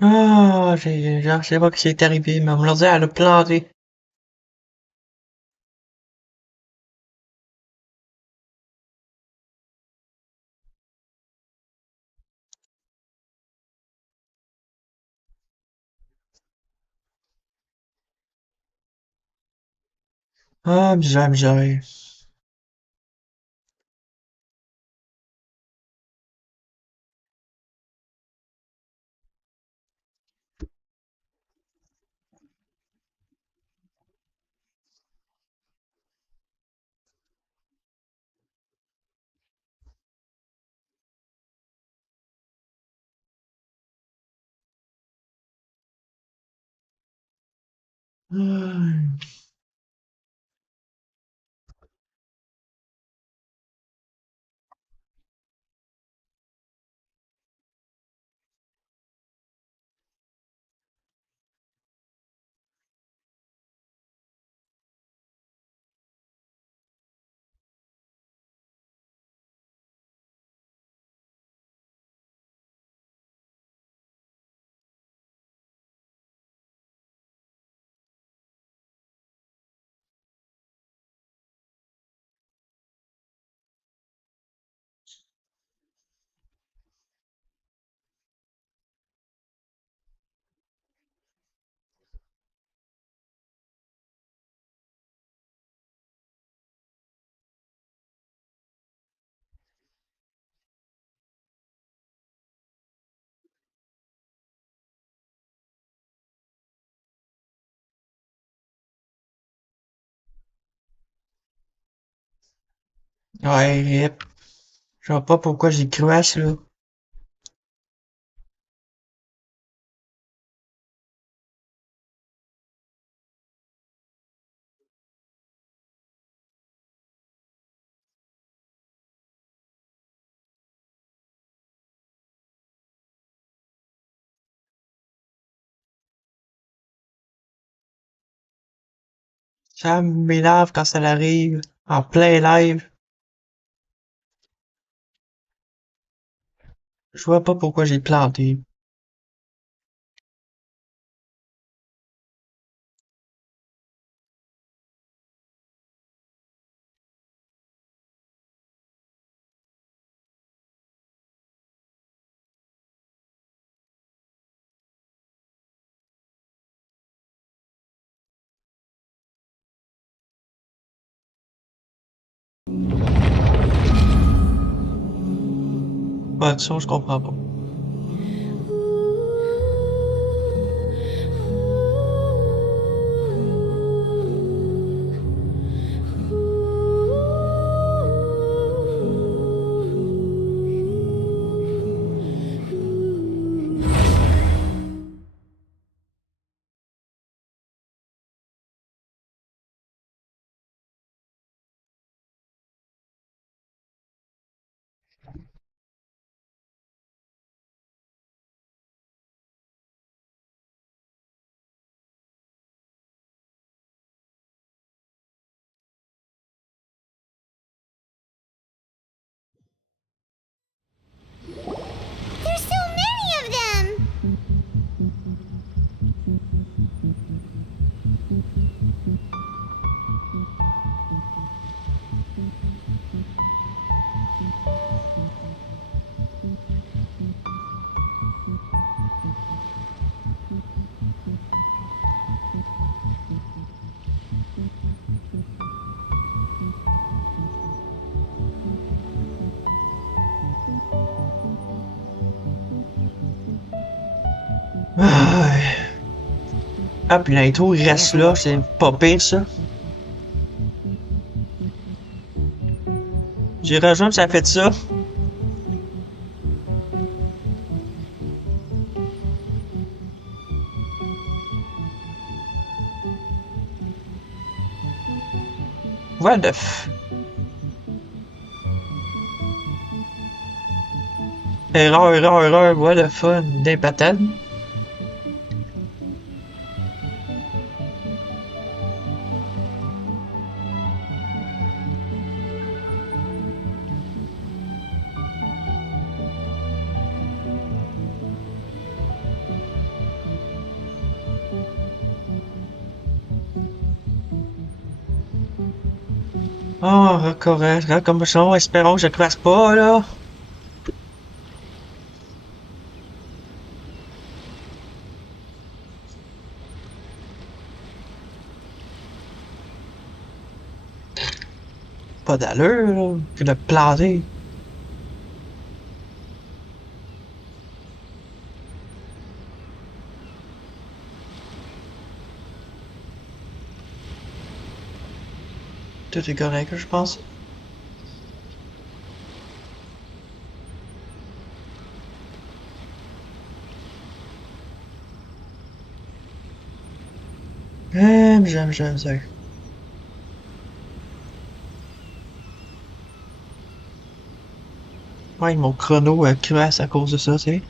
Ah, je sais pas ce qui est arrivé, mais mon ordi, elle a planté. Ah, bizarre, bizarre. Ah, ouais, rip. Je sais pas pourquoi j'ai cru à ça. Ça m'énerve quand ça arrive. En plein live. Je vois pas pourquoi j'ai planté. Pas de ça, je comprends pas. There's so many of them! Ah, ah, puis l'intro, il reste là, c'est pas pire ça. J'ai rejoint, ça fait de ça. What the f... Erreur, erreur, erreur, what the fun, des patates. Oh, recorrect comme ça, espérons que je crasse pas, là. Pas d'allure, là, que de planter. Tout est correct, je pense. J'aime ça. Ouais, mon chrono crasse à cause de ça, tu sais.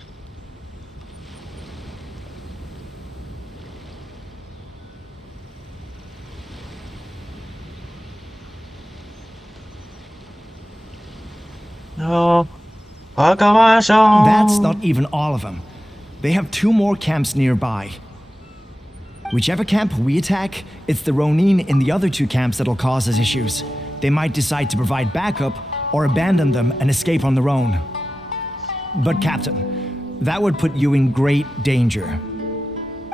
Non. Recommençons! That's not even all of them. They have 2 more camps nearby. Whichever camp we attack, it's the Ronin in the other 2 camps that'll cause us issues. They might decide to provide backup or abandon them and escape on their own. But Captain, that would put you in great danger.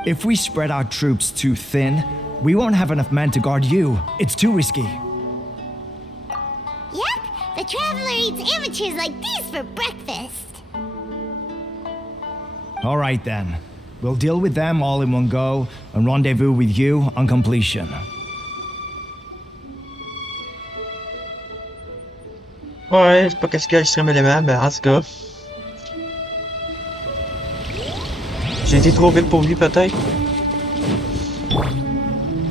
If we spread our troops too thin, we won't have enough men to guard you. It's too risky. Yep, the Traveler eats amateurs like these for breakfast. All right then. We'll deal with them all in one go and rendezvous with you on completion. Ouais, c'est pas qu'est-ce qu'il y a l'extrême élément, mais en tout cas. J'ai été trop vite pour lui, peut-être.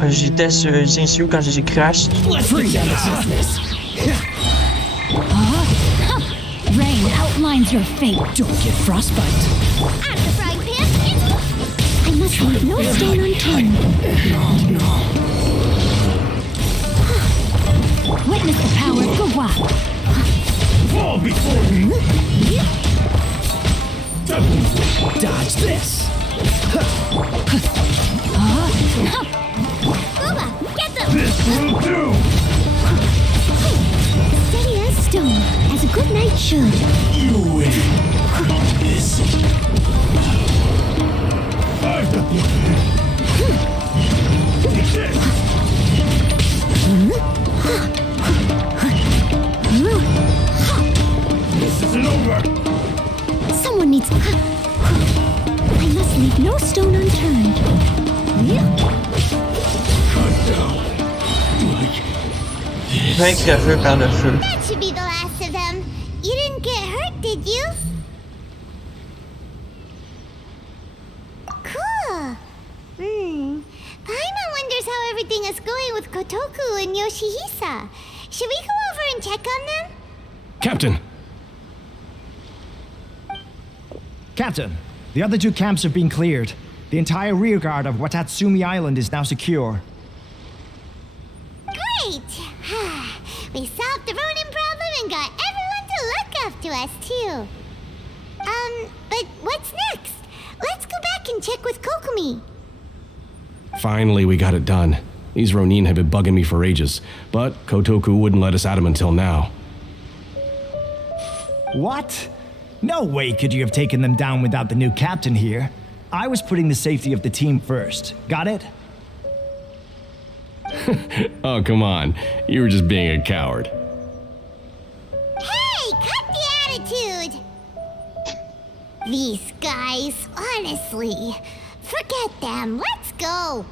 J'étais sur Zinsu quand j'ai crash. Rain outlines your fate. Don't get frostbite. At the frying pan, I must leave no stone unturned. No. Witness the power of Gawa. Fall before me! Dodge this! Booba, get them! This will do! Steady as stone, as a good knight should. You win! This. I've got you. Take this! This isn't over! Someone needs... I must leave no stone unturned. Cut down. Like this. Vainqueur par le feu. That should be the last of them. You didn't get hurt, did you? Cool. Paimon wonders how everything is going with Kotoku and Yoshihisa. Should we go over and check on them? Captain! Captain, the other 2 camps have been cleared. The entire rearguard of Watatsumi Island is now secure. Great! We solved the Ronin problem and got everyone to look after us, too. But what's next? Let's go back and check with Kokumi. Finally, we got it done. These Ronin have been bugging me for ages, but Kotoku wouldn't let us at him until now. What? No way could you have taken them down without the new captain here. I was putting the safety of the team first. Got it? Oh, come on. You were just being a coward. Hey, cut the attitude! These guys, honestly. Forget them. Let's go.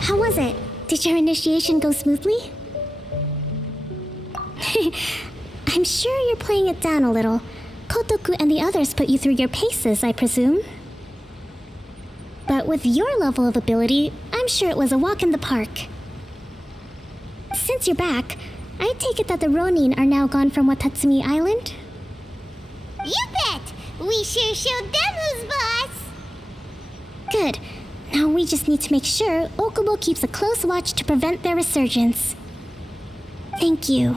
How was it? Did your initiation go smoothly? I'm sure you're playing it down a little. Kotoku and the others put you through your paces, I presume. But with your level of ability, I'm sure it was a walk in the park. Since you're back, I take it that the Ronin are now gone from Watatsumi Island? You bet! We sure showed them who's boss! Good. Now we just need to make sure Okubo keeps a close watch to prevent their resurgence. Thank you.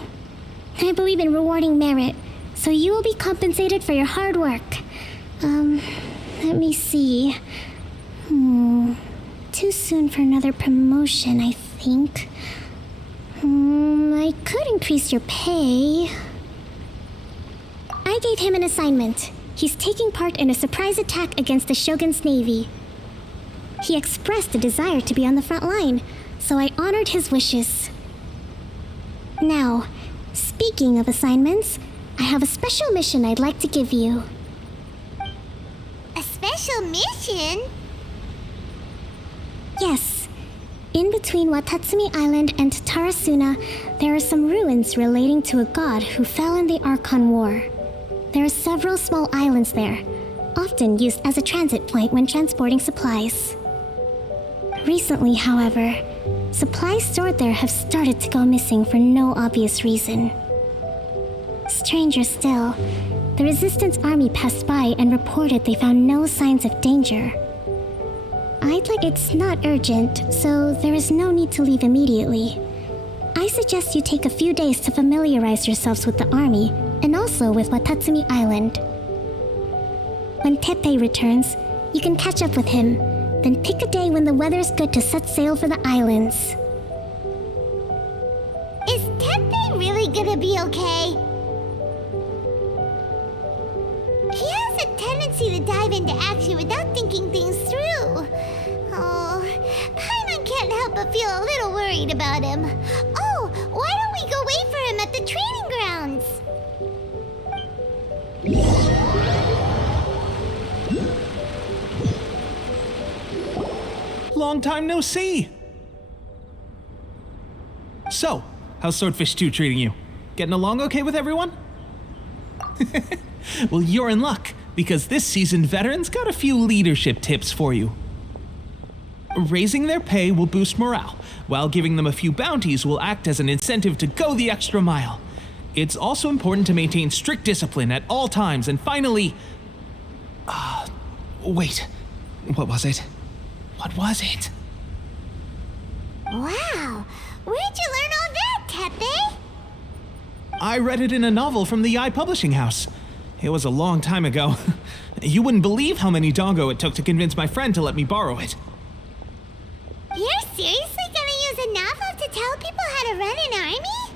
I believe in rewarding merit, so you will be compensated for your hard work. Let me see. Too soon for another promotion, I think. I could increase your pay. I gave him an assignment. He's taking part in a surprise attack against the Shogun's navy. He expressed a desire to be on the front line, so I honored his wishes. Now, speaking of assignments, I have a special mission I'd like to give you. A special mission? Yes. In between Watatsumi Island and Tarasuna, there are some ruins relating to a god who fell in the Archon War. There are several small islands there, often used as a transit point when transporting supplies. Recently, however, supplies stored there have started to go missing for no obvious reason. Stranger still, the Resistance Army passed by and reported they found no signs of danger. It's not urgent, so there is no need to leave immediately. I suggest you take a few days to familiarize yourselves with the army, and also with Watatsumi Island. When Teppei returns, you can catch up with him, then pick a day when the weather's good to set sail for the islands. Is Teppei really gonna be okay? He has a tendency to dive into action without thinking things through. Oh, Paimon can't help but feel a little worried about him. Oh, why don't we go wait for him at the training grounds? Long time no see! So, how's Swordfish 2 treating you? Getting along okay with everyone? Well, you're in luck, because this seasoned veteran's got a few leadership tips for you. Raising their pay will boost morale, while giving them a few bounties will act as an incentive to go the extra mile. It's also important to maintain strict discipline at all times, and finally... wait. What was it? What was it? Wow, where'd you learn all that, Teppei? I read it in a novel from the Yai Publishing House. It was a long time ago. You wouldn't believe how many dongo it took to convince my friend to let me borrow it. You're seriously gonna use a novel to tell people how to run an army?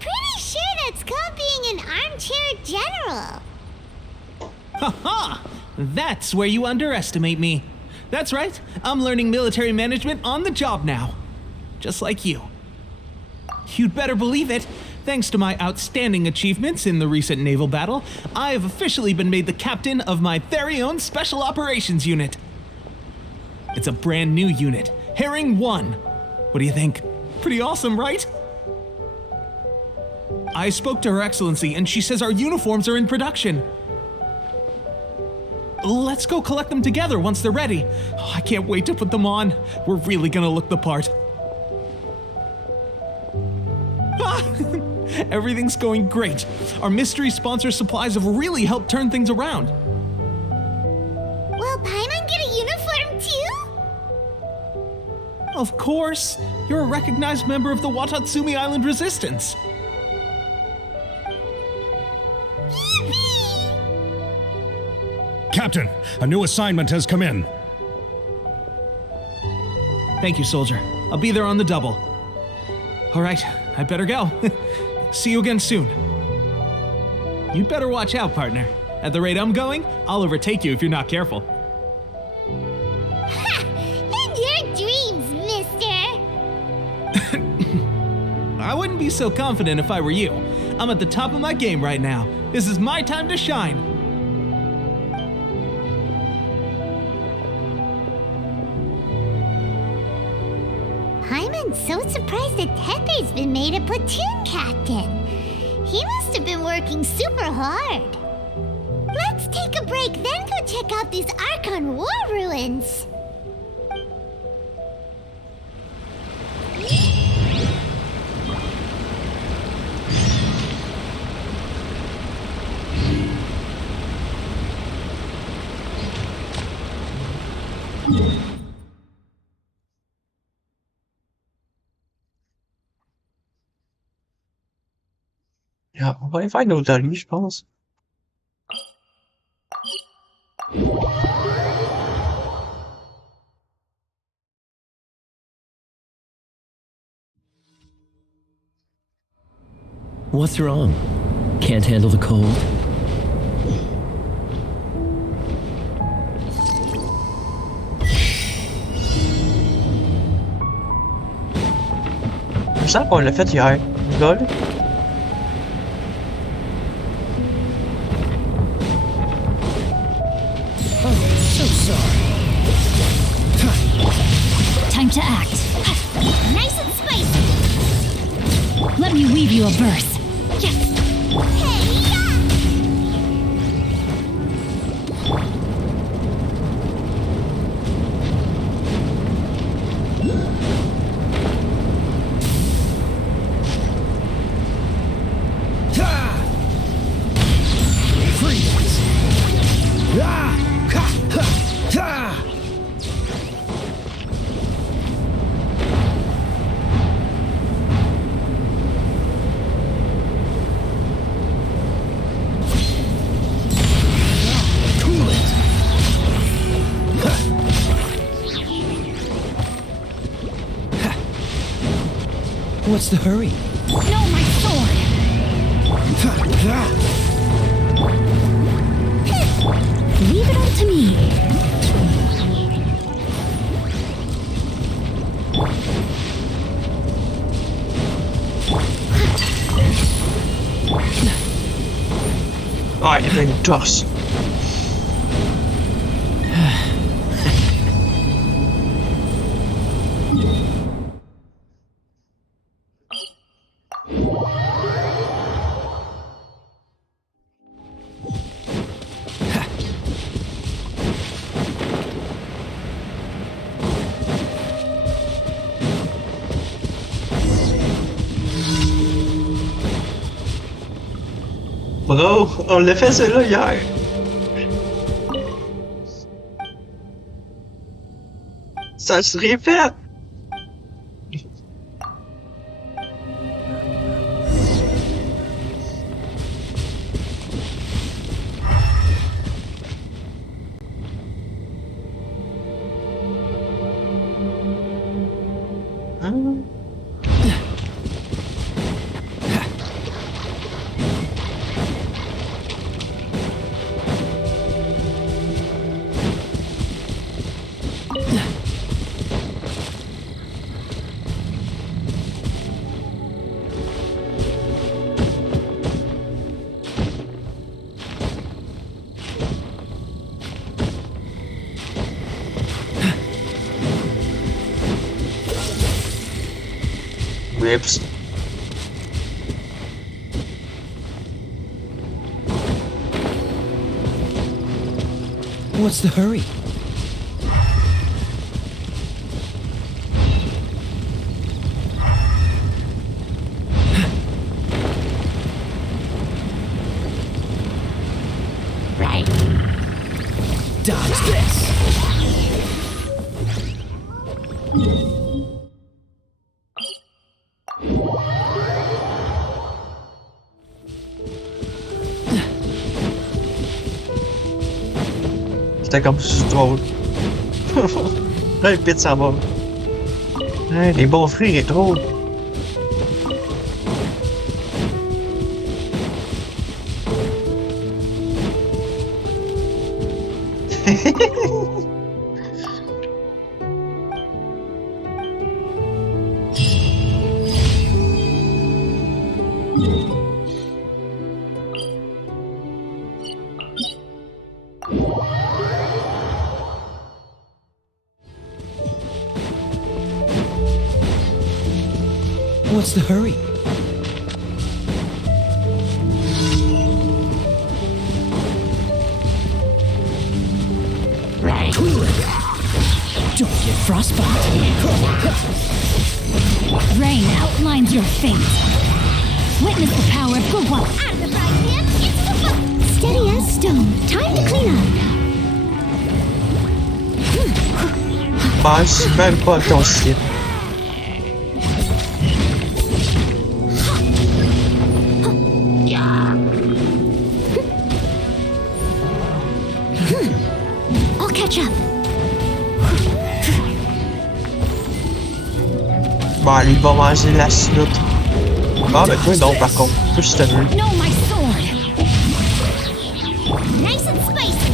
Pretty sure that's called being an armchair general. Ha-ha! That's where you underestimate me. That's right, I'm learning military management on the job now. Just like you. You'd better believe it. Thanks to my outstanding achievements in the recent naval battle, I have officially been made the captain of my very own Special Operations Unit. It's a brand new unit, Herring 1. What do you think? Pretty awesome, right? I spoke to Her Excellency and she says our uniforms are in production. Let's go collect them together once they're ready. Oh, I can't wait to put them on. We're really gonna look the part. Everything's going great. Our mystery sponsor supplies have really helped turn things around. Will Paimon get a uniform too? Of course. You're a recognized member of the Watatsumi Island Resistance. Yippee! Captain, a new assignment has come in. Thank you, soldier. I'll be there on the double. All right, I better go. See you again soon. You'd better watch out, partner. At the rate I'm going, I'll overtake you if you're not careful. Ha! In your dreams, mister! I wouldn't be so confident if I were you. I'm at the top of my game right now. This is my time to shine. Paimon's so surprised that Teppei's been made a platoon captain. He must have been working super hard. Let's take a break, then go check out these Archon War ruins. Ja, on va aller faire une auterie, je pense. What's wrong? Can't handle the cold? Je sens qu'on l'a fait hier. Lol. Time to act. Nice and spicy. Let me weave you a verse. Yes. Hey, yeah. What's the hurry? No, my sword. Leave it all to me. Ah, il avait une torse. Bro, on l'a fait celui-là hier. Ça se répète. Hein? Ribs. What's the hurry? Right. Dodge this! C'était comme drôle. Là, le pit s'en va. Hey, les bons fruits rétro. What's the hurry? Right. Don't get frostbite. Rain outlines your fate. Witness the power of Gugwa. Out of the frying pan, into the fire. Steady as stone. Time to clean up. Bah, je suis même pas ton site. I'll catch up. Bah, lui, il va manger la snout. Ah, ben toi, non, par contre. Toi, je te veux. No, my sword. Nice and spicy.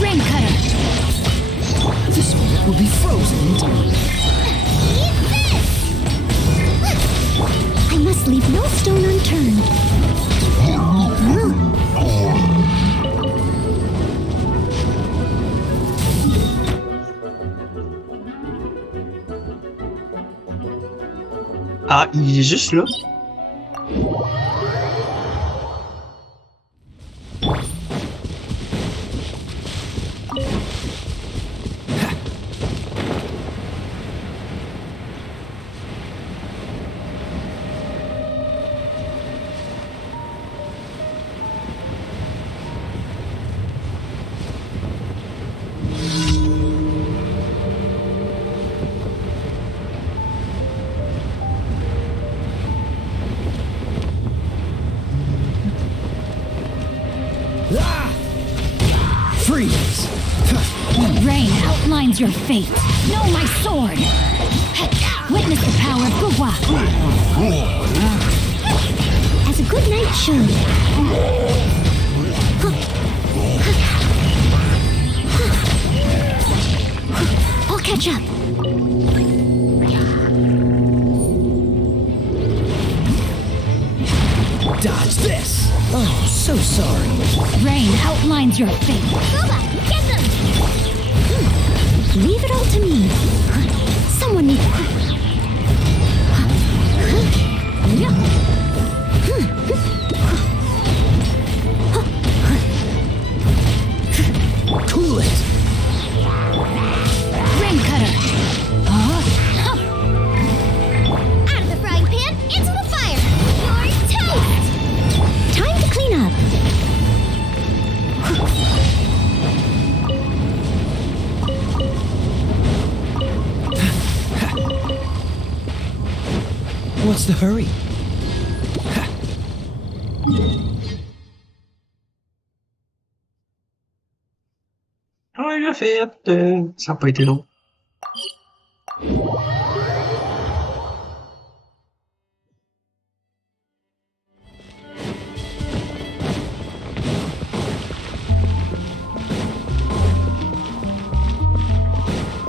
Rain cutter. This one will be frozen in time. Eat this. I must leave no stone unturned. Ah, il est juste là. Freeze! Rain outlines your fate. Know my sword. Witness the power of Gugwa. As a good knight should. I'll catch up. Dodge this! Oh, so sorry. Rain outlines your fate. Bubba, get them! Leave it all to me. Someone needs... Cool it! Rain cutter. Out of the frying pan, into the fire. You're toast! Time to clean up. What's the hurry? Ah, il l'a fait. Ça n'a pas été long.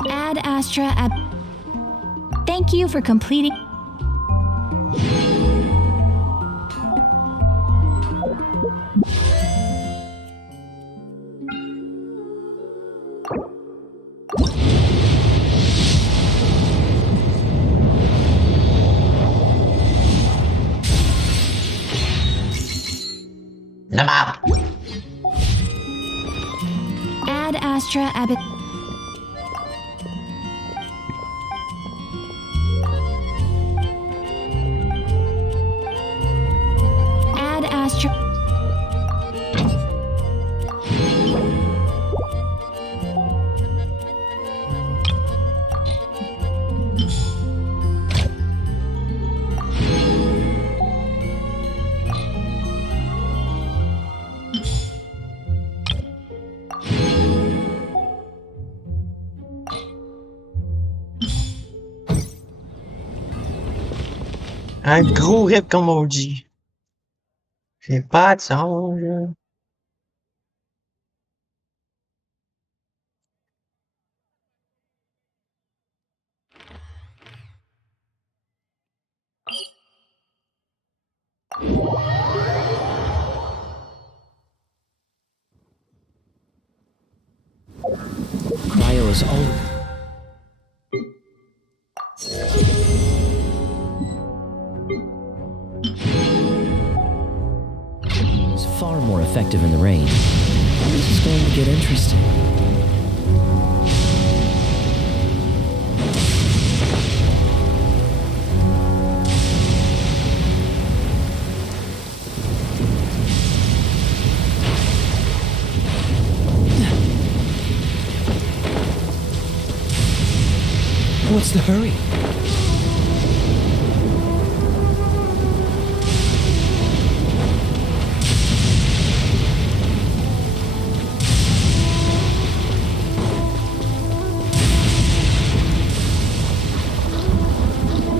Ad Astra at... Thank you for completing... La marde. Ad Astra Abbott. Ad Astra. Un gros rip comme on dit. J'ai pas de songe. Cryo is old. It's far more effective in the rain. This is going to get interesting. What's the hurry?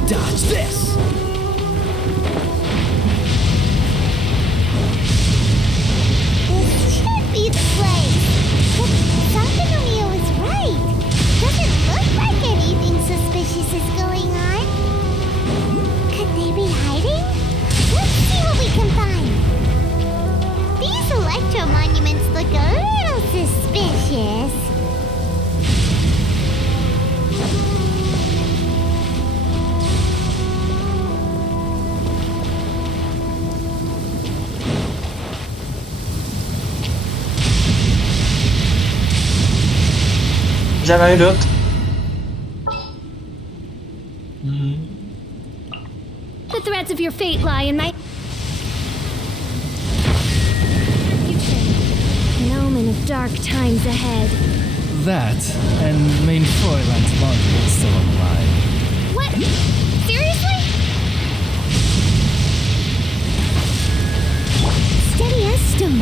Dodge this! This should be the place. But Sankanomio is right. Doesn't look like anything suspicious is going on. Could they be hiding? Let's see what we can find. These electro monuments look a little suspicious. J'avais un doute. The threads of your fate lie in my... An omen of dark times ahead. That, and main Fräulein's laundry is still alive. What? Seriously? Steady as stone.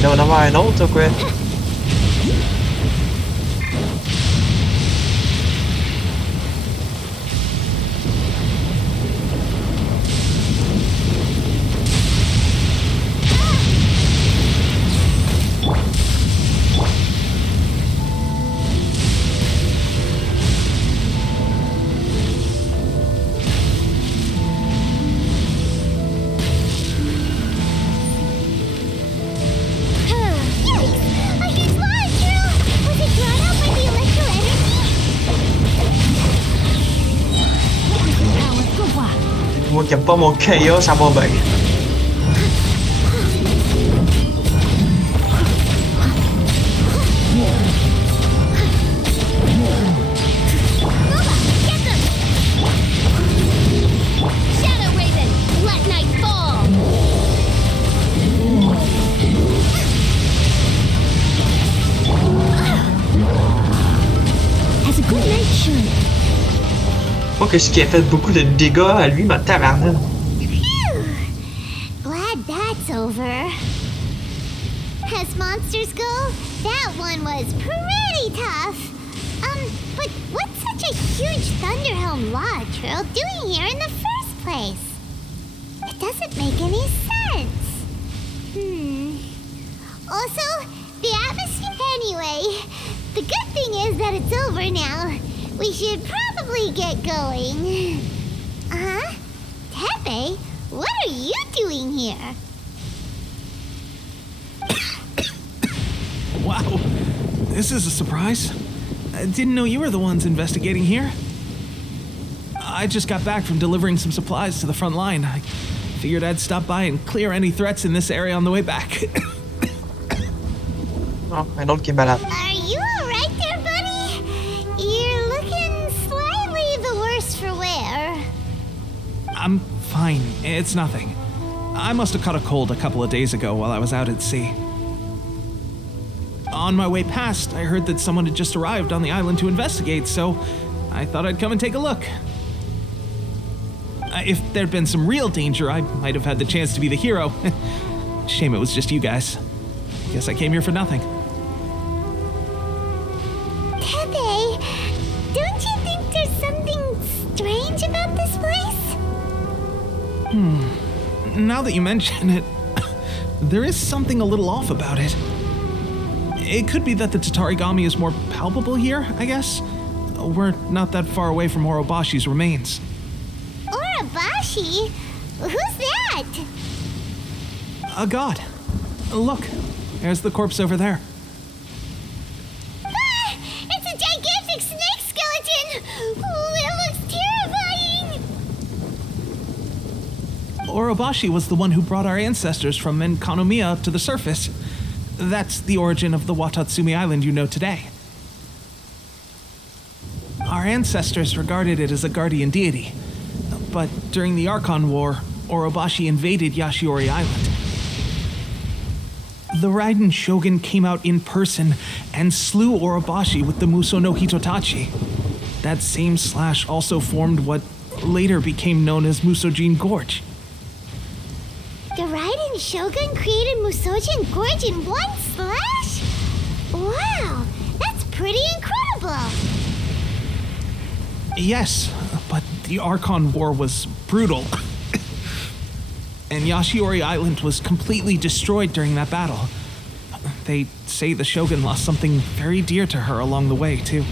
Il doit en avoir un autre ou quoi? Moi qui aime pas mon chaos, ça va bien. Moi que ce qui a fait beaucoup de dégâts à lui, ma tabarnak. Glad that's over. As monsters go, that one was pretty tough. But what's such a huge Thunderhelm Lodge Trail doing here in the first place? It doesn't make any sense. Also, the atmosphere. Anyway, the good thing is that it's over now. We should probably get going. Tepe, what are you doing here? Wow, this is a surprise. I didn't know you were the ones investigating here. I just got back from delivering some supplies to the front line. I figured I'd stop by and clear any threats in this area on the way back. Oh, un autre qui est malade. Are you alright there, buddy? You're looking slightly the worse for wear. I'm fine. It's nothing. I must have caught a cold a couple of days ago while I was out at sea. On my way past, I heard that someone had just arrived on the island to investigate, so I thought I'd come and take a look. If there'd been some real danger, I might have had the chance to be the hero. Shame it was just you guys. Guess I came here for nothing. Tepe, don't you think there's something strange about this place? Now that you mention it, there is something a little off about it. It could be that the Tatarigami is more palpable here, I guess. We're not that far away from Orobashi's remains. Orobashi? Who's that? A god. Look, there's the corpse over there. Ah, it's a gigantic snake skeleton! Oh, it looks terrifying! Orobashi was the one who brought our ancestors from Enkanomiya to the surface. That's the origin of the Watatsumi Island you know today. Our ancestors regarded it as a guardian deity, but during the Archon War, Orobashi invaded Yashiori Island. The Raiden Shogun came out in person and slew Orobashi with the Muso no Hitotachi. That same slash also formed what later became known as Musojin Gorge. The Raiden Shogun created Musojin Gorge in one slash? Wow, that's pretty incredible! Yes, but the Archon War was brutal. And Yashiori Island was completely destroyed during that battle. They say the Shogun lost something very dear to her along the way, too.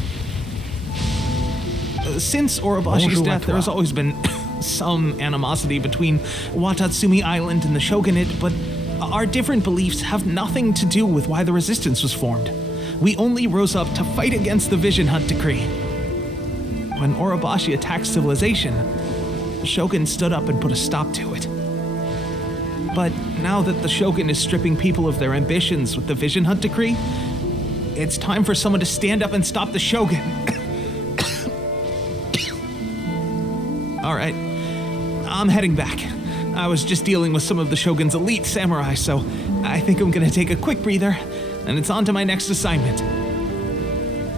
Since Orobashi's death, there has always been some animosity between Watatsumi Island and the Shogunate, but our different beliefs have nothing to do with why the resistance was formed. We only rose up to fight against the Vision Hunt Decree. When Orobashi attacked civilization, the Shogun stood up and put a stop to it. But now that the Shogun is stripping people of their ambitions with the Vision Hunt Decree, it's time for someone to stand up and stop the Shogun. All right, I'm heading back. I was just dealing with some of the Shogun's elite samurai, so I think I'm gonna take a quick breather, and it's on to my next assignment.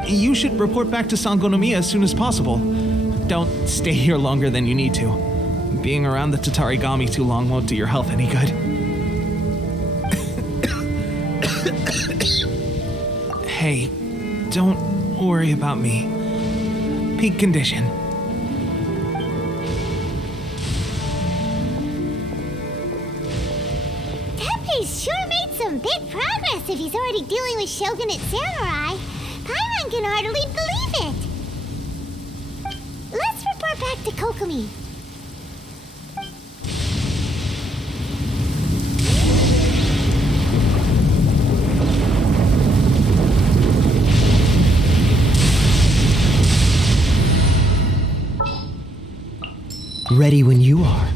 You should report back to Sangonomiya as soon as possible. Don't stay here longer than you need to. Being around the Tatarigami too long won't do your health any good. Hey, don't worry about me. Peak condition. Teppei's sure made some big progress if he's already dealing with Shogunate samurai. Paimon can hardly believe it. Let's report back to Kokomi. Ready when you are.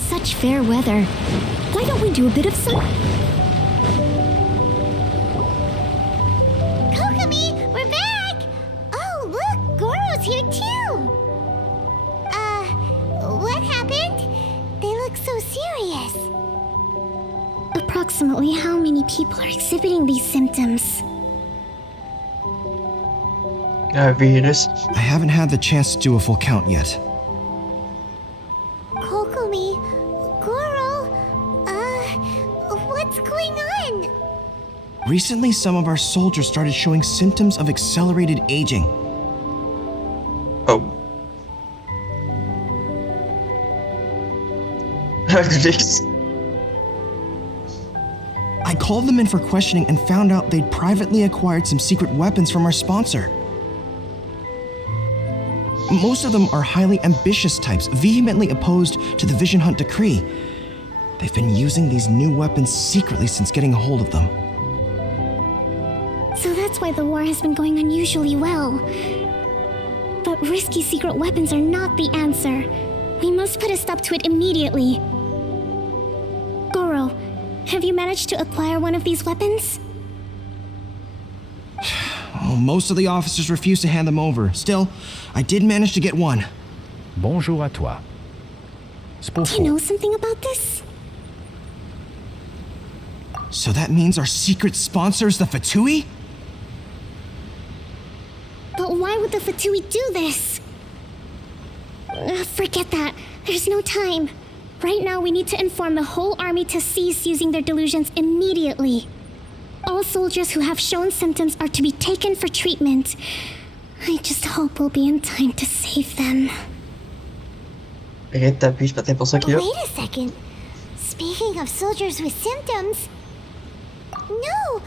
Such fair weather. Why don't we do a bit of sun? Kokomi, we're back! Oh, look, Goro's here too! What happened? They look so serious. Approximately how many people are exhibiting these symptoms? Virus. I haven't had the chance to do a full count yet. Kokomi, Goro, what's going on? Recently, some of our soldiers started showing symptoms of accelerated aging. Oh. This. I called them in for questioning and found out they'd privately acquired some secret weapons from our sponsor. Most of them are highly ambitious types, vehemently opposed to the Vision Hunt Decree. They've been using these new weapons secretly since getting a hold of them. So that's why the war has been going unusually well. But risky secret weapons are not the answer. We must put a stop to it immediately. Goro, have you managed to acquire one of these weapons? Oh, most of the officers refuse to hand them over. Still, I did manage to get one. Bonjour à toi. Do you know something about this? So that means our secret sponsor is the Fatui? But why would the Fatui do this? Forget that. There's no time. Right now, we need to inform the whole army to cease using their delusions immediately. All soldiers who have shown symptoms are to be taken for treatment. I just hope we'll be in time to save them. Arrête t'appuies, c'est pas pour ça qu'il y a. Wait a second. Speaking of soldiers with symptoms... No!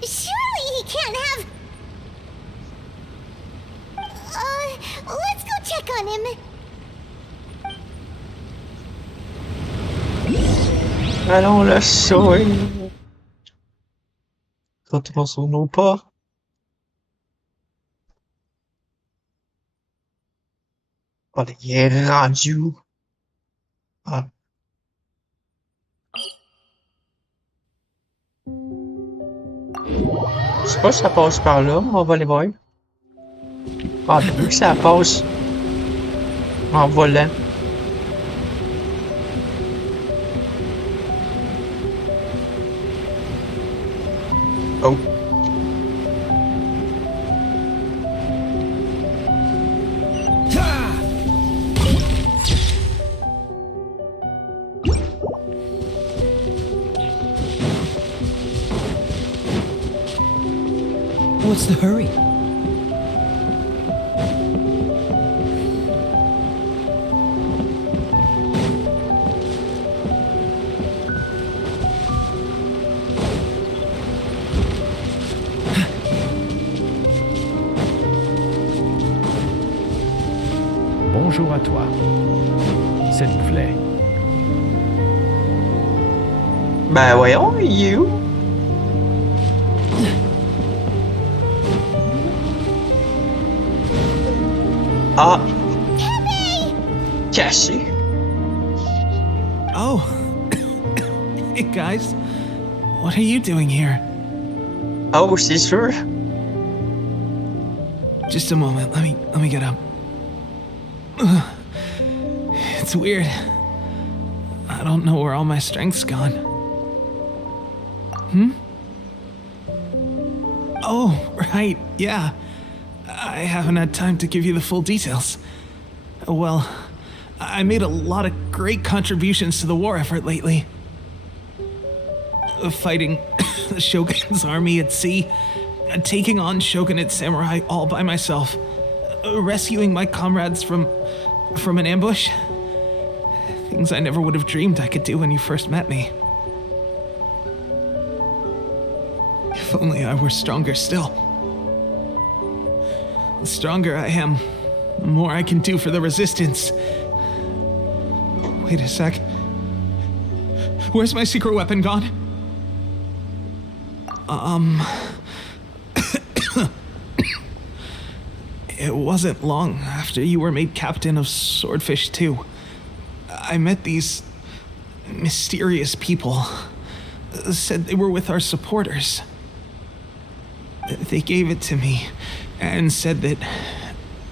Surely he can't have... let's go check on him. Allons le sauver. Retournons sur nos pas. Oh, il est rendu. Ah. Je sais pas si ça passe par là, mais on va aller voir. Ah, vu que ça passe en volant. Oh. What's the hurry? Bonjour à toi. S'il te plaît. Ben voyons, you. Ah. Caché. Oh. Hey guys. What are you doing here? Oh, c'est sûr. Just a moment. Let me get up. Ugh. It's weird. I don't know where all my strength's gone. Oh, right. Yeah. I haven't had time to give you the full details. Well, I made a lot of great contributions to the war effort lately. Fighting the Shogun's army at sea, taking on Shogunate samurai all by myself, rescuing my comrades from an ambush. Things I never would have dreamed I could do when you first met me. If only I were stronger still. The stronger I am, the more I can do for the Resistance. Wait a sec. Where's my secret weapon gone? It wasn't long after you were made captain of Swordfish 2. I met these mysterious people. Said they were with our supporters. They gave it to me and said that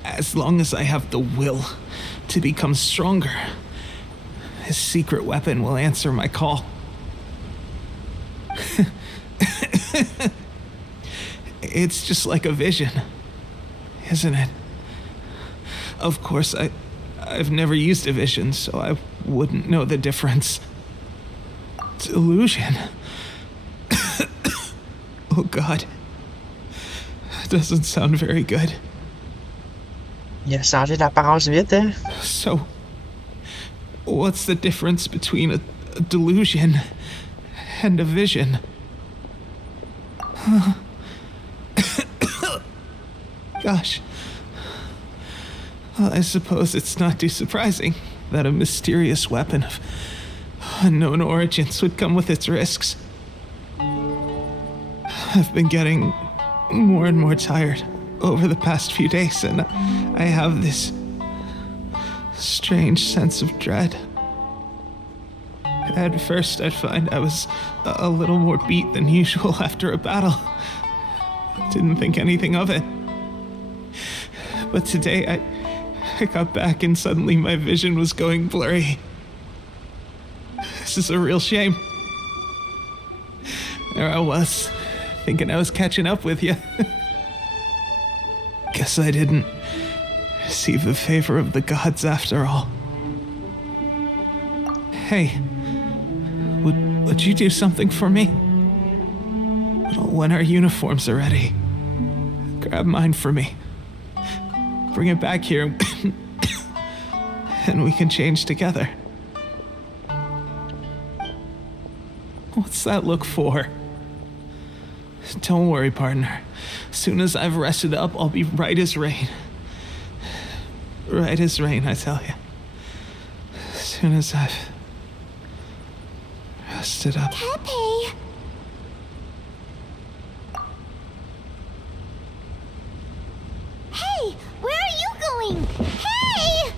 as long as I have the will to become stronger, this secret weapon will answer my call. It's just like a vision, isn't it? Of course, I've never used a vision, so I wouldn't know the difference. Delusion? Oh God. That doesn't sound very good. Il a changé d'apparence vite, hein? So, what's the difference between a delusion and a vision? Gosh. Well, I suppose it's not too surprising that a mysterious weapon of unknown origins would come with its risks. I've been getting more and more tired over the past few days, and I have this strange sense of dread. At first, I'd find I was a little more beat than usual after a battle. Didn't think anything of it. But today, I got back and suddenly my vision was going blurry. This is a real shame. There I was, thinking I was catching up with you. Guess I didn't receive the favor of the gods after all. Hey, would you do something for me? When our uniforms are ready, grab mine for me. Bring it back here, and we can change together. What's that look for? Don't worry, partner. As soon as I've rested up, I'll be right as rain. Right as rain, I tell you. As soon as I've busted up. Tepe! Hey! Where are you going? Hey!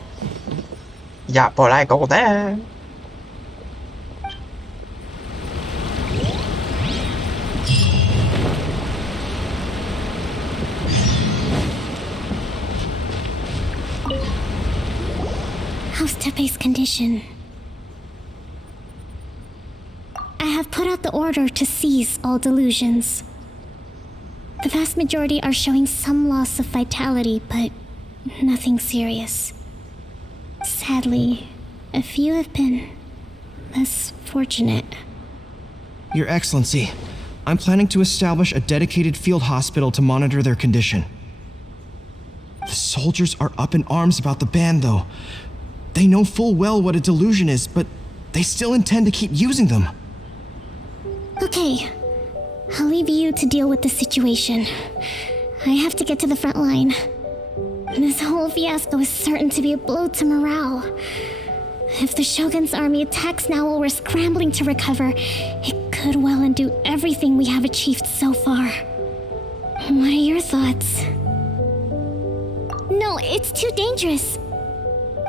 Dạ, bỏ lại cậu ta. How's Tepe's condition? I have put out the order to seize all delusions. The vast majority are showing some loss of vitality, but nothing serious. Sadly, a few have been less fortunate. Your Excellency, I'm planning to establish a dedicated field hospital to monitor their condition. The soldiers are up in arms about the ban, though. They know full well what a delusion is, but they still intend to keep using them. Okay, I'll leave you to deal with the situation. I have to get to the front line. This whole fiasco is certain to be a blow to morale. If the Shogun's army attacks now while we're scrambling to recover, it could well undo everything we have achieved so far. What are your thoughts? No, it's too dangerous.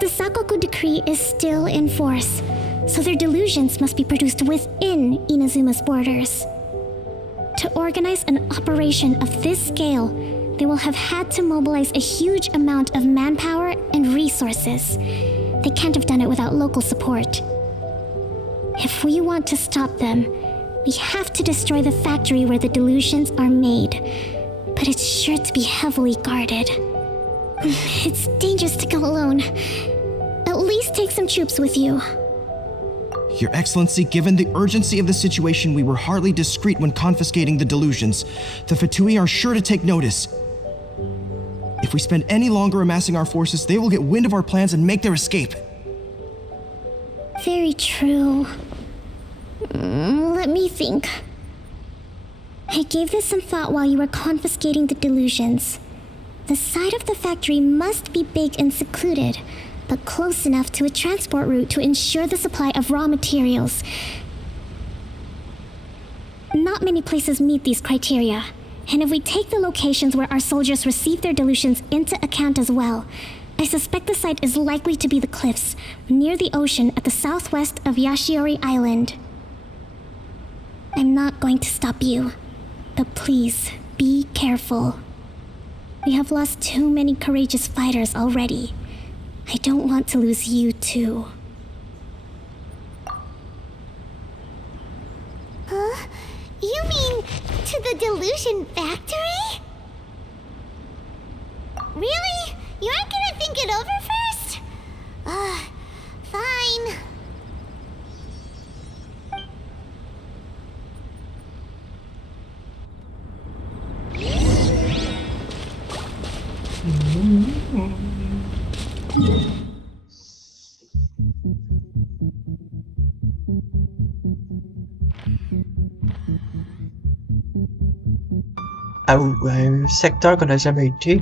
The Sakoku decree is still in force, so their delusions must be produced within Inazuma's borders. To organize an operation of this scale, they will have had to mobilize a huge amount of manpower and resources. They can't have done it without local support. If we want to stop them, we have to destroy the factory where the delusions are made. But it's sure to be heavily guarded. It's dangerous to go alone. At least take some troops with you. Your Excellency, given the urgency of the situation, we were hardly discreet when confiscating the delusions. The Fatui are sure to take notice. If we spend any longer amassing our forces, they will get wind of our plans and make their escape. Very true. Let me think. I gave this some thought while you were confiscating the delusions. The side of the factory must be big and secluded, but close enough to a transport route to ensure the supply of raw materials. Not many places meet these criteria, and if we take the locations where our soldiers receive their delusions into account as well, I suspect the site is likely to be the cliffs near the ocean at the southwest of Yashiori Island. I'm not going to stop you, but please be careful. We have lost too many courageous fighters already. I don't want to lose you too. Huh? You mean to the delusion factory? Really? You aren't gonna think it over first? Fine. Un secteur qu'on n'a jamais été.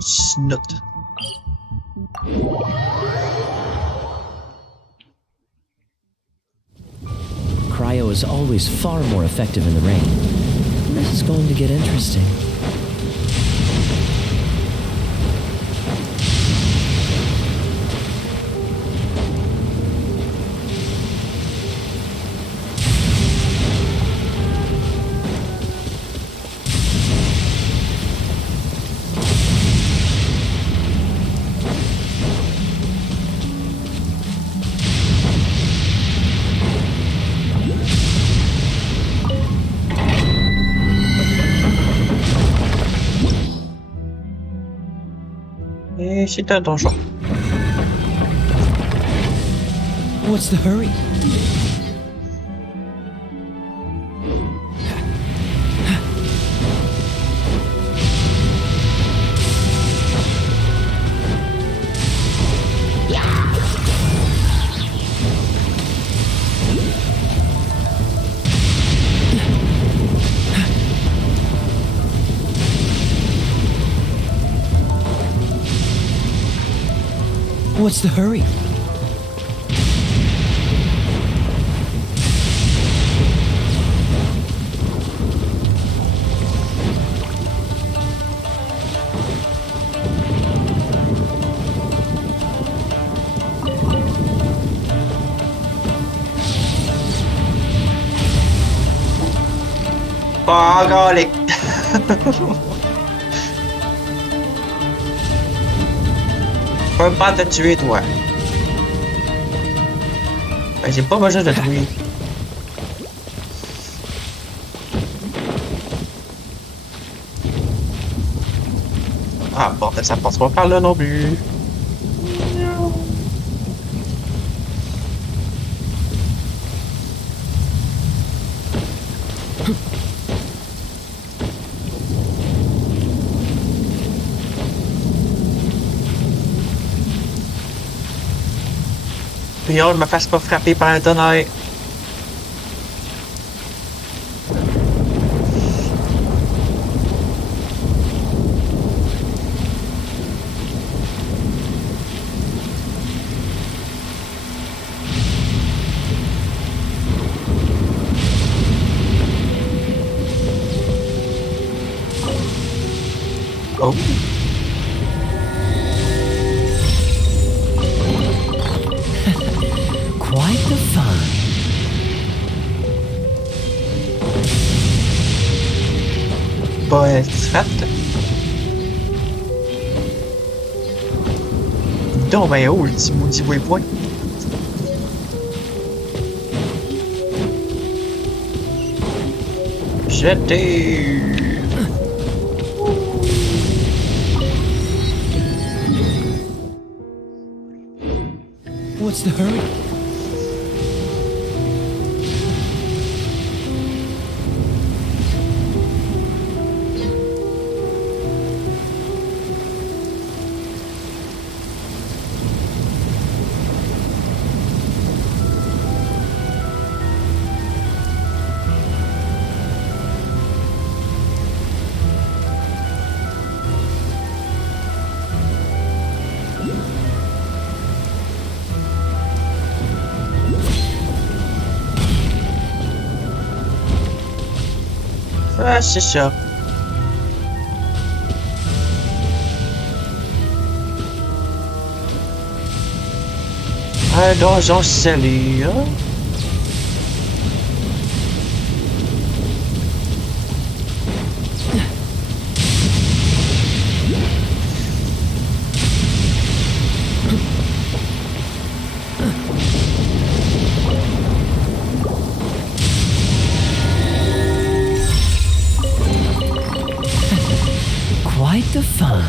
Snout. Cryo is always far more effective in the rain. This is going to get interesting. Et c'est un donjon. What's the hurry? What's the hurry? Oh, golly. Je peux pas te tuer, toi. Ben, j'ai pas besoin de te tuer. Ah, bon, ça passe pas par là non plus. Puis on ne me fasse pas frapper par un tonnerre. Oh. Quite the fun. Pas extract. Donc, ben oh, le petit maudit waypoint. Jeté. What's the hurry? Ah, c'est ça. Un donjon scellé, hein? Quite the fun.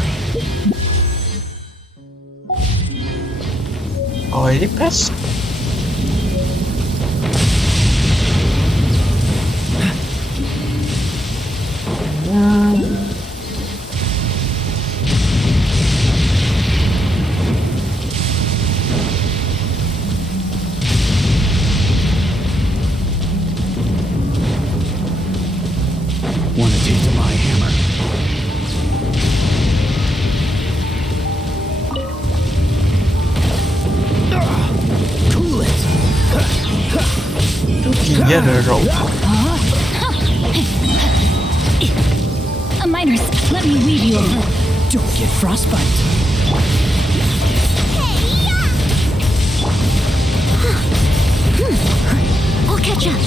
Oh, il est presque. Want a taste of my hammer? Cool it. Together, rope. Miners, let me weave you over. Don't get frostbite. I'll catch up.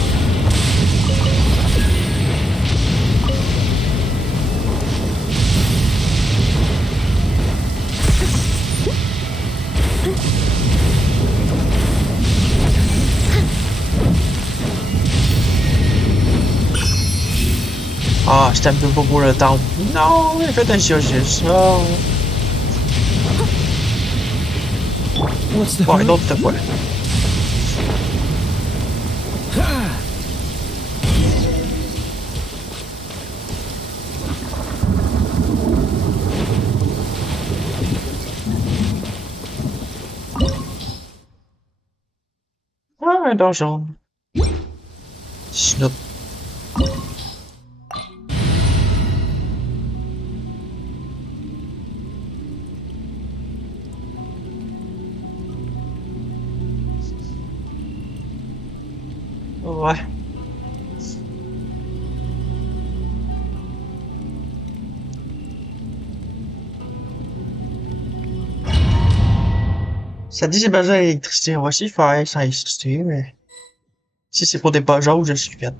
Ah, j'étais un peu pas pour le temps. Non, il fait un juste. Non. What's the Bon, hurry? une autre fois. Ah, un donjon. Snoop. Ouais. Ça dit j'ai besoin d'électricité. On va essayer de faire sans électricité, mais si c'est pour des pojots, je suis fait.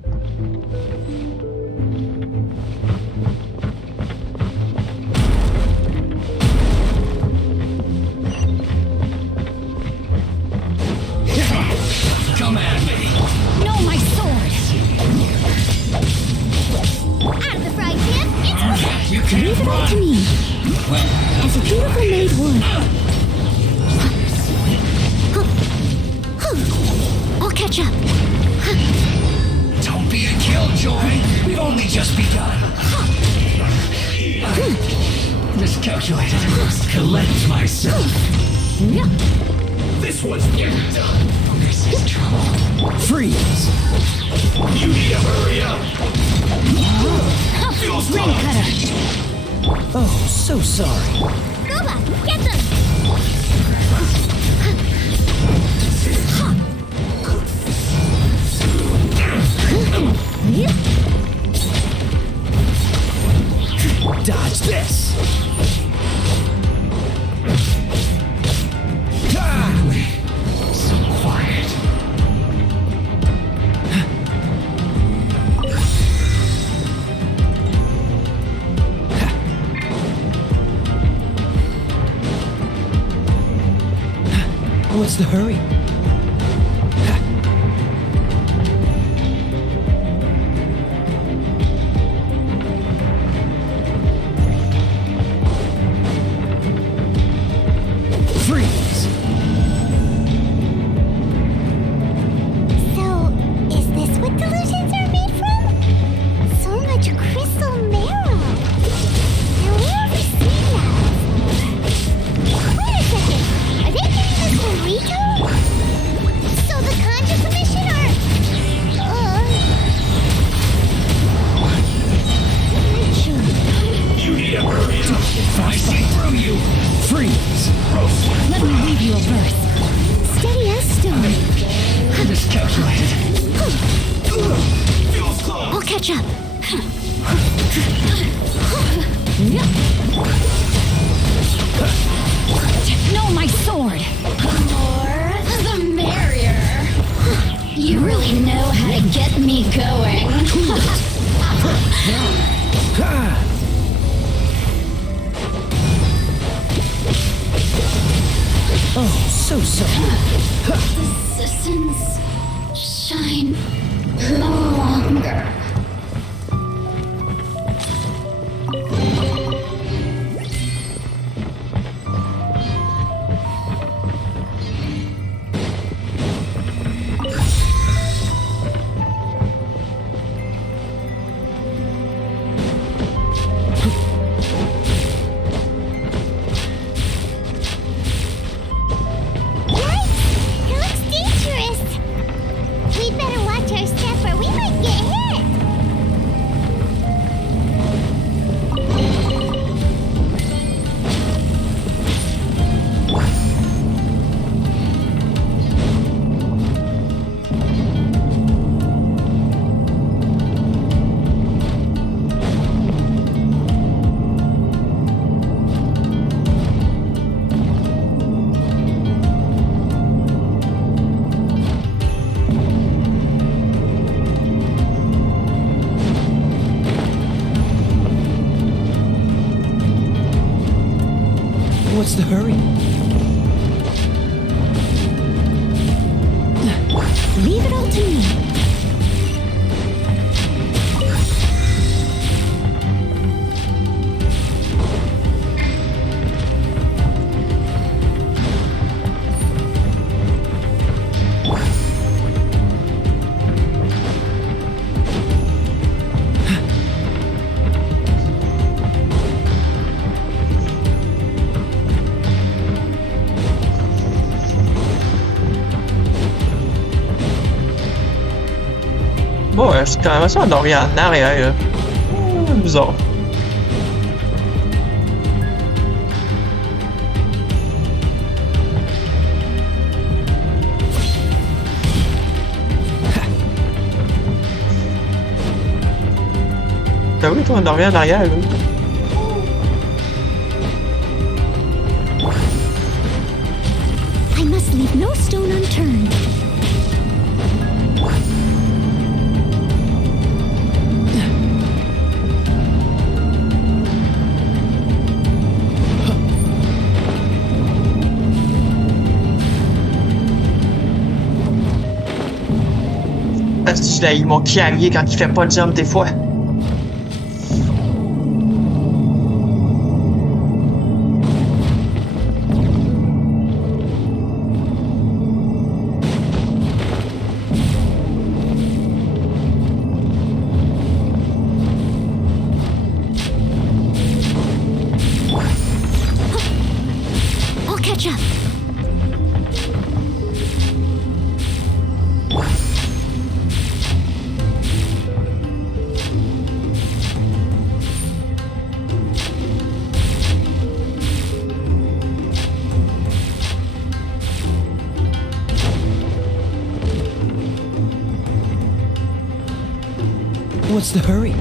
Come at me. No, my sword! Out of the frying pan, it's You can't Leave it all run. to me. As a beautiful maid would. I'll catch up. Don't be a killjoy. We've only just begun. Miscalculated. Collect myself. This one's never done. This is trouble. Freeze! You need to hurry up. rain cutter! Oh, so sorry. Robot, get them! Dodge this! So quiet. What's the hurry? Freeze! So, is this what delusions are made from? So much crystal marrow. Now, where have we seen that? Wait a second. Are they getting this from Rito? So the Conjure Commission are... You need to hurry up. I see through you. Freeze! Let me leave you a verse. Steady as stone. Miscalculated. Feels close. I'll catch up. No, my sword. The more, the merrier. You really know how to get me going. Oh, so sorry. Citizens shine no longer. It looks dangerous. We'd better watch our step or we might get hit. What's the hurry? Leave it all to me. Bon, c'est quand même ça, on regarde en arrière. Bizarre. Ben oui, toi, on revient en arrière, là. I must leave no stone unturned. Asti, là, ils m'ont carrié quand il fait pas de jump des fois. I'll catch up. What's the hurry?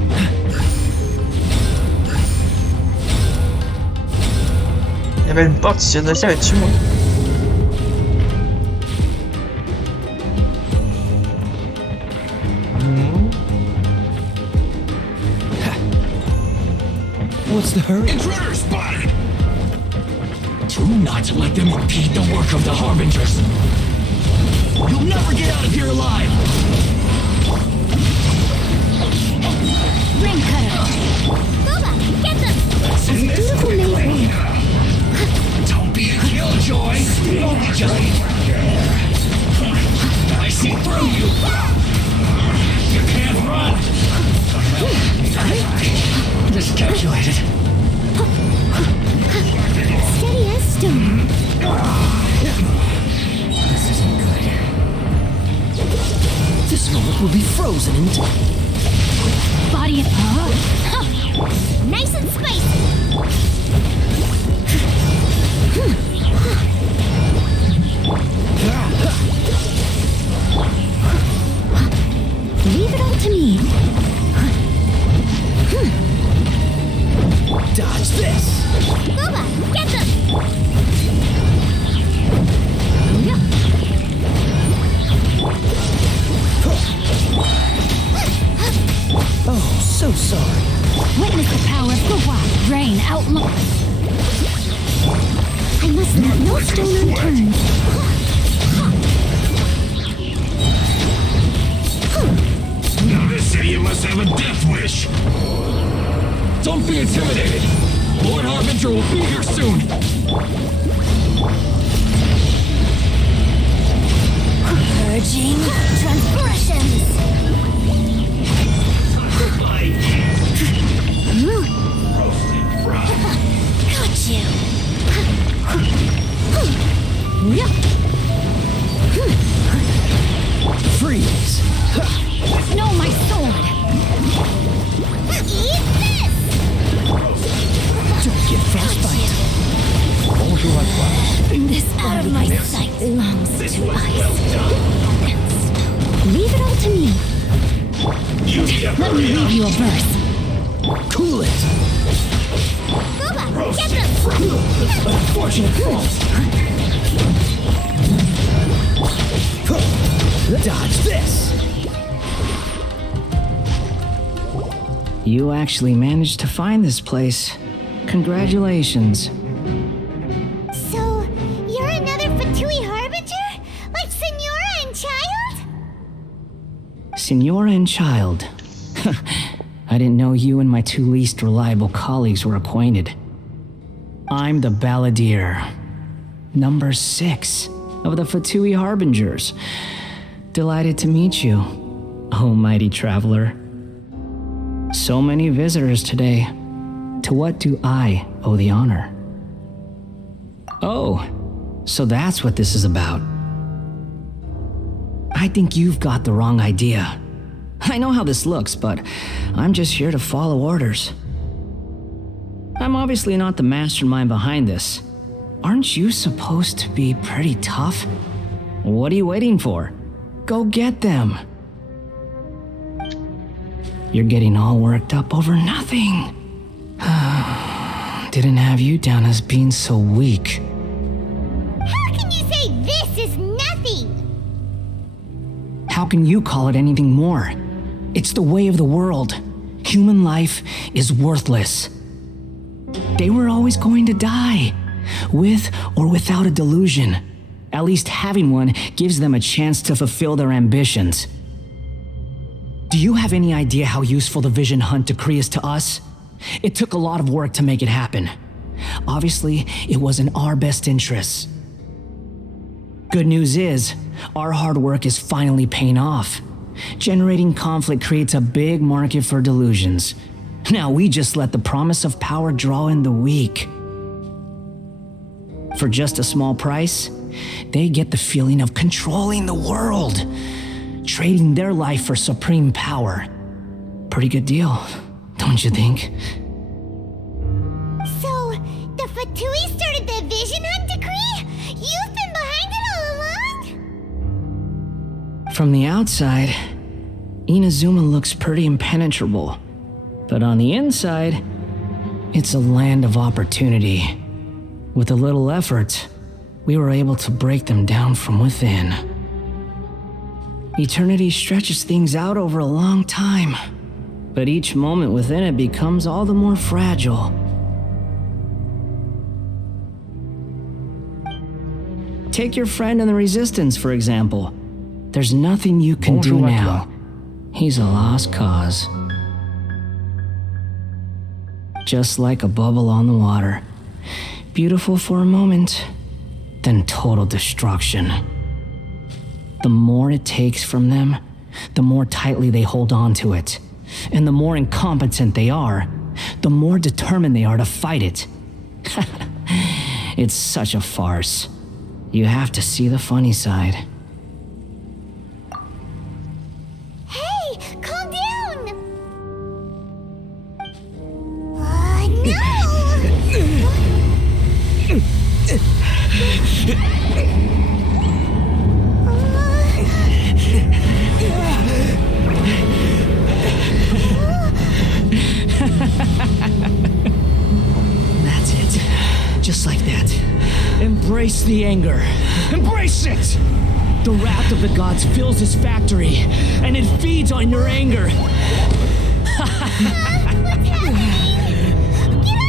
Il y avait une porte ici, je savais-tu, moi? What's the hurry? Intruder spotted! Do not let them repeat the work of the Harbingers. You'll never get out of here alive! Ring cutter. Boba, get them. That's As a dutiful maid would. Don't be a killjoy! Just... I see through you! You can't run! Miscalculated. Steady as stone. This isn't good. This moment will be frozen in time. Body it. Nice and spicy. Leave it all to me. Dodge this! Boba, get them. Oh, so sorry. Witness the power of Boba. Drain outlook. I must leave no stone unturned. Now this idiot must have a death wish! Don't be intimidated! Lord Harbinger will be here soon! Purging transgressions. Got you. Freeze! Know my sword. Eat this. Don't get frostbite. Bonjour à toi. This out of my sight belongs to ice. Leave it all to me. Let me leave you a verse. Cool it! Boba, get them. Unfortunate fault! Dodge this! You actually managed to find this place. Congratulations. So, you're another Fatui Harbinger? Like Senora and Child? Senora and Child. I didn't know you and my two least reliable colleagues were acquainted. I'm the Balladeer, number 6 of the Fatui Harbingers. Delighted to meet you, oh mighty traveler. So many visitors today. To what do I owe the honor? Oh, so that's what this is about. I think you've got the wrong idea. I know how this looks, but I'm just here to follow orders. I'm obviously not the mastermind behind this. Aren't you supposed to be pretty tough? What are you waiting for? Go get them. You're getting all worked up over nothing. Didn't have you down as being so weak. How can you say this is nothing? How can you call it anything more? It's the way of the world. Human life is worthless. They were always going to die, with or without a delusion. At least having one gives them a chance to fulfill their ambitions. Do you have any idea how useful the Vision Hunt decree is to us? It took a lot of work to make it happen. Obviously, it was in our best interests. Good news is, our hard work is finally paying off. Generating conflict creates a big market for delusions. Now we just let the promise of power draw in the weak. For just a small price, they get the feeling of controlling the world, trading their life for supreme power. Pretty good deal, don't you think? So, the Fatui started the Vision Hunt decree? You've been behind it all along? From the outside, Inazuma looks pretty impenetrable. But on the inside, it's a land of opportunity. With a little effort, we were able to break them down from within. Eternity stretches things out over a long time, but each moment within it becomes all the more fragile. Take your friend in the Resistance, for example. There's nothing you can do now. He's a lost cause. Just like a bubble on the water. Beautiful for a moment, then total destruction. The more it takes from them, the more tightly they hold on to it. And the more incompetent they are, the more determined they are to fight it. It's such a farce. You have to see the funny side. Hey, calm down! No! That's it. Just like that. Embrace the anger. Embrace it! The wrath of the gods fills this factory, and it feeds on your anger. What's happening? Get up!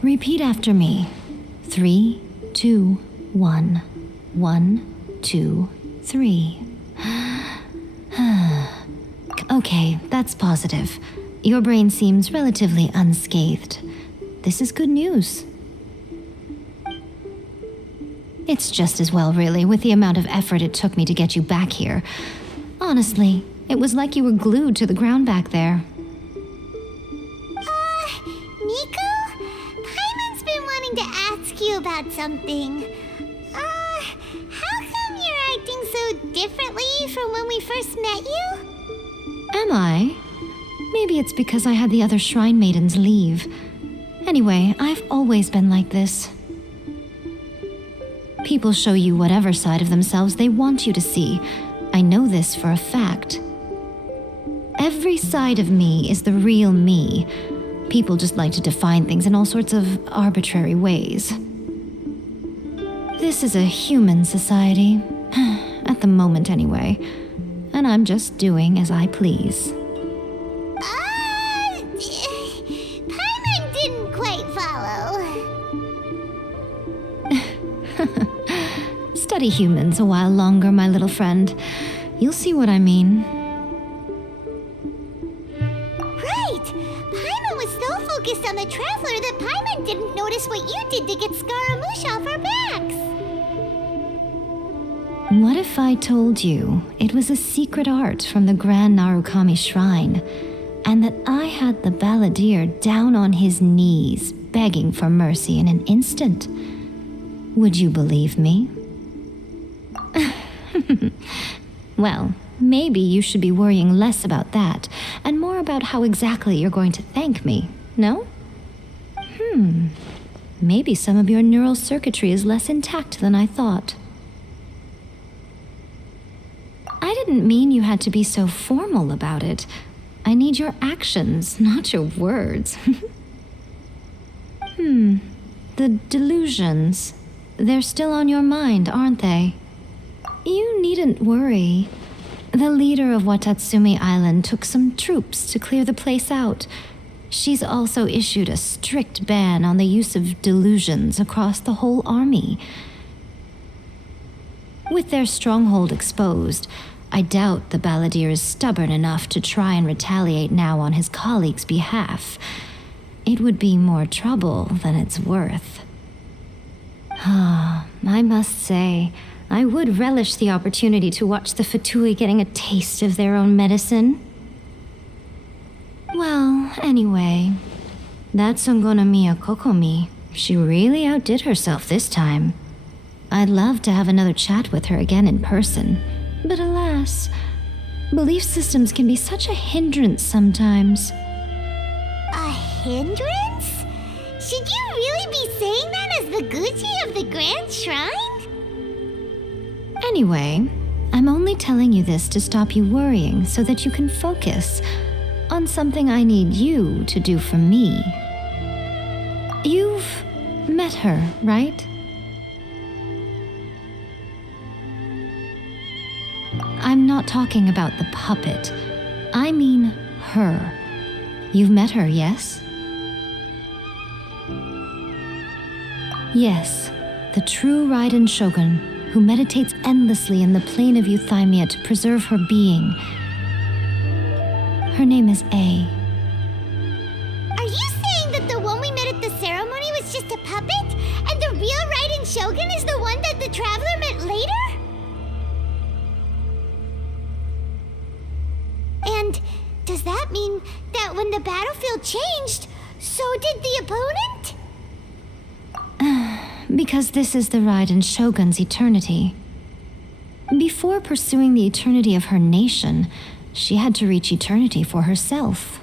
Repeat after me. 3, 2, 1. 1, 2, 3. Okay, that's positive. Your brain seems relatively unscathed. This is good news. It's just as well, really, with the amount of effort it took me to get you back here. Honestly, it was like you were glued to the ground back there. Nico? Paimon's been wanting to ask you about something. How come you're acting so differently from when we first met you? Am I? Maybe it's because I had the other Shrine Maidens leave. Anyway, I've always been like this. People show you whatever side of themselves they want you to see. I know this for a fact. Every side of me is the real me. People just like to define things in all sorts of arbitrary ways. This is a human society. At the moment, anyway. And I'm just doing as I please. Paimon didn't quite follow. Study humans a while longer, my little friend. You'll see what I mean. Right! Paimon was so focused on the Traveler that Paimon didn't notice what you did to get Scaramouche off our backs. What if I told you it was a secret art from the Grand Narukami Shrine, and that I had the balladeer down on his knees, begging for mercy in an instant? Would you believe me? Well, maybe you should be worrying less about that, and more more about how exactly you're going to thank me, no? Maybe some of your neural circuitry is less intact than I thought. I didn't mean you had to be so formal about it. I need your actions, not your words. The delusions. They're still on your mind, aren't they? You needn't worry. The leader of Watatsumi Island took some troops to clear the place out. She's also issued a strict ban on the use of delusions across the whole army. With their stronghold exposed, I doubt the Balladeer is stubborn enough to try and retaliate now on his colleagues' behalf. It would be more trouble than it's worth. I must say, I would relish the opportunity to watch the Fatui getting a taste of their own medicine. Well, anyway, that Songonomiya Kokomi, she really outdid herself this time. I'd love to have another chat with her again in person, but alas, belief systems can be such a hindrance sometimes. A hindrance? Should you really be saying that as the Gucci of the Grand Shrine? Anyway, I'm only telling you this to stop you worrying so that you can focus on something I need you to do for me. You've met her, right? I'm not talking about the puppet. I mean her. You've met her, yes? Yes, the true Raiden Shogun, who meditates endlessly in the plane of Euthymia to preserve her being. Her name is A. Are you saying that the one we met at the ceremony was just a puppet, and the real Raiden Shogun is the one that the Traveler met later? And does that mean that when the battlefield changed, so did the opponent? Because this is the Raiden Shogun's eternity. Before pursuing the eternity of her nation, she had to reach eternity for herself.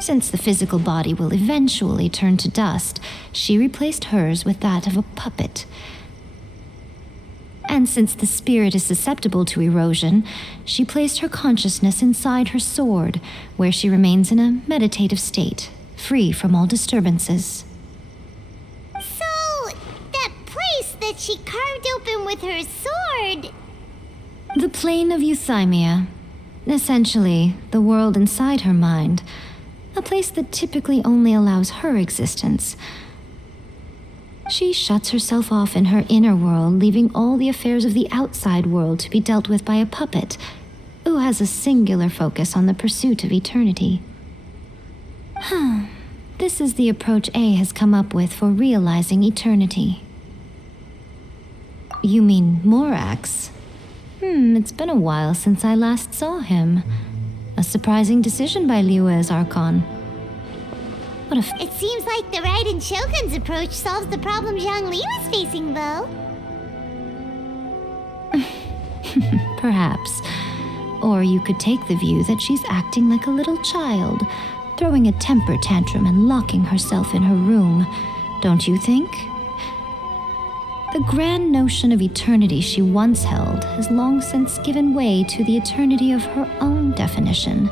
Since the physical body will eventually turn to dust, she replaced hers with that of a puppet. And since the spirit is susceptible to erosion, she placed her consciousness inside her sword, where she remains in a meditative state, free from all disturbances. So, that place that she carved open with her sword... The plane of Euthymia. Essentially, the world inside her mind. A place that typically only allows her existence. She shuts herself off in her inner world, leaving all the affairs of the outside world to be dealt with by a puppet, who has a singular focus on the pursuit of eternity. This is the approach A has come up with for realizing eternity. You mean Morax? It's been a while since I last saw him. A surprising decision by Liyue's Archon. What a It seems like the Raiden Shogun's approach solves the problem Zhongli was facing, though. Perhaps. Or you could take the view that she's acting like a little child, throwing a temper tantrum and locking herself in her room. Don't you think? The grand notion of eternity she once held has long since given way to the eternity of her own definition.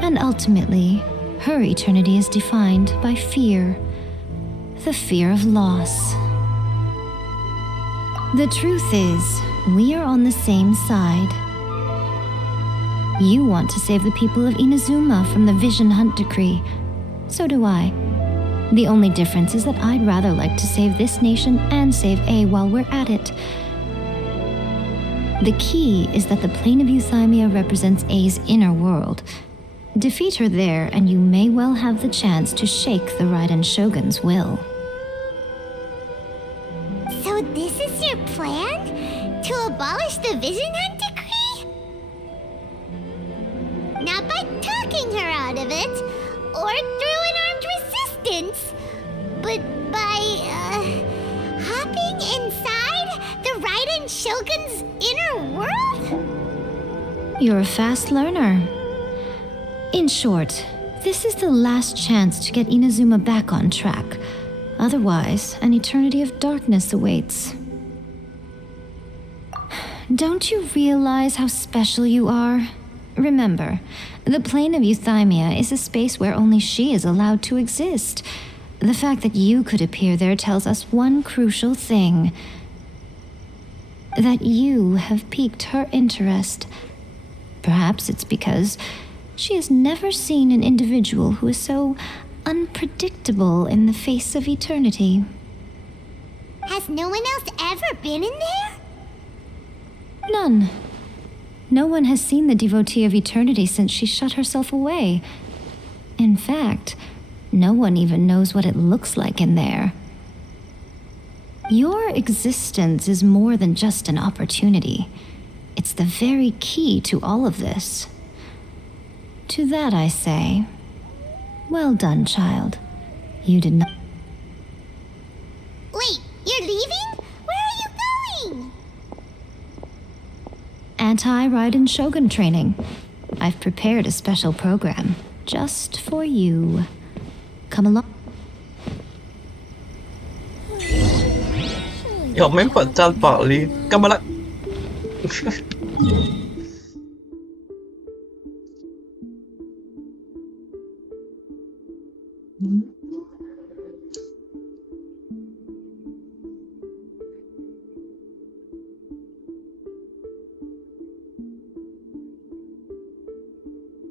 And ultimately, her eternity is defined by fear. The fear of loss. The truth is, we are on the same side. You want to save the people of Inazuma from the Vision Hunt decree. So do I. The only difference is that I'd rather like to save this nation and save A while we're at it. The key is that the plane of Euthymia represents A's inner world. Defeat her there, and you may well have the chance to shake the Raiden Shogun's will. So this is your plan? To abolish the Vision Hunt decree? Not by talking her out of it, or through an armed resistance, but by, hopping inside the Raiden Shogun's inner world? You're a fast learner. In short, this is the last chance to get Inazuma back on track. Otherwise, an eternity of darkness awaits. Don't you realize how special you are? Remember, the plane of Euthymia is a space where only she is allowed to exist. The fact that you could appear there tells us one crucial thing. That you have piqued her interest. Perhaps it's because she has never seen an individual who is so unpredictable in the face of eternity. Has no one else ever been in there? None. No one has seen the devotee of eternity since she shut herself away. In fact, no one even knows what it looks like in there. Your existence is more than just an opportunity. It's the very key to all of this. To that I say, well done, child. You did not... Wait, you're leaving? Where are you going? Anti-Raiden Shogun training. I've prepared a special program just for you. Come along. Il a même pas le temps de parler. Comme là.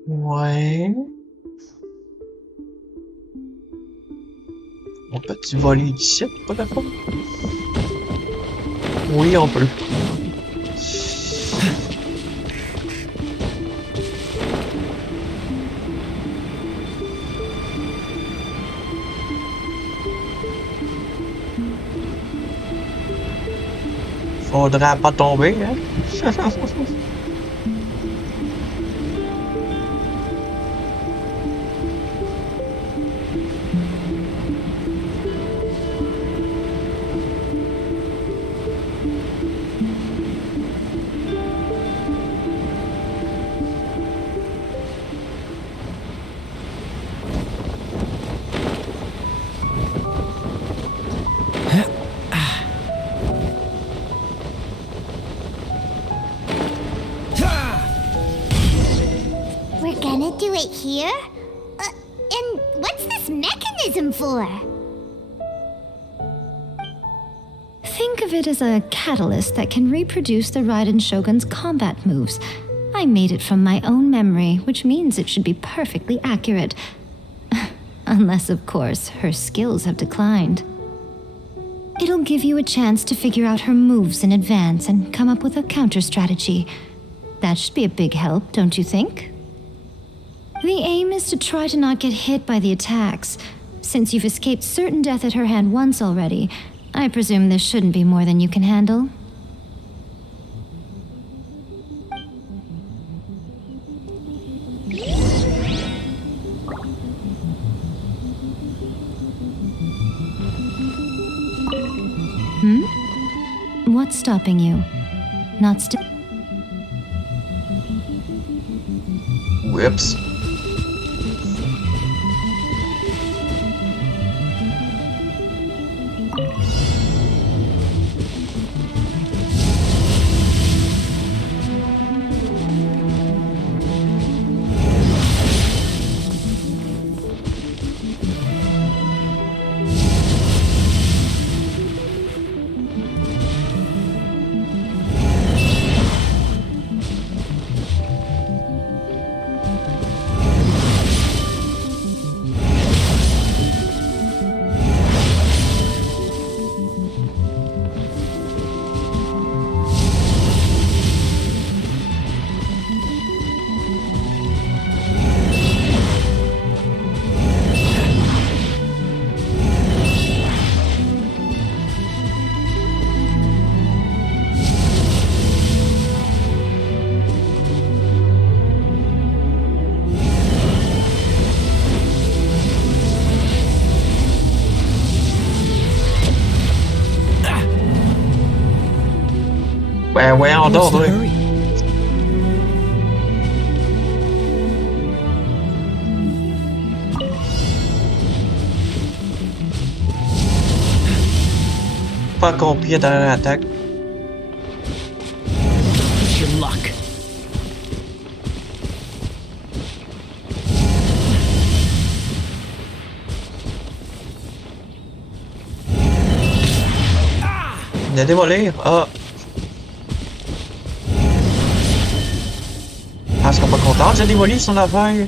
Ouais. On peut-tu voler d'ici, pas d'accord? Oui, on peut. Faudra pas tomber, hein? We're gonna do it here? And what's this mechanism for? Think of it as a catalyst that can reproduce the Raiden Shogun's combat moves. I made it from my own memory, which means it should be perfectly accurate. Unless, of course, her skills have declined. It'll give you a chance to figure out her moves in advance and come up with a counter strategy. That should be a big help, don't you think? The aim is to try to not get hit by the attacks. Since you've escaped certain death at her hand once already, I presume this shouldn't be more than you can handle. What's stopping you? Not still. Whoops. Voyons donc, oui. pas compris la dernière attaque. Push your luck. De démolir. Ah. Ah, elle sera pas contente, j'ai démoli son affaire.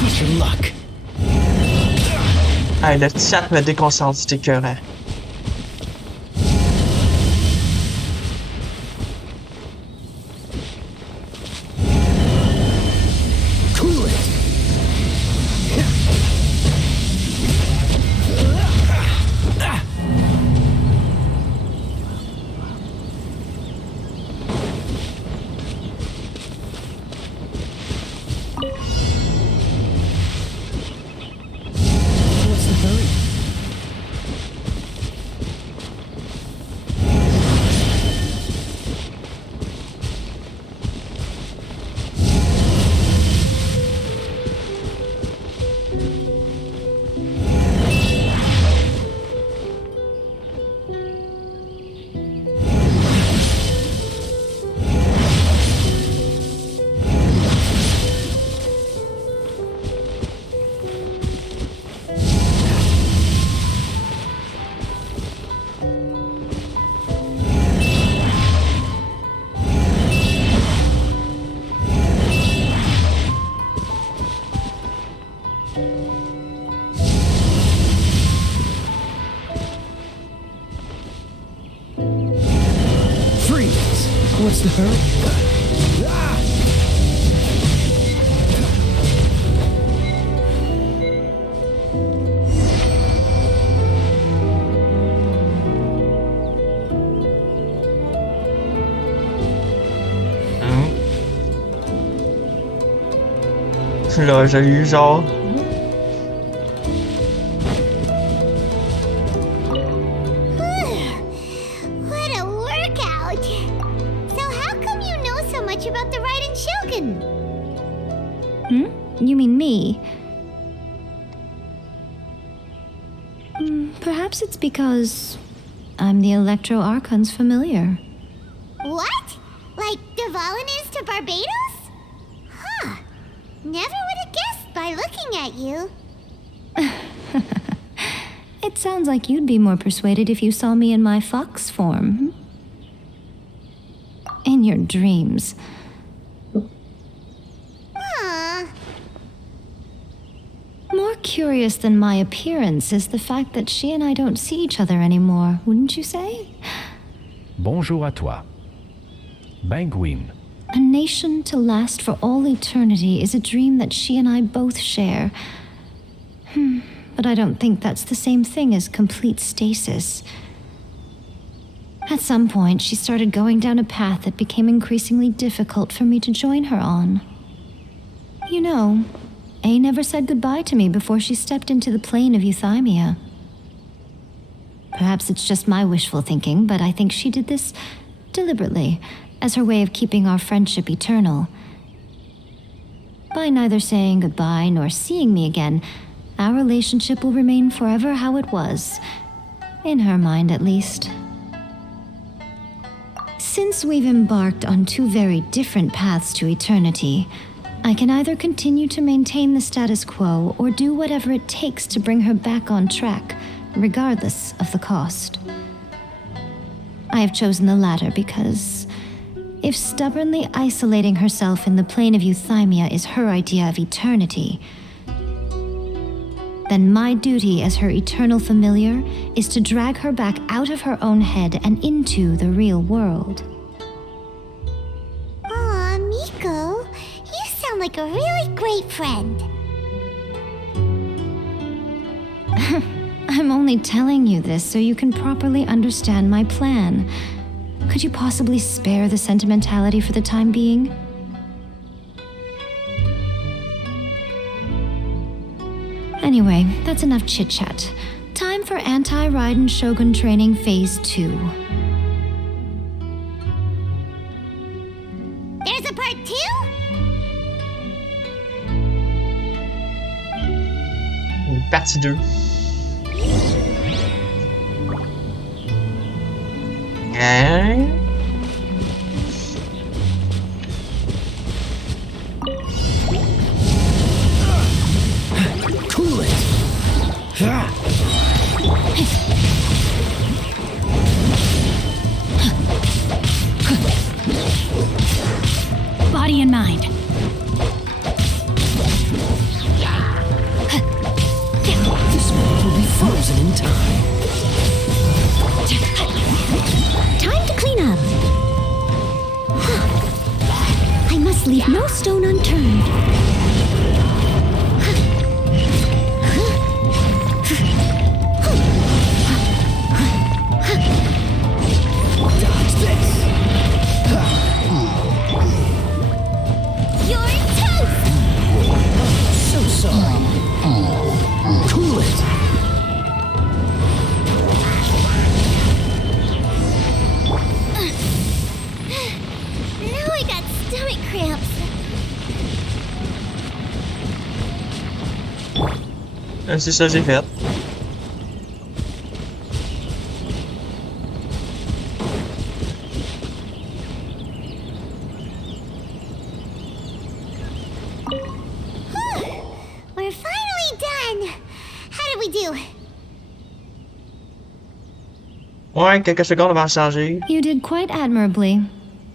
Push your luck. Hey, le chat me déconcentre, c'est écœurant. Cool it. What's the hurry? Freeze! What's the hurry? Là, j'ai eu genre. What a workout! So how come you know so much about the Raiden Shogun? You mean me? Perhaps it's because I'm the Electro Archon's familiar. What? Like Devalin is to Barbados? Huh. Never would have guessed by looking at you. It sounds like you'd be more persuaded if you saw me in my fox form. In your dreams. Aw. More curious than my appearance is the fact that she and I don't see each other anymore, wouldn't you say? Bonjour à toi. Banguin. A nation to last for all eternity is a dream that she and I both share. But I don't think that's the same thing as complete stasis. At some point, she started going down a path that became increasingly difficult for me to join her on. You know, A never said goodbye to me before she stepped into the plane of Euthymia. Perhaps it's just my wishful thinking, but I think she did this deliberately, as her way of keeping our friendship eternal. By neither saying goodbye nor seeing me again, our relationship will remain forever how it was. In her mind, at least. Since we've embarked on two very different paths to eternity, I can either continue to maintain the status quo or do whatever it takes to bring her back on track, regardless of the cost. I have chosen the latter because if stubbornly isolating herself in the plane of Euthymia is her idea of eternity, then my duty as her eternal familiar is to drag her back out of her own head and into the real world. Aw, Miko, you sound like a really great friend. I'm only telling you this so you can properly understand my plan. Could you possibly spare the sentimentality for the time being? Anyway, that's enough chit-chat. Time for Anti-Raiden Shogun Training Phase 2. partie 2. Hein? Cool it. Body and mind. This man will be frozen in time. Time to clean up. I must leave no stone unturned. Dodge this. You're toast! So sorry. Cool it. Now I got stomach cramps. C'est ça, j'ai fait. We're finally done. How did we do? Ouais, quelques secondes avant de changer. You did quite admirably.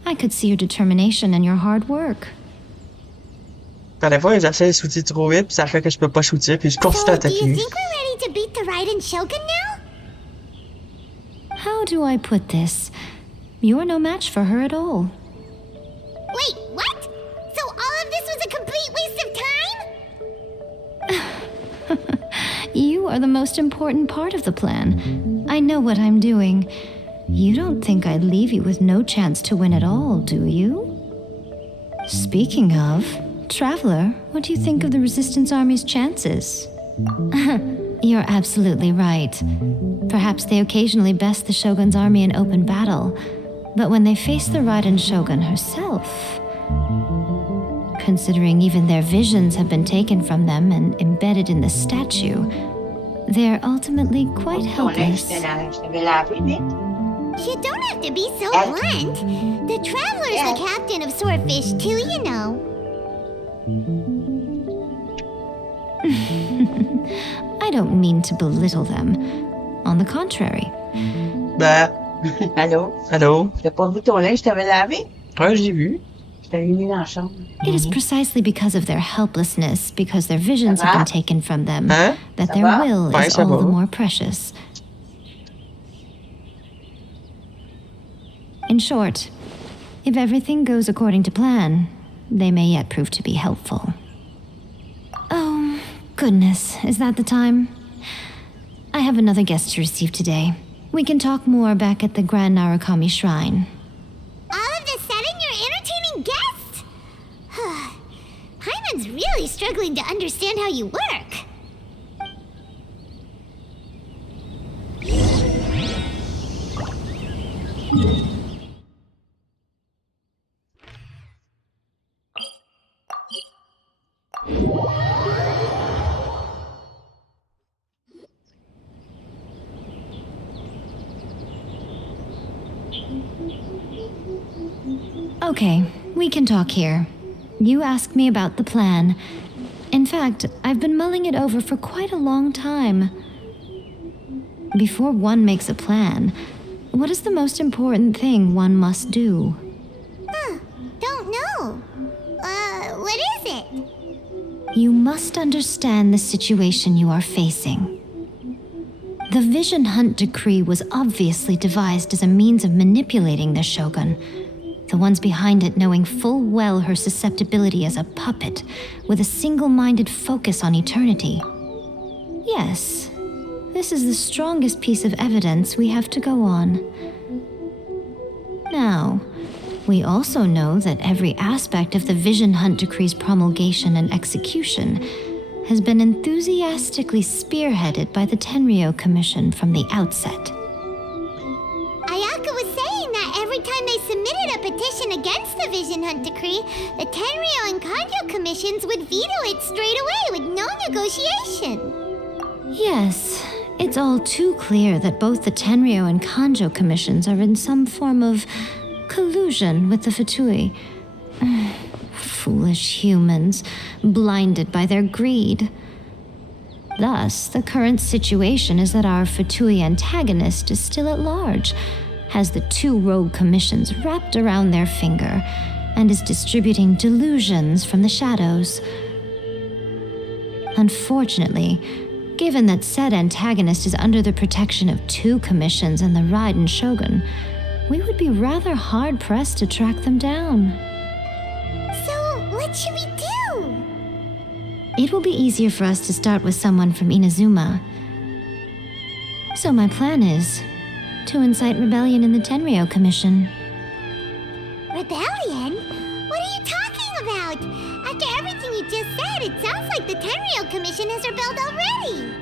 I could see your determination and your hard work. Quand des fois, j'essaie de shooter trop vite, puis ça fait que je peux pas shooter, puis je continue à So, do you attaquer. think we're ready to beat the Raiden Shogun now? How do I put this? You're no match for her at all. Wait, what? So all of this was a complete waste of time? You are the most important part of the plan. I know what I'm doing. You don't think I'd leave you with no chance to win at all, do you? Speaking of, Traveler, what do you think of the Resistance Army's chances? You're absolutely right. Perhaps they occasionally best the Shogun's army in open battle, but when they face the Raiden Shogun herself, considering even their visions have been taken from them and embedded in the statue, they're ultimately quite helpless. You don't have to be so blunt. The Traveler's the captain of Swordfish too, you know. I don't mean to belittle them. On the contrary. Bah, Allô? allô? T'as pas vu ton linge, je t'avais lavé? Ouais, j'ai vu. Je t'avais mis dans la chambre. It is precisely because of their helplessness, because their visions have been taken from them, Hein? that Ça their va? will Ouais, is ça all va. the more precious. In short, if everything goes according to plan, they may yet prove to be helpful. Oh, goodness, is that the time? I have another guest to receive today. We can talk more back at the Grand Narukami Shrine. All of a sudden, you're entertaining guests? Hyman's really struggling to understand how you work. Okay, we can talk here. You asked me about the plan. In fact, I've been mulling it over for quite a long time. Before one makes a plan, what is the most important thing one must do? Don't know. What is it? You must understand the situation you are facing. The Vision Hunt Decree was obviously devised as a means of manipulating the Shogun, the ones behind it knowing full well her susceptibility as a puppet, with a single-minded focus on eternity. Yes, this is the strongest piece of evidence we have to go on. Now, we also know that every aspect of the Vision Hunt Decree's promulgation and execution has been enthusiastically spearheaded by the Tenryo Commission from the outset. Ayaka was saying that every time they submitted a petition against the Vision Hunt Decree, the Tenryo and Kanjo commissions would veto it straight away with no negotiation. Yes, it's all too clear that both the Tenryo and Kanjo commissions are in some form of collusion with the Fatui. Foolish humans, blinded by their greed. Thus, the current situation is that our Fatui antagonist is still at large, has the two rogue commissions wrapped around their finger, and is distributing delusions from the shadows. Unfortunately, given that said antagonist is under the protection of two commissions and the Raiden Shogun, we would be rather hard-pressed to track them down. So, what should we do? It will be easier for us to start with someone from Inazuma. So my plan is to incite rebellion in the Tenryo Commission. Rebellion? What are you talking about? After everything you just said, it sounds like the Tenryo Commission has rebelled already.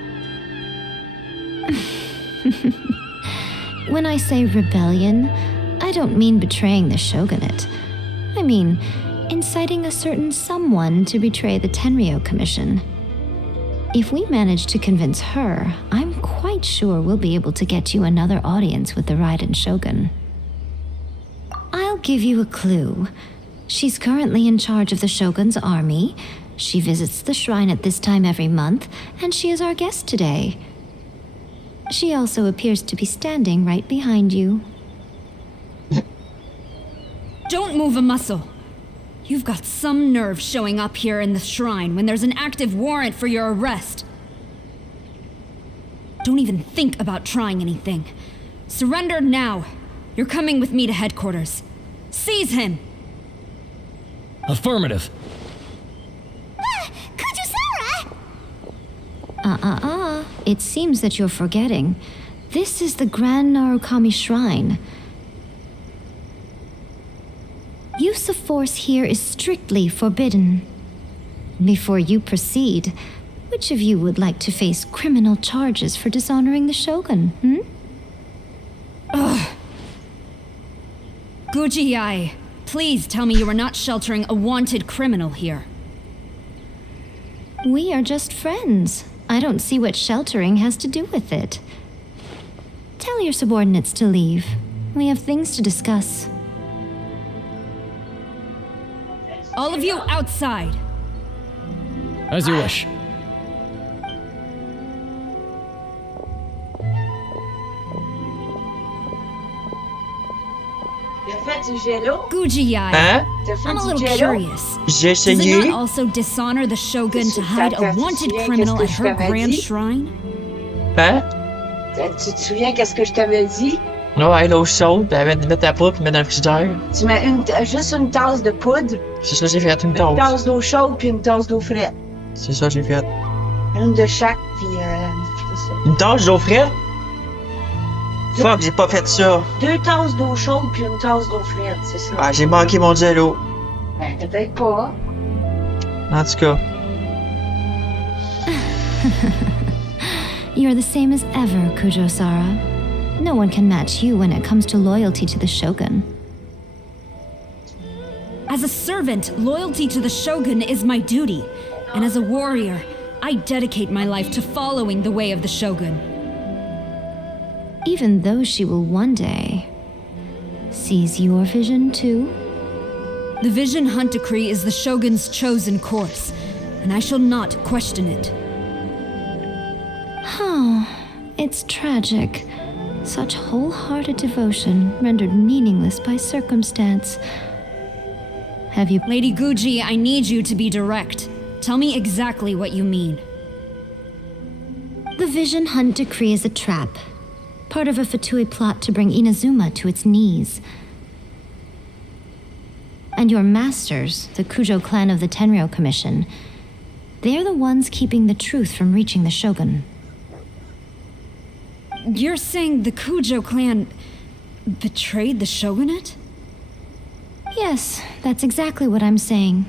When I say rebellion, I don't mean betraying the shogunate. I mean inciting a certain someone to betray the Tenryo Commission. If we manage to convince her, I'm quite sure we'll be able to get you another audience with the Raiden Shogun. I'll give you a clue. She's currently in charge of the Shogun's army. She visits the shrine at this time every month, and she is our guest today. She also appears to be standing right behind you. Don't move a muscle. You've got some nerve showing up here in the shrine when there's an active warrant for your arrest. Don't even think about trying anything. Surrender now. You're coming with me to headquarters. Seize him! Affirmative. Kujusara! It seems that you're forgetting. This is the Grand Narukami Shrine. Use of force here is strictly forbidden. Before you proceed, which of you would like to face criminal charges for dishonoring the Shogun, Ugh. Guji-ai, please tell me you are not sheltering a wanted criminal here. We are just friends. I don't see what sheltering has to do with it. Tell your subordinates to leave. We have things to discuss. All of you outside. As you wish. T'as fait du jello? Guji-ai, Hein? T'as fait I'm a du little jello? curious. J'ai Does it essayé. not also dishonor the Shogun to hide a wanted Qu'est-ce criminal que at je her t'avais grand dit? shrine? Hein? Tu te souviens qu'est-ce que je t'avais dit? Ouais, l'eau chaude, puis elle met ta poudre, puis mettre dans le frigidaire. Tu mets juste une tasse de poudre, C'est ça que j'ai fait, une une tasse. tasse d'eau chaude puis une tasse d'eau frette. C'est ça que j'ai fait. Une de chaque, puis c'est ça. Une tasse d'eau frette? Fuck, j'ai pas fait ça. 2 tasses d'eau chaude puis une tasse d'eau frette, c'est ça. Ah, j'ai manqué mon jello. Ben, peut-être pas. En tout cas. You're the same as ever, Kujo-sara. No one can match you when it comes to loyalty to the Shogun. As a servant, loyalty to the Shogun is my duty. And as a warrior, I dedicate my life to following the way of the Shogun. Even though she will one day seize your vision too. The Vision Hunt Decree is the Shogun's chosen course, and I shall not question it. It's tragic. Such wholehearted devotion rendered meaningless by circumstance. Have you... Lady Guji, I need you to be direct. Tell me exactly what you mean. The Vision Hunt Decree is a trap. Part of a Fatui plot to bring Inazuma to its knees. And your masters, the Kujo clan of the Tenryo Commission, they're the ones keeping the truth from reaching the Shogun. You're saying the Kujo clan betrayed the Shogunate? Yes, that's exactly what I'm saying.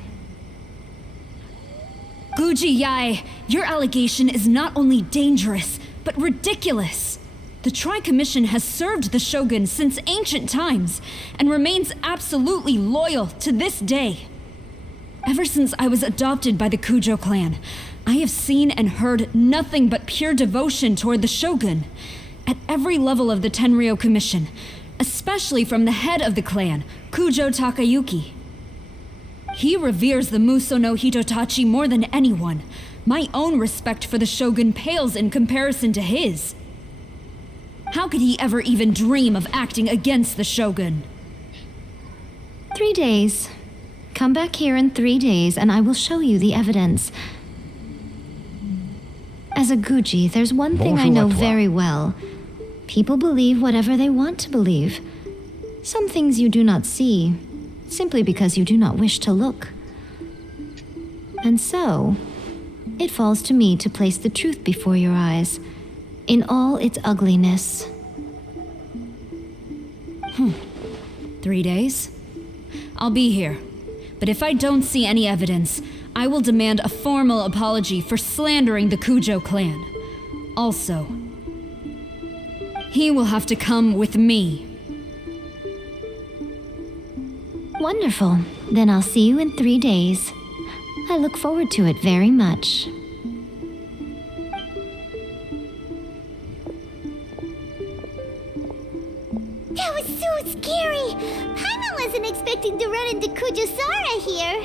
Guji-ai, your allegation is not only dangerous, but ridiculous. The Tri-Commission has served the Shogun since ancient times, and remains absolutely loyal to this day. Ever since I was adopted by the Kujo clan, I have seen and heard nothing but pure devotion toward the Shogun. At every level of the Tenryou Commission, especially from the head of the clan, Kujo Takayuki. He reveres the Muso no Hitotachi more than anyone. My own respect for the Shogun pales in comparison to his. How could he ever even dream of acting against the Shogun? 3 days. Come back here in 3 days and I will show you the evidence. As a Guji, there's one thing I know very well. People believe whatever they want to believe. Some things you do not see, simply because you do not wish to look. And so, it falls to me to place the truth before your eyes, in all its ugliness. 3 days? I'll be here. But if I don't see any evidence, I will demand a formal apology for slandering the Kujo clan. Also, he will have to come with me. Wonderful. Then I'll see you in 3 days. I look forward to it very much. That was so scary! Paimon wasn't expecting to run into Kujosara here.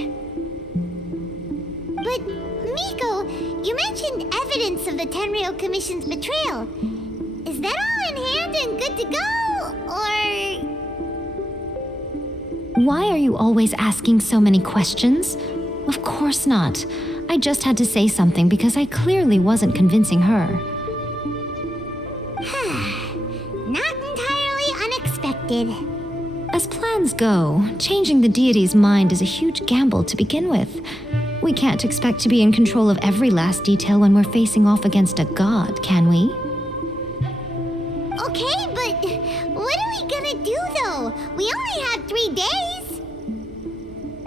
But, Miko, you mentioned evidence of the Tenryou Commission's betrayal. Is that all in hand and good to go, or...? Why are you always asking so many questions? Of course not. I just had to say something because I clearly wasn't convincing her. Not entirely unexpected. As plans go, changing the deity's mind is a huge gamble to begin with. We can't expect to be in control of every last detail when we're facing off against a god, can we? Okay, but what are we gonna do, though? We only have 3 days.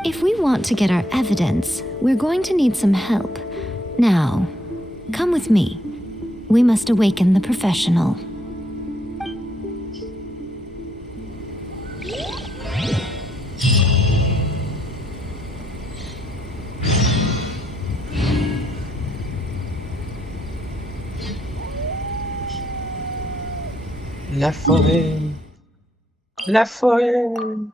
If we want to get our evidence, we're going to need some help. Now, come with me. We must awaken the professional. La forêt. La forêt.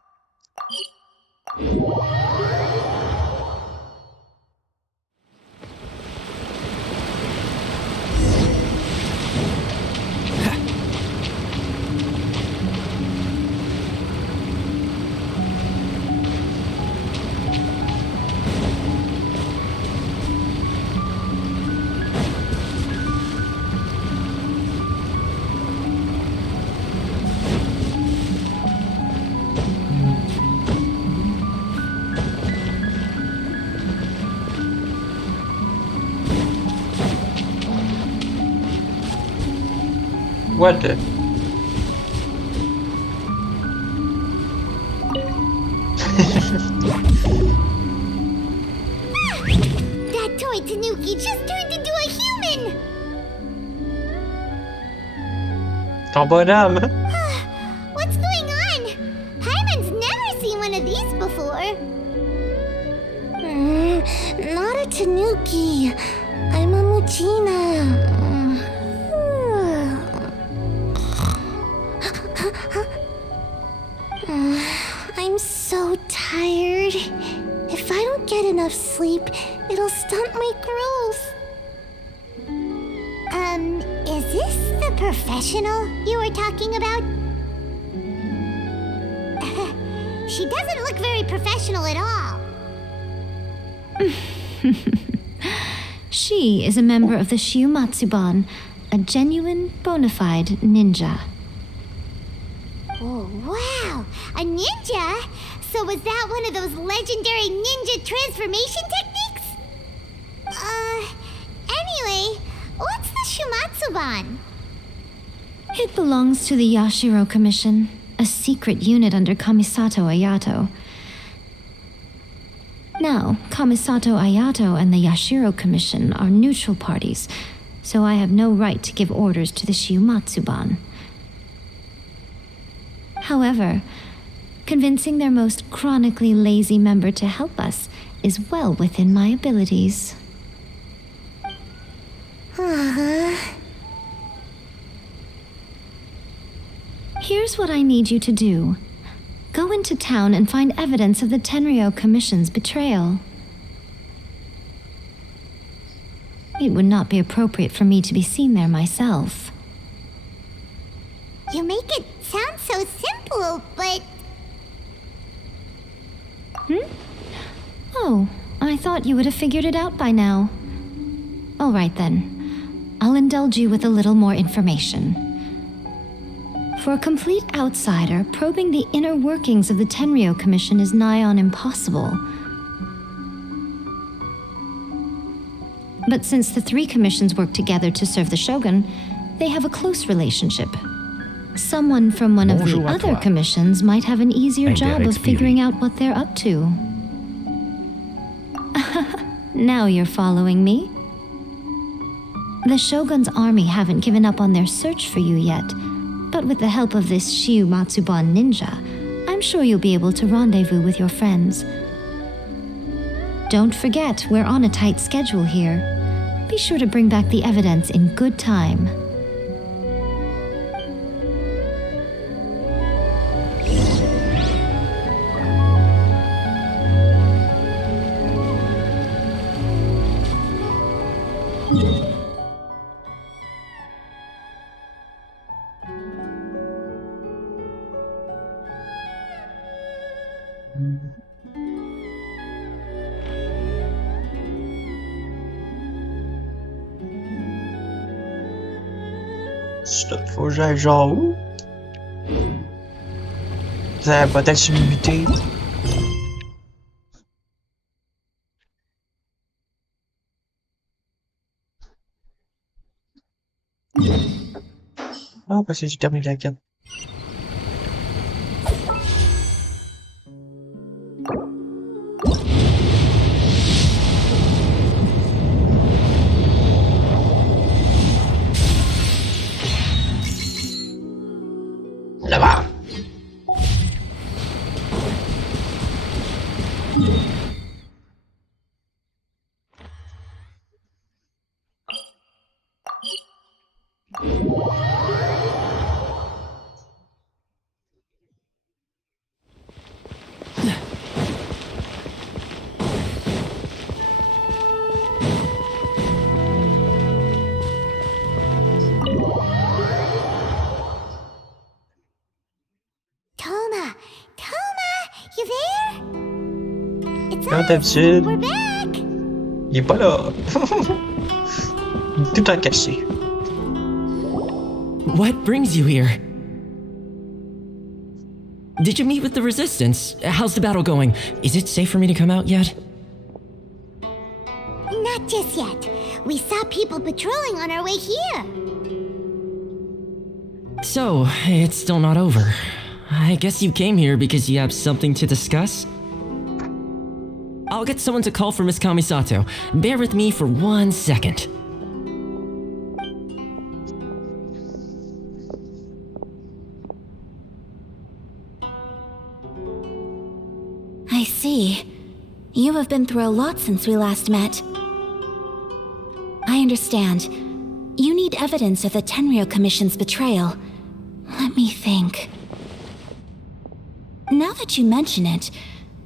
What the? That toy Tanuki just turned into a human! Ton bonhomme. What's going on? Paimon's never seen one of these before. Not a Tanuki. I'm a Muchina. I'm so tired. If I don't get enough sleep, it'll stunt my growth. Is this the professional you were talking about? She doesn't look very professional at all. She is a member of the Shiumatsuban, a genuine, bona fide ninja. Oh, wow! A ninja? So was that one of those legendary ninja transformation techniques? Anyway, what's the Shiumatsuban? It belongs to the Yashiro Commission, a secret unit under Kamisato Ayato. Now, Kamisato Ayato and the Yashiro Commission are neutral parties, so I have no right to give orders to the Shiumatsuban. However, convincing their most chronically lazy member to help us is well within my abilities. Here's what I need you to do. Go into town and find evidence of the Tenryou Commission's betrayal. It would not be appropriate for me to be seen there myself. You make it sound so simple, but... Oh, I thought you would have figured it out by now. All right then. I'll indulge you with a little more information. For a complete outsider, probing the inner workings of the Tenryou Commission is nigh on impossible. But since the three commissions work together to serve the Shogun, they have a close relationship. Someone from one of the Bonjour à other toi. commissions might have an easier And job their of figuring out what they're up to. Now you're following me? The Shogun's army haven't given up on their search for you yet, but with the help of this Shiu Matsuban ninja, I'm sure you'll be able to rendezvous with your friends. Don't forget, we're on a tight schedule here. Be sure to bring back the evidence in good time. Stop, faut que j'aille genre où? Ça va peut-être se limiter. Ah, parce que j'ai terminé la quête. Là-bas. Toma! Toma! You there? It's Comme us! d'habitude, We're back! il est pas là. Il est tout en caché. What brings you here? Did you meet with the Resistance? How's the battle going? Is it safe for me to come out yet? Not just yet. We saw people patrolling on our way here. So, it's still not over. I guess you came here because you have something to discuss? I'll get someone to call for Miss Kamisato. Bear with me for 1 second. I see. You have been through a lot since we last met. I understand. You need evidence of the Tenryou Commission's betrayal. Let me think. Now that you mention it,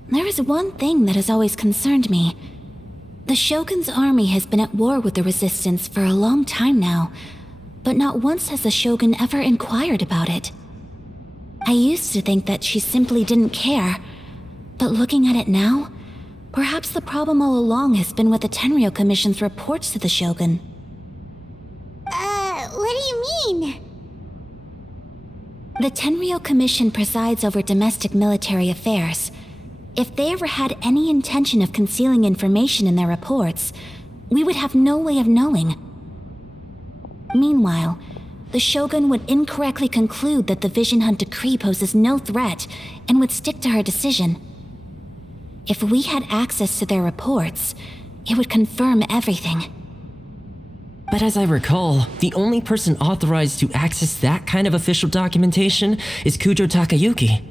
there is one thing that has always concerned me. The Shogun's army has been at war with the Resistance for a long time now, but not once has the Shogun ever inquired about it. I used to think that she simply didn't care, but looking at it now, perhaps the problem all along has been with the Tenryou Commission's reports to the Shogun. What do you mean? The Tenryou Commission presides over domestic military affairs. If they ever had any intention of concealing information in their reports, we would have no way of knowing. Meanwhile, the Shogun would incorrectly conclude that the Vision Hunt decree poses no threat and would stick to her decision. If we had access to their reports, it would confirm everything. But as I recall, the only person authorized to access that kind of official documentation is Kujo Takayuki.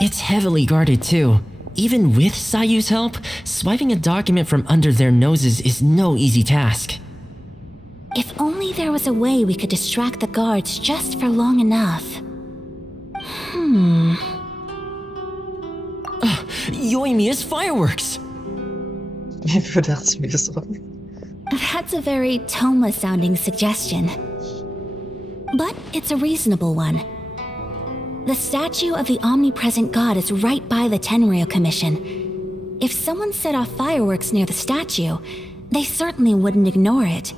It's heavily guarded too. Even with Sayu's help, swiping a document from under their noses is no easy task. If only there was a way we could distract the guards just for long enough. Yoimiya's fireworks! That's a very Toma-sounding suggestion. But it's a reasonable one. The statue of the omnipresent god is right by the Tenryou Commission. If someone set off fireworks near the statue, they certainly wouldn't ignore it.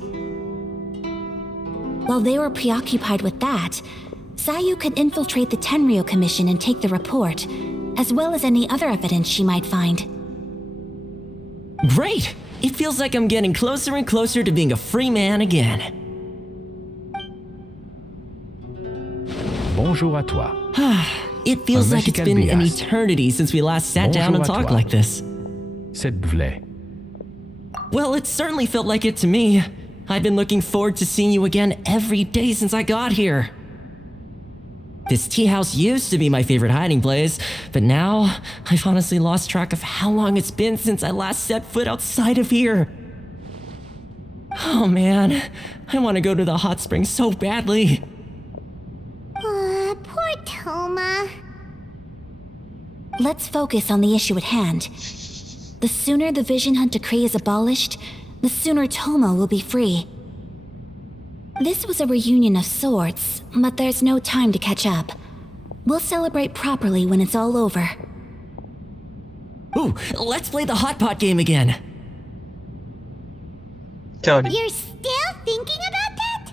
While they were preoccupied with that, Sayu could infiltrate the Tenryou Commission and take the report, as well as any other evidence she might find. Great! It feels like I'm getting closer and closer to being a free man again. Bonjour à toi. It feels like it's been an eternity since we last sat down and talked like this. C'est vrai. Well, it certainly felt like it to me. I've been looking forward to seeing you again every day since I got here. This tea house used to be my favorite hiding place, but now I've honestly lost track of how long it's been since I last set foot outside of here. Oh man, I want to go to the hot springs so badly. Poor Toma. Let's focus on the issue at hand. The sooner the Vision Hunt decree is abolished, the sooner Toma will be free. This was a reunion of sorts, but there's no time to catch up. We'll celebrate properly when it's all over. Ooh, let's play the hot pot game again. You're still thinking about that?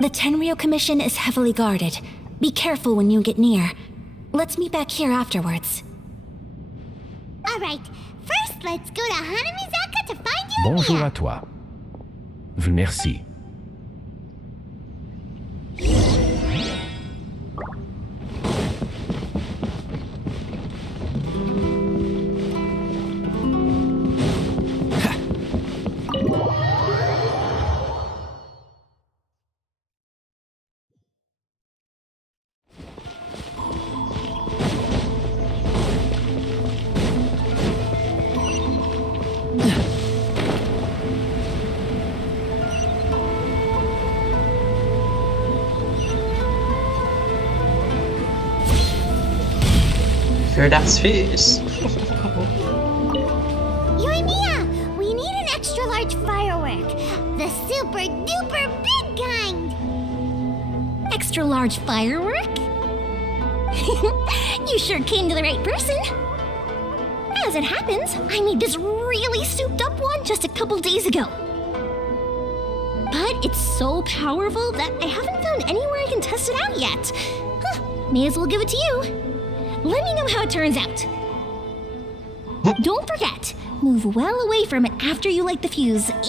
The Tenryou Commission is heavily guarded. Be careful when you get near. Let's meet back here afterwards. Alright, first let's go to Hanamizaka to find you. Bonjour à toi. Merci. Feu d'artifice. Yoimiya, we need an extra large firework. The super duper big kind. Extra large firework? You sure came to the right person. As it happens, I made this really souped up one just a couple days ago. But it's so powerful that I haven't found anywhere I can test it out yet. May as well give it to you. Let me know how it turns out. Don't forget, move well away from it after you light the fuse, and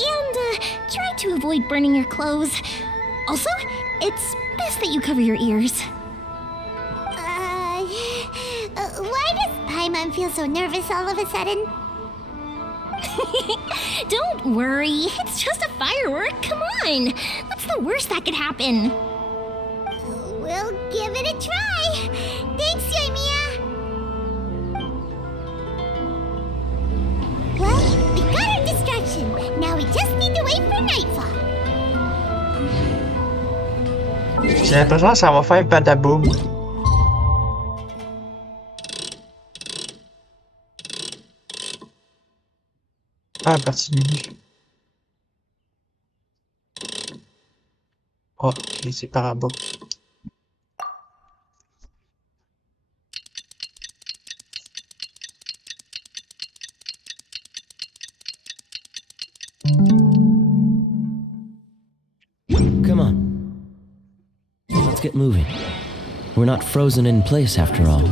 try to avoid burning your clothes. Also, it's best that you cover your ears. Why does Paimon feel so nervous all of a sudden? Don't worry, it's just a firework. Come on, what's the worst that could happen? We'll give it a try. Thanks, Yoimiya. Well, we got our distraction. Now we just need to wait for nightfall. J'ai l'impression que ça va faire badaboum. Ah, partie de nuit. Oh, ok, c'est par là-bas. Come on. Let's get moving. We're not frozen in place after all.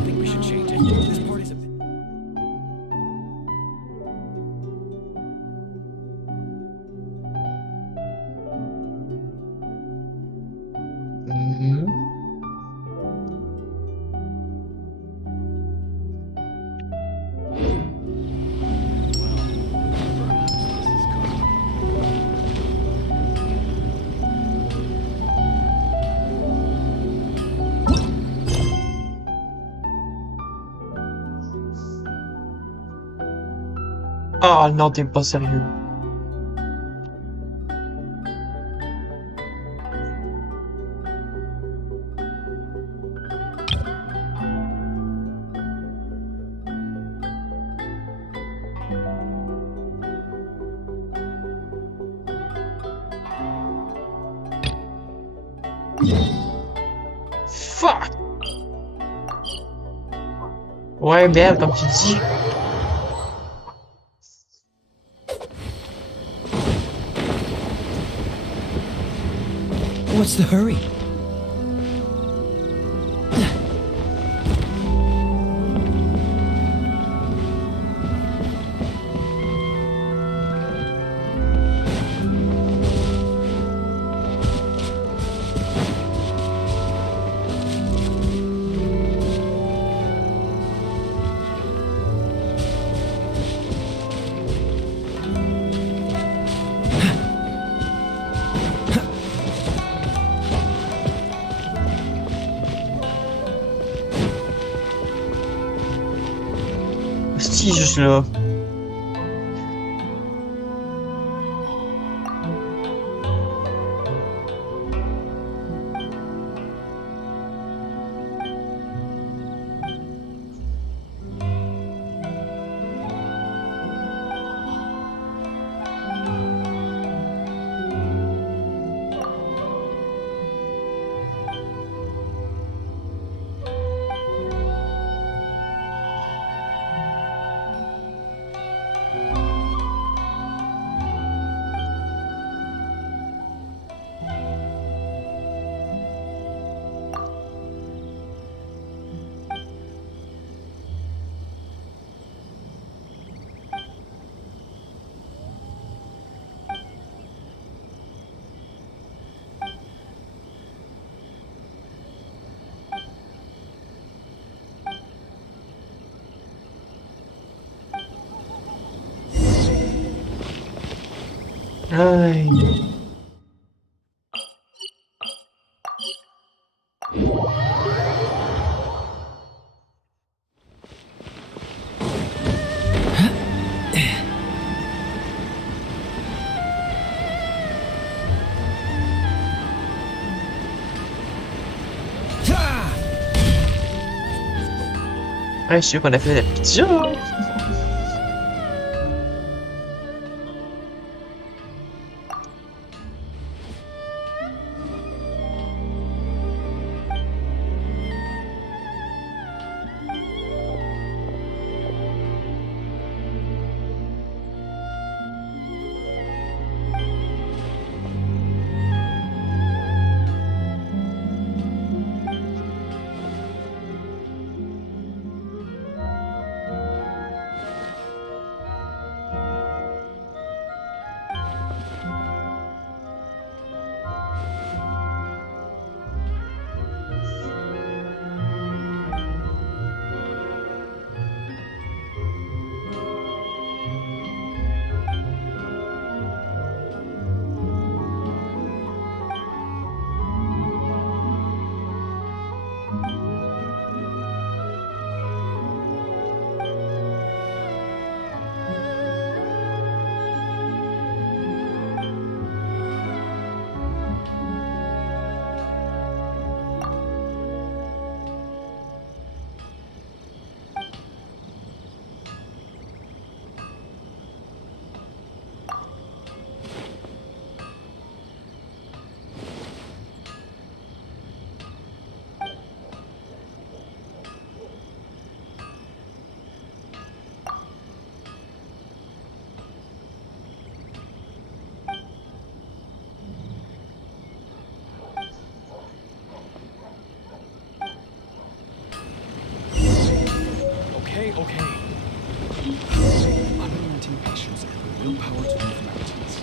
Ah non, t'es pas sérieux. Fuck! Ouais, belle, comme tu dis. What's the hurry? Si, juste là. Aïe. Ouais, je suis sûr qu'on a fait la pizza. Okay. Unrelenting patience and the willpower to move mountains.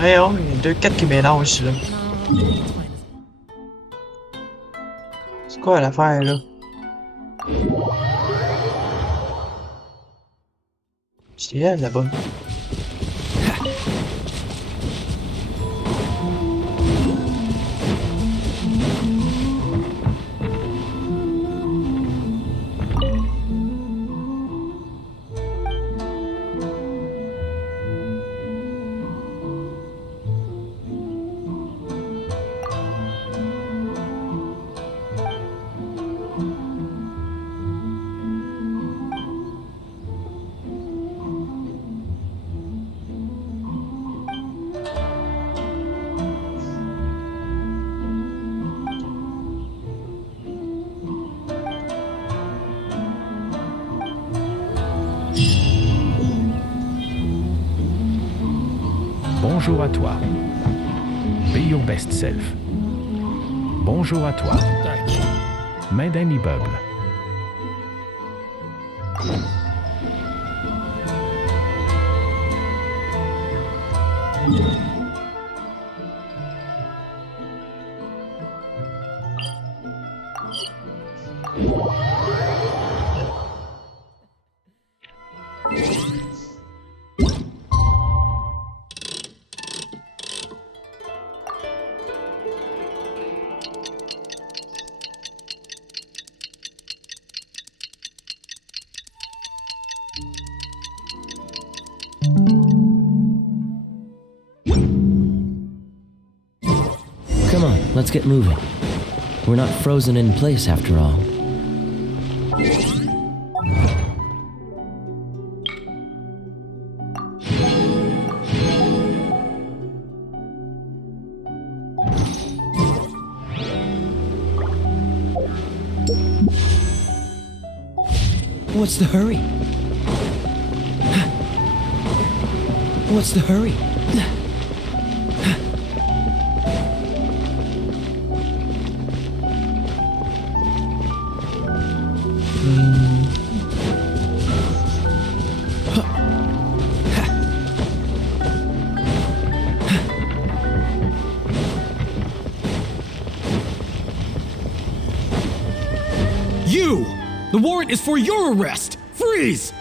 Voyons, il y a deux quêtes qui mélangent là. C'est quoi l'affaire là? C'est elle là-bas. Bonjour à toi. Be your best self. Bonjour à toi. Main d'un immeuble. Come on, let's get moving. We're not frozen in place after all. What's the hurry? What's the hurry? You! The warrant is for your arrest! Freeze!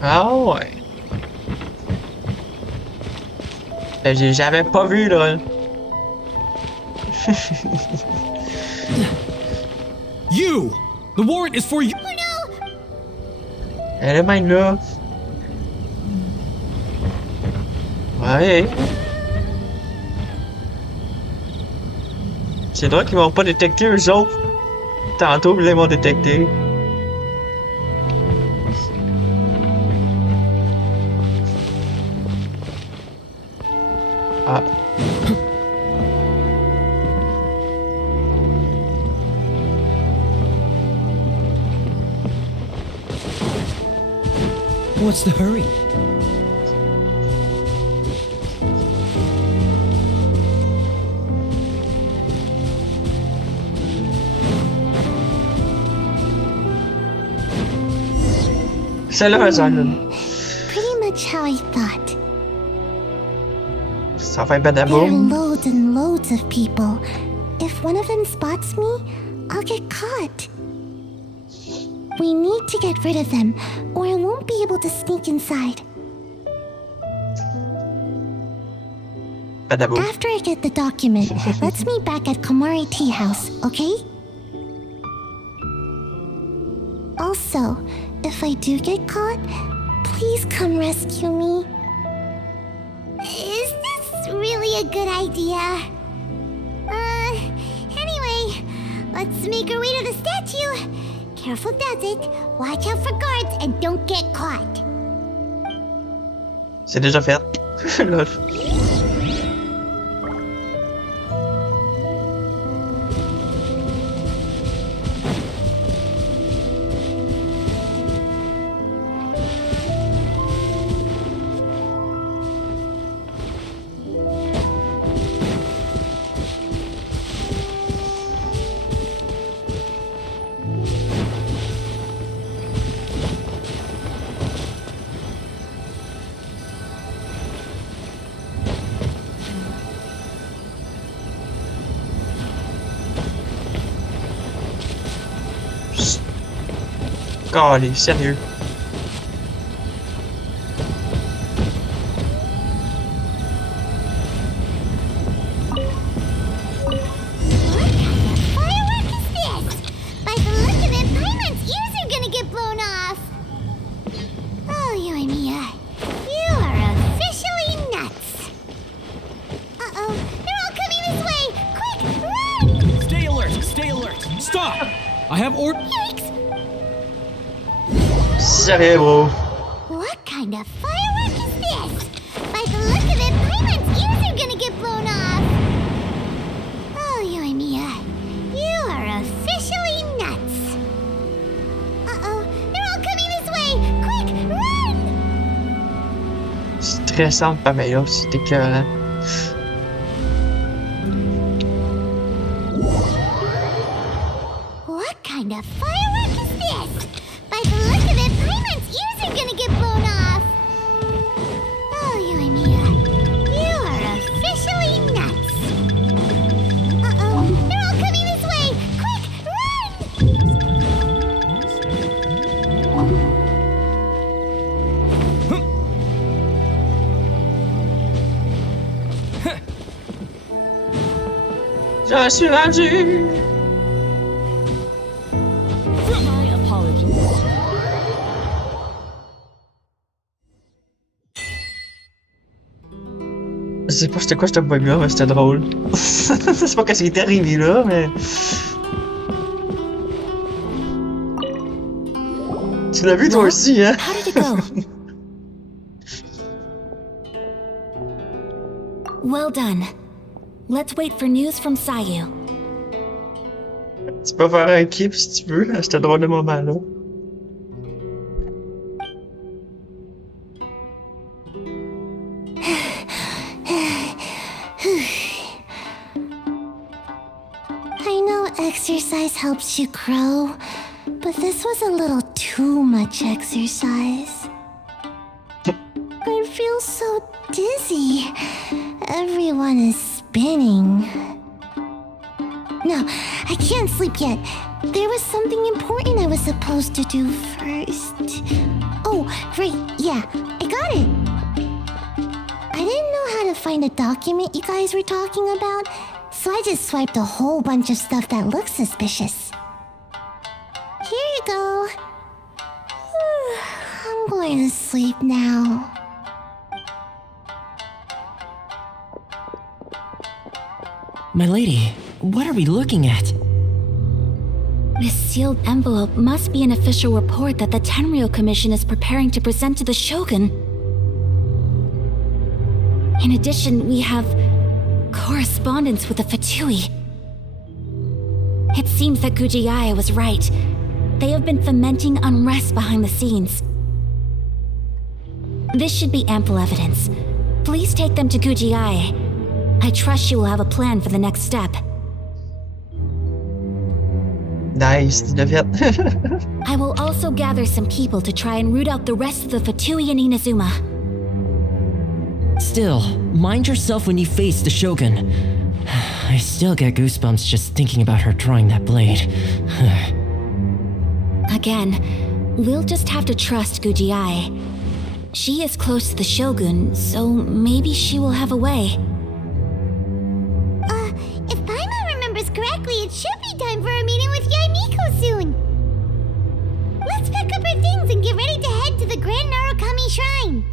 Ah ouais. J'avais pas vu là. You! The warrant is for you! Elle est même là. Ouais. C'est drôle qu'ils m'ont pas détecté eux autres. Tantôt, ils les m'ont détecté. Ah. What's the hurry? Celle-là, Pretty much how I thought. Ça fait pas There are d'amour. loads and loads of people. If one of them spots me, I'll get caught. We need to get rid of them, or I won't be able to sneak inside. Pas d'amour. After I get the document, let's meet back at Komari Tea House, okay? Also, if I do get caught, please come rescue me. Is this really a good idea? Anyway, let's make our way to the statue. Careful does it. Watch out for guards and don't get caught. C'est déjà fait. Lol. Allez, sérieux. Firework is this? By the look of it, Paimon's ears are gonna get blown off. Oh, you and Mia, you are officially nuts. Uh-oh, they're all coming this way. Quick, run! Stay alert! Stay alert! Stop! I have Yikes! Sérieux, bro. What kind of firework is this? By the look of it, Paimon's ears are gonna get blown off. Oh, you and Mia, you are officially nuts. Uh-oh, they're all coming this way. Quick, run! Stressante, Pamela, c'est écœurant. What kind of firework is this? By the look of it, Paimon's ears are gonna get blown off. Oh, you and Mia, you are officially nuts. Uh-oh, they're all coming this way. Quick, run! Je suis rendu. My apologies. Je sais pas c'était quoi ce bug là, mais c'était drôle. Je sais pas qu'est-ce qui est arrivé là, mais. Tu l'as vu toi aussi, hein? How did it go? Well done. Let's wait for news from Sayu. Tu peux faire un clip si tu veux, là, ce drôle de moment-là. I know exercise helps you grow, but this was a little too much exercise. I feel so dizzy. Everyone is spinning. No, I can't sleep yet. There was something important I was supposed to do first. Oh, right, yeah, I got it. I didn't know how to find a document you guys were talking about, so I just swiped a whole bunch of stuff that looks suspicious. Here you go. I'm going to sleep now. My lady, what are we looking at? This sealed envelope must be an official report that the Tenryou Commission is preparing to present to the Shogun. In addition, we have correspondence with the Fatui. It seems that Gujiaya was right. They have been fomenting unrest behind the scenes. This should be ample evidence. Please take them to Gujiaya. I trust she will have a plan for the next step. Nice, tu l'as fait. I will also gather some people to try and root out the rest of the Fatui in Inazuma. Still, mind yourself when you face the Shogun. I still get goosebumps just thinking about her drawing that blade. Again, we'll just have to trust Gujiai. She is close to the Shogun, so maybe she will have a way. If Paimon remembers correctly, it should be time for a meeting with Yaimiko soon. Let's pack up our things and get ready to head to the Grand Narukami Shrine.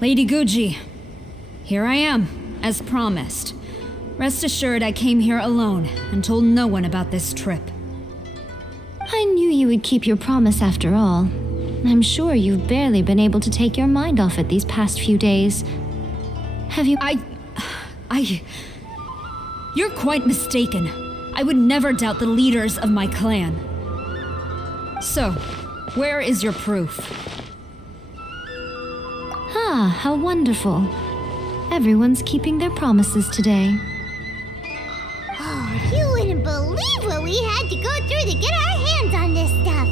Lady Guji, here I am, as promised. Rest assured I came here alone and told no one about this trip. I knew you would keep your promise after all. I'm sure you've barely been able to take your mind off it these past few days. Have you... You're quite mistaken. I would never doubt the leaders of my clan. So, where is your proof? Ah, how wonderful. Everyone's keeping their promises today. Oh, you wouldn't believe what we had to go through to get our hands on this stuff.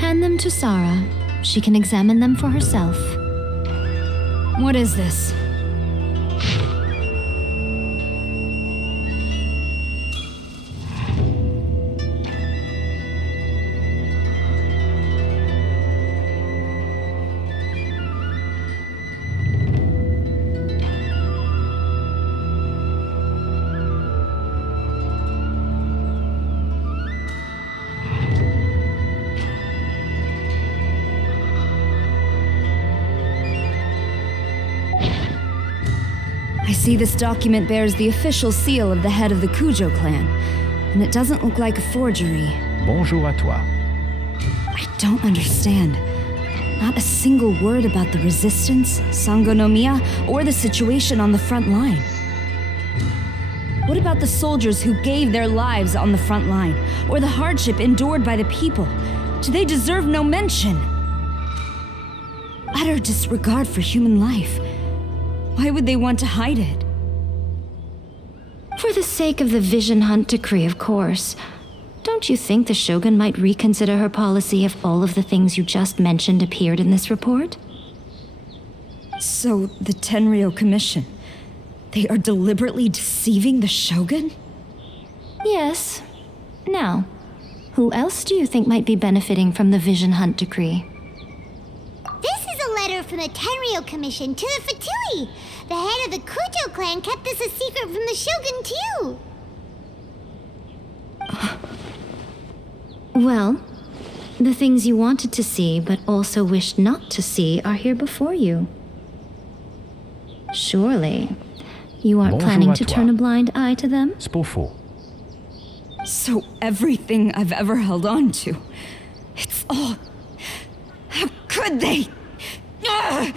Hand them to Sarah. She can examine them for herself. What is this? I see this document bears the official seal of the head of the Kujo clan, and it doesn't look like a forgery. Bonjour à toi. I don't understand. Not a single word about the resistance, Sangonomiya, or the situation on the front line. What about the soldiers who gave their lives on the front line, or the hardship endured by the people? Do they deserve no mention? Utter disregard for human life. Why would they want to hide it? For the sake of the Vision Hunt decree, of course. Don't you think the Shogun might reconsider her policy if all of the things you just mentioned appeared in this report? So, the Tenryou Commission, they are deliberately deceiving the Shogun? Yes. Now, who else do you think might be benefiting from the Vision Hunt decree? This is a letter from the Tenryou Commission to the Fatui. The head of the Kujo clan kept this a secret from the Shogun, too. Well, the things you wanted to see but also wished not to see are here before you. Surely, you aren't Bonjour planning à to toi. turn a blind eye to them? C'est pas faux. So everything I've ever held on to, it's all... How could they? Ugh!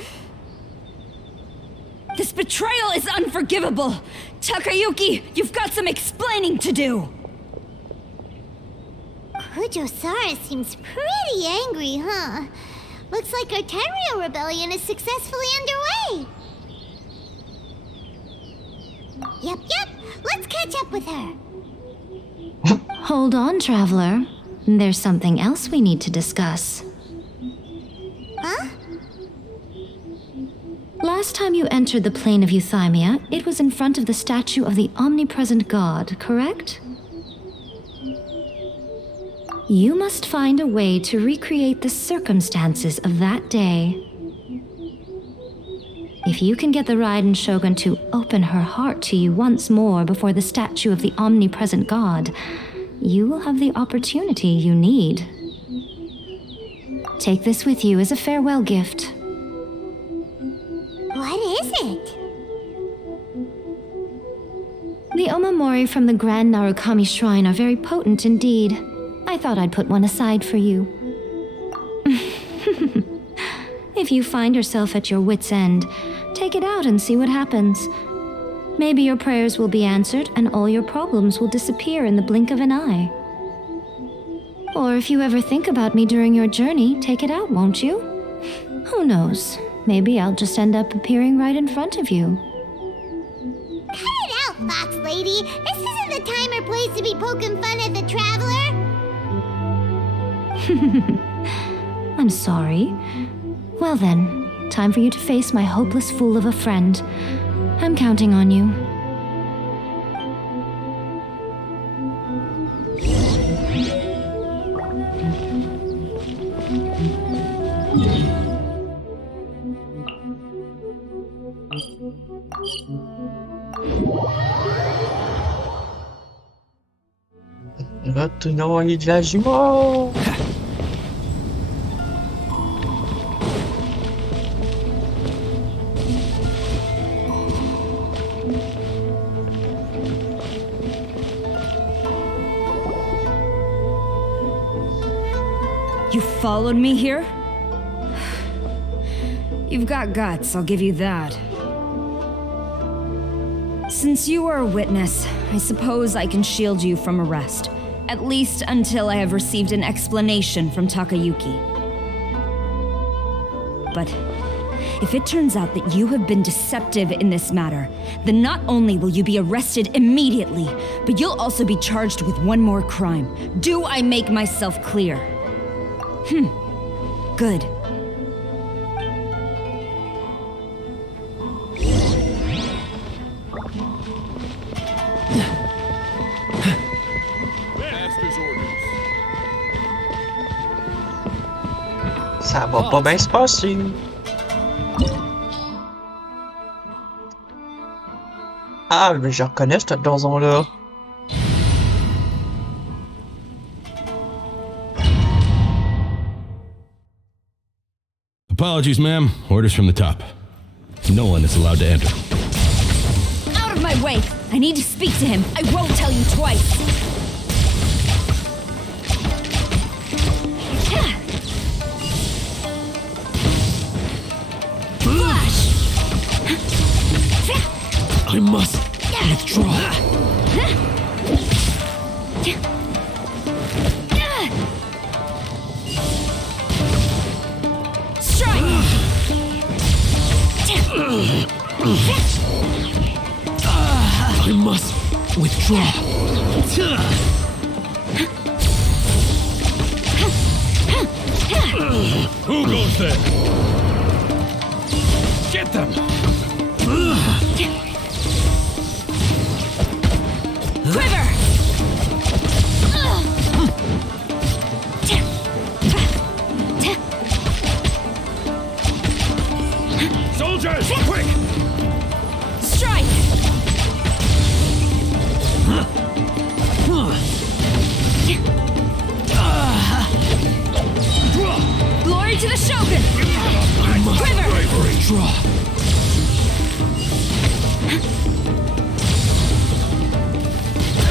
This betrayal is unforgivable! Takayuki, you've got some explaining to do! Kujo-Sara seems pretty angry, huh? Looks like our Tenryou rebellion is successfully underway. Yep. Let's catch up with her. Hold on, traveler. There's something else we need to discuss. Huh? Last time you entered the plane of Euthymia, it was in front of the statue of the omnipresent god, correct? You must find a way to recreate the circumstances of that day. If you can get the Raiden Shogun to open her heart to you once more before the statue of the omnipresent god, you will have the opportunity you need. Take this with you as a farewell gift. What is it? The omamori from the Grand Narukami Shrine are very potent indeed. I thought I'd put one aside for you. If you find yourself at your wit's end, take it out and see what happens. Maybe your prayers will be answered and all your problems will disappear in the blink of an eye. Or if you ever think about me during your journey, take it out, won't you? Who knows? Maybe I'll just end up appearing right in front of you. Cut it out, Fox Lady. This isn't the time or place to be poking fun at the traveler. I'm sorry. Well then, time for you to face my hopeless fool of a friend. I'm counting on you. Retournons de la jument. You followed me here? You've got guts, I'll give you that. Since you are a witness, I suppose I can shield you from arrest. At least until I have received an explanation from Takayuki. But if it turns out that you have been deceptive in this matter, then not only will you be arrested immediately, but you'll also be charged with one more crime. Do I make myself clear? Good. Ça va pas bien se passer. Ah, mais je reconnais cette donjon-là. Apologies, ma'am. Orders from the top. No one is allowed to enter. Out of my way! I need to speak to him. I won't tell you twice. Flash! I must withdraw. Strike! I must withdraw. Who goes there? Get them! Quiver! Soldiers, quick! Strike! Glory to the Shogun! Quiver! Draw.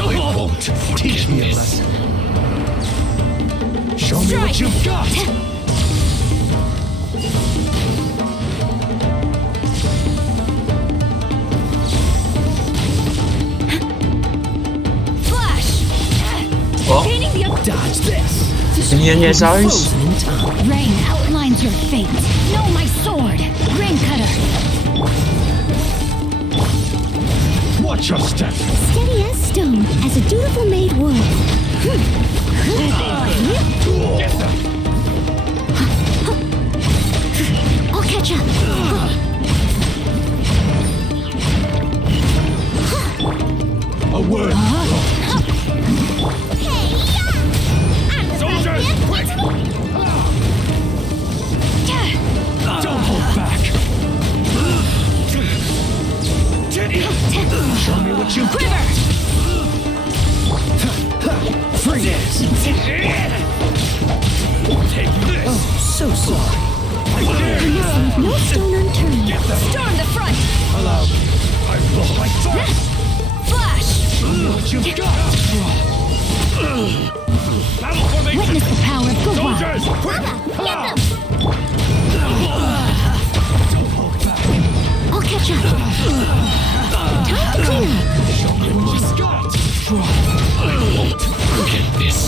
It won't teach me a lesson. Show me what you've got! Painting the dodge this. Rain outlines your fate. Know my sword. Rain cutter. Watch your step. Steady as stone, as a dutiful maid would. Get them. I'll catch up. A word. Soldiers, quick! Don't hold back. Show me what you quiver! Freeze! Take this! Oh, so sorry. No stone unturned. Storm the front! Allow me. I blow my thoughts! Flash! Show me what you got! Battle formation! Witness the power of good luck. Soldiers, quick! Get them! Don't hold back. I'll catch up. Time to clean up. Show me what you got! I won't forget this.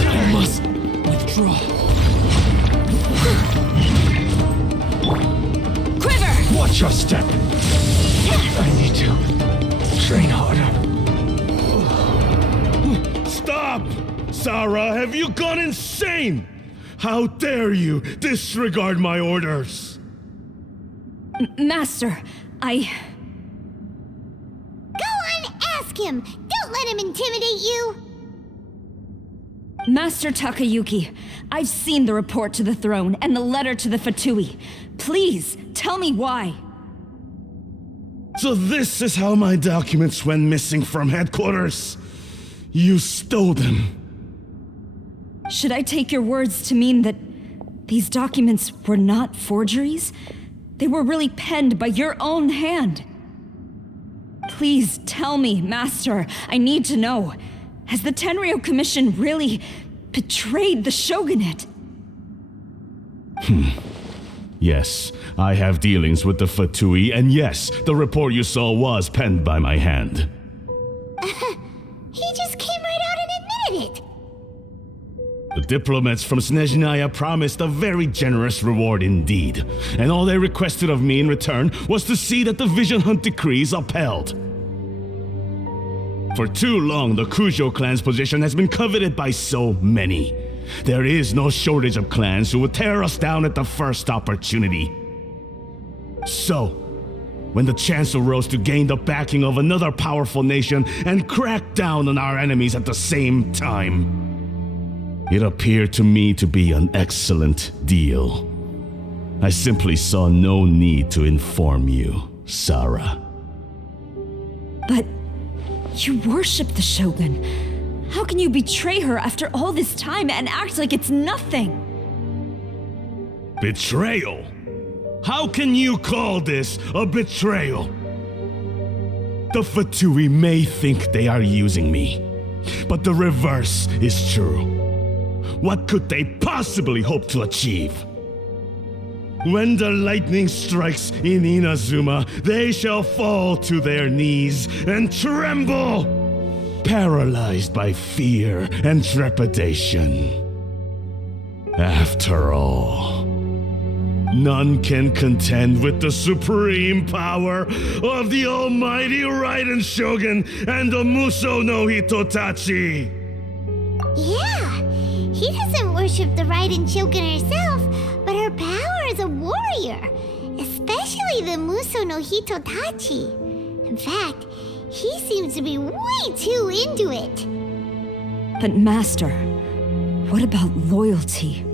I must withdraw. Quiver! Watch your step. I need to train harder. Stop! Sarah, have you gone insane? How dare you disregard my orders? Master, I... Go on, ask him. Don't let him intimidate you. Master Takayuki, I've seen the report to the throne and the letter to the Fatui. Please, tell me why. So this is how my documents went missing from headquarters. You stole them. Should I take your words to mean that these documents were not forgeries? They were really penned by your own hand. Please tell me, Master. I need to know. Has the Tenryou Commission really betrayed the shogunate? Yes, I have dealings with the Fatui, and yes, the report you saw was penned by my hand. He just came right out and admitted it. The diplomats from Snezhnaya promised a very generous reward indeed, and all they requested of me in return was to see that the Vision Hunt decrees upheld. For too long, the Kujo clan's position has been coveted by so many. There is no shortage of clans who would tear us down at the first opportunity. So, when the chance arose to gain the backing of another powerful nation and crack down on our enemies at the same time, it appeared to me to be an excellent deal. I simply saw no need to inform you, Sarah. But you worship the Shogun. How can you betray her after all this time and act like it's nothing? Betrayal? How can you call this a betrayal? The Fatui may think they are using me, but the reverse is true. What could they possibly hope to achieve? When the lightning strikes in Inazuma, they shall fall to their knees and tremble, paralyzed by fear and trepidation. After all, none can contend with the supreme power of the almighty Raiden Shogun and the Muso no Hitotachi. Yeah, he doesn't worship the Raiden Shogun herself, but her power as a warrior, especially the Muso no Hitotachi. In fact, he seems to be way too into it. But Master, what about loyalty?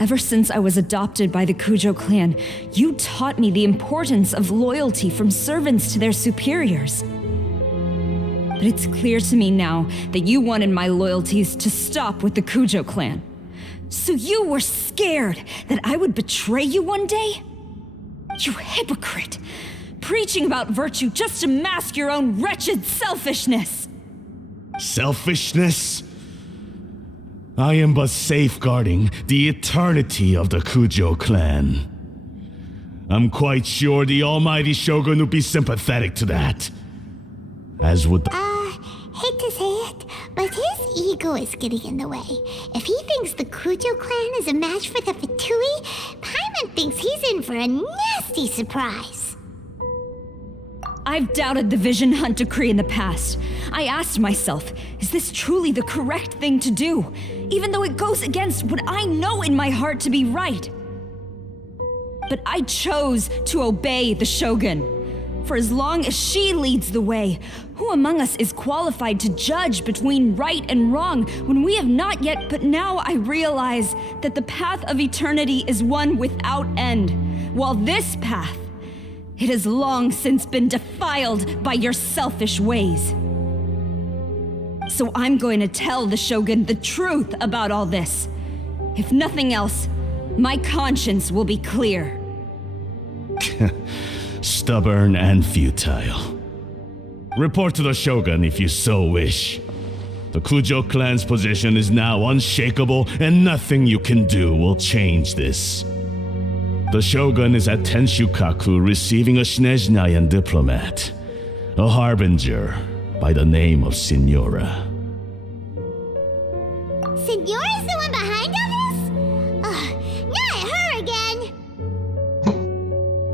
Ever since I was adopted by the Kujo clan, you taught me the importance of loyalty from servants to their superiors. But it's clear to me now that you wanted my loyalties to stop with the Kujo clan. So you were scared that I would betray you one day? You hypocrite! Preaching about virtue just to mask your own wretched selfishness! Selfishness? I am but safeguarding the eternity of the Kujo clan. I'm quite sure the almighty Shogun would be sympathetic to that. As would the— hate to say it, but his ego is getting in the way. If he thinks the Kujo clan is a match for the Fatui, Paimon thinks he's in for a nasty surprise. I've doubted the Vision Hunt decree in the past. I asked myself, is this truly the correct thing to do? Even though it goes against what I know in my heart to be right. But I chose to obey the Shogun. For as long as she leads the way, who among us is qualified to judge between right and wrong when we have not yet? But now I realize that the path of eternity is one without end, while this path, it has long since been defiled by your selfish ways. So I'm going to tell the Shogun the truth about all this. If nothing else, my conscience will be clear. Stubborn and futile. Report to the Shogun if you so wish. The Kujo clan's position is now unshakable, and nothing you can do will change this. The Shogun is at Tenshukaku receiving a Snezhnayan diplomat, a harbinger by the name of Signora. Signora's the one behind all this? Not her again!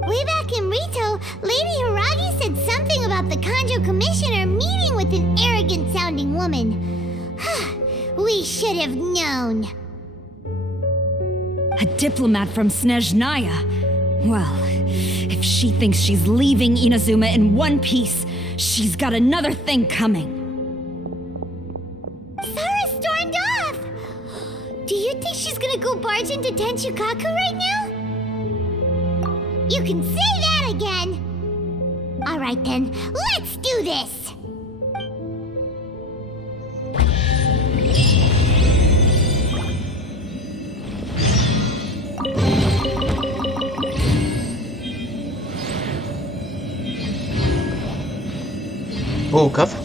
Way back in Rito, Lady Hiragi said something about the Kanjo Commissioner meeting with an arrogant-sounding woman. We should have known. A diplomat from Snezhnaya? Well, if she thinks she's leaving Inazuma in one piece, she's got another thing coming. Sarah stormed off! Do you think she's gonna go barge into Tenshukaku right now? You can say that again! Alright then, let's do this! Oh, coffre.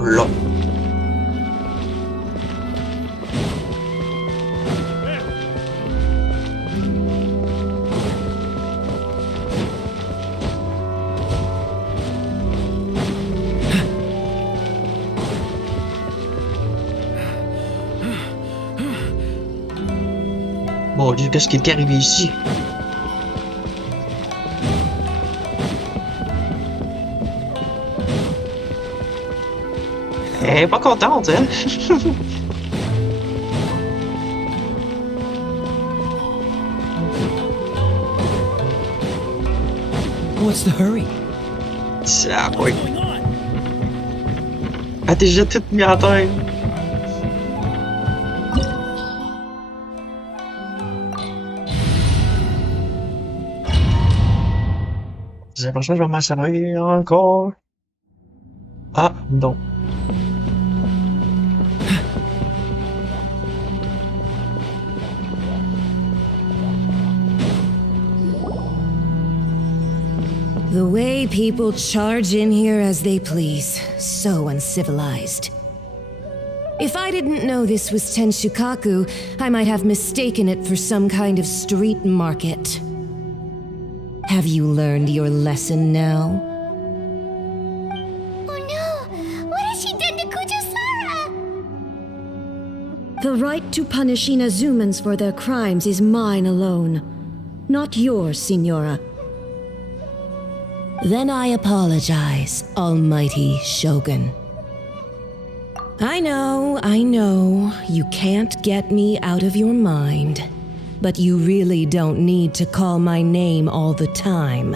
Là. Bon Dieu, qu'est-ce qui est arrivé ici? Elle est pas contente, hein? What's the hurry? Ça, oui. Elle t'es déjà toute mis en terre. J'ai l'impression que je vais m'en servir encore. Ah, non. The way people charge in here as they please, so uncivilized. If I didn't know this was Tenshukaku, I might have mistaken it for some kind of street market. Have you learned your lesson now? Oh no! What has she done to Kujo-Sara? The right to punish Inazumans for their crimes is mine alone, not yours, Signora. Then I apologize, Almighty Shogun. I know, you can't get me out of your mind. But you really don't need to call my name all the time.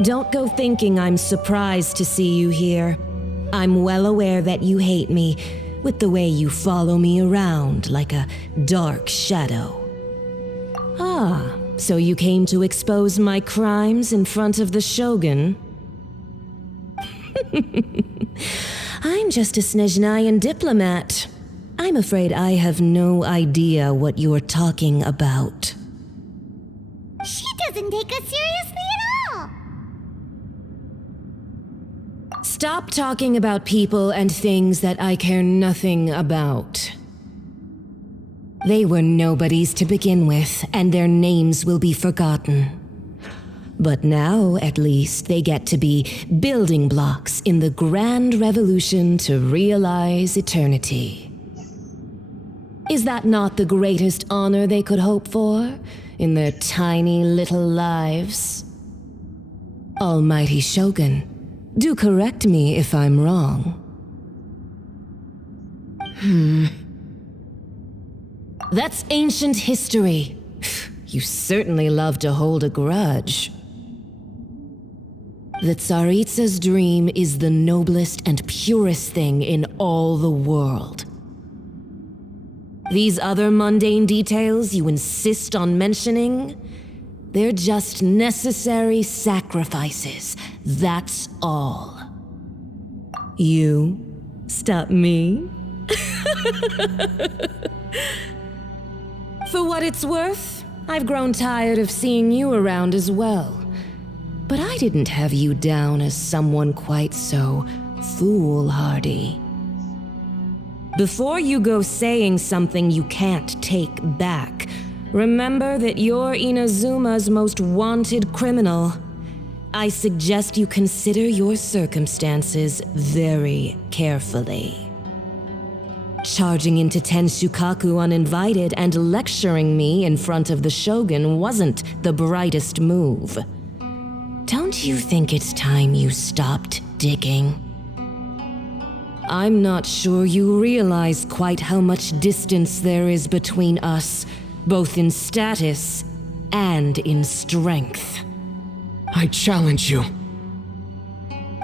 Don't go thinking I'm surprised to see you here. I'm well aware that you hate me, with the way you follow me around like a dark shadow. Ah, so you came to expose my crimes in front of the Shogun? I'm just a Snezhnayan diplomat. I'm afraid I have no idea what you're talking about. She doesn't take us seriously at all. Stop talking about people and things that I care nothing about. They were nobodies to begin with, and their names will be forgotten. But now, at least, they get to be building blocks in the grand revolution to realize eternity. Is that not the greatest honor they could hope for in their tiny little lives? Almighty Shogun, do correct me if I'm wrong. That's ancient history. You certainly love to hold a grudge. The Tsaritsa's dream is the noblest and purest thing in all the world. These other mundane details you insist on mentioning, they're just necessary sacrifices, that's all. You stop me? For what it's worth, I've grown tired of seeing you around as well. But I didn't have you down as someone quite so foolhardy. Before you go saying something you can't take back, remember that you're Inazuma's most wanted criminal. I suggest you consider your circumstances very carefully. Charging into Tenshukaku uninvited and lecturing me in front of the Shogun wasn't the brightest move. Don't you think it's time you stopped digging? I'm not sure you realize quite how much distance there is between us, both in status and in strength. I challenge you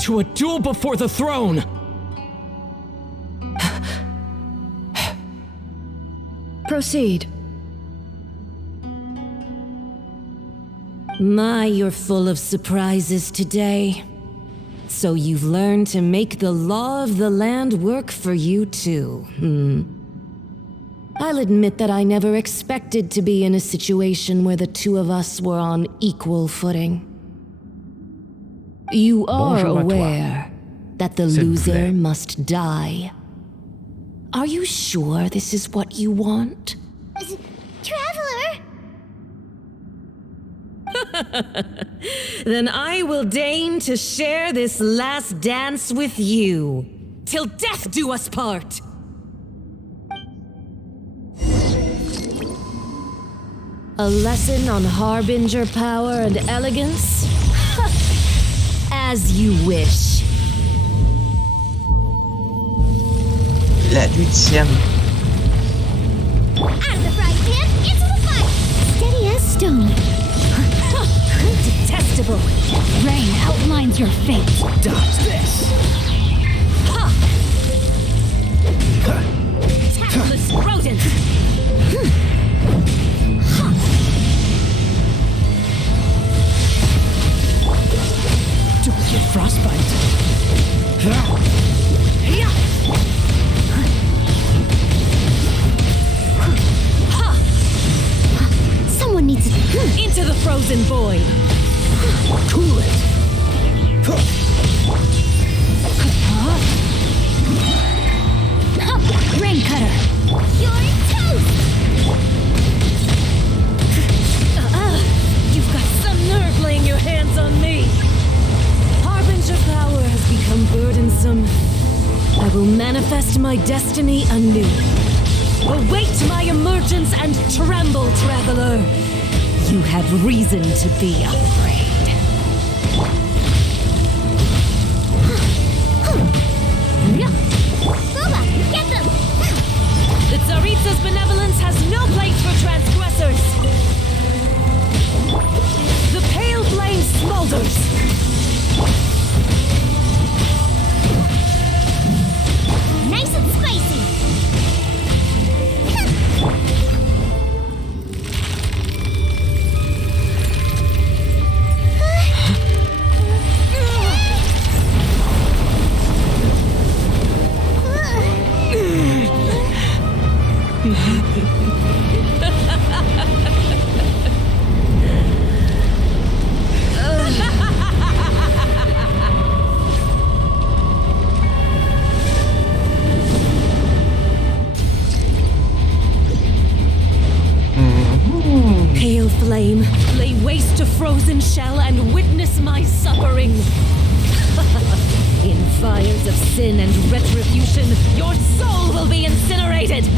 to a duel before the throne! Proceed. My, you're full of surprises today. So you've learned to make the law of the land work for you too, I'll admit that I never expected to be in a situation where the two of us were on equal footing. You are Bonjour à toi. aware that the loser must die. Are you sure this is what you want? Traveler! Then I will deign to share this last dance with you. Till death do us part! A lesson on harbinger power and elegance? As you wish. La 8e. Out of the frying pan, into the fire! Steady as stone. Detestable. Rain outlines your fate. Dodge this. Tactless rodent! Don't get frostbite. Someone needs to... Into the frozen void! Cool it. Rain cutter. You're toast! You've got some nerve laying your hands on me! Harbinger power has become burdensome. I will manifest my destiny anew. Await my emergence and tremble, traveler! You have reason to be afraid. Booba, get them! The Tsaritsa's benevolence has no place for transgressors! The pale flame smolders! Nice and spicy! Pale flame, lay waste to frozen shell and witness my suffering. In fires of sin and retribution, your soul will be incinerated!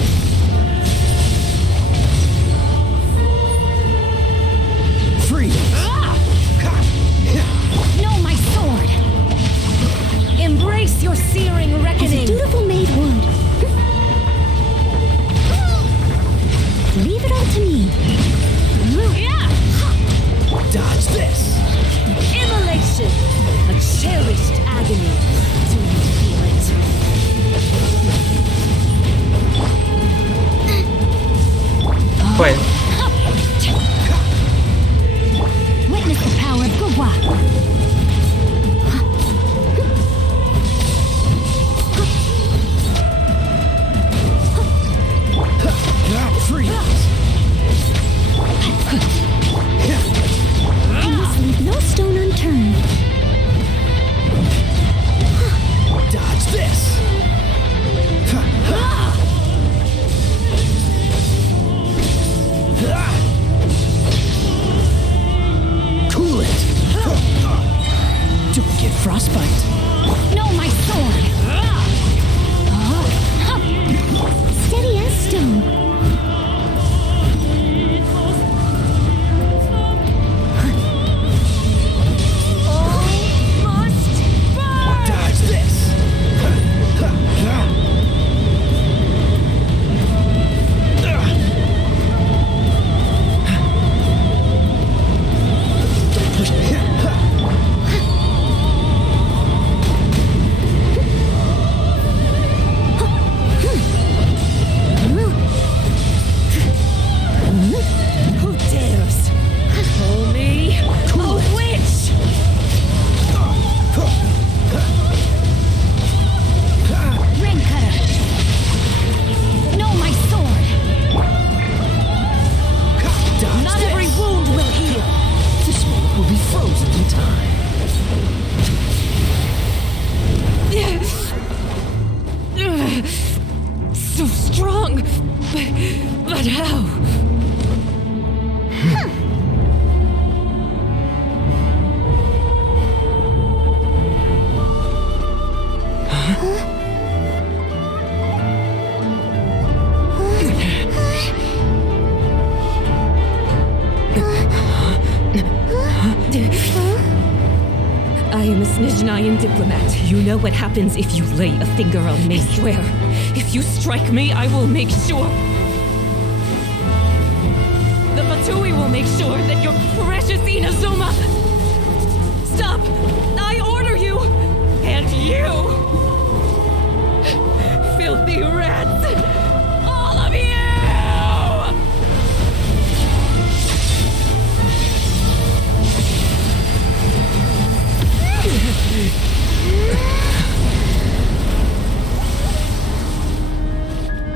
Free! No, my sword. Embrace your searing reckoning! As dutiful maid would. Leave it all to me. Dodge this! Immolation! A cherished agony. Do you feel it? Bueno. Witness the power of Gugwa. Freeze! I must leave no stone unturned. Dodge this! Cool it! Don't get frostbite. No, my sword. Steady as stone. Dodge this! But how? I am a Snezhnayan diplomat. You know what happens if you lay a finger on me. Swear, if you strike me, I will make sure. The Fatui will make sure that your precious Inazuma. Stop! I order you! And you! Filthy rats! All of you!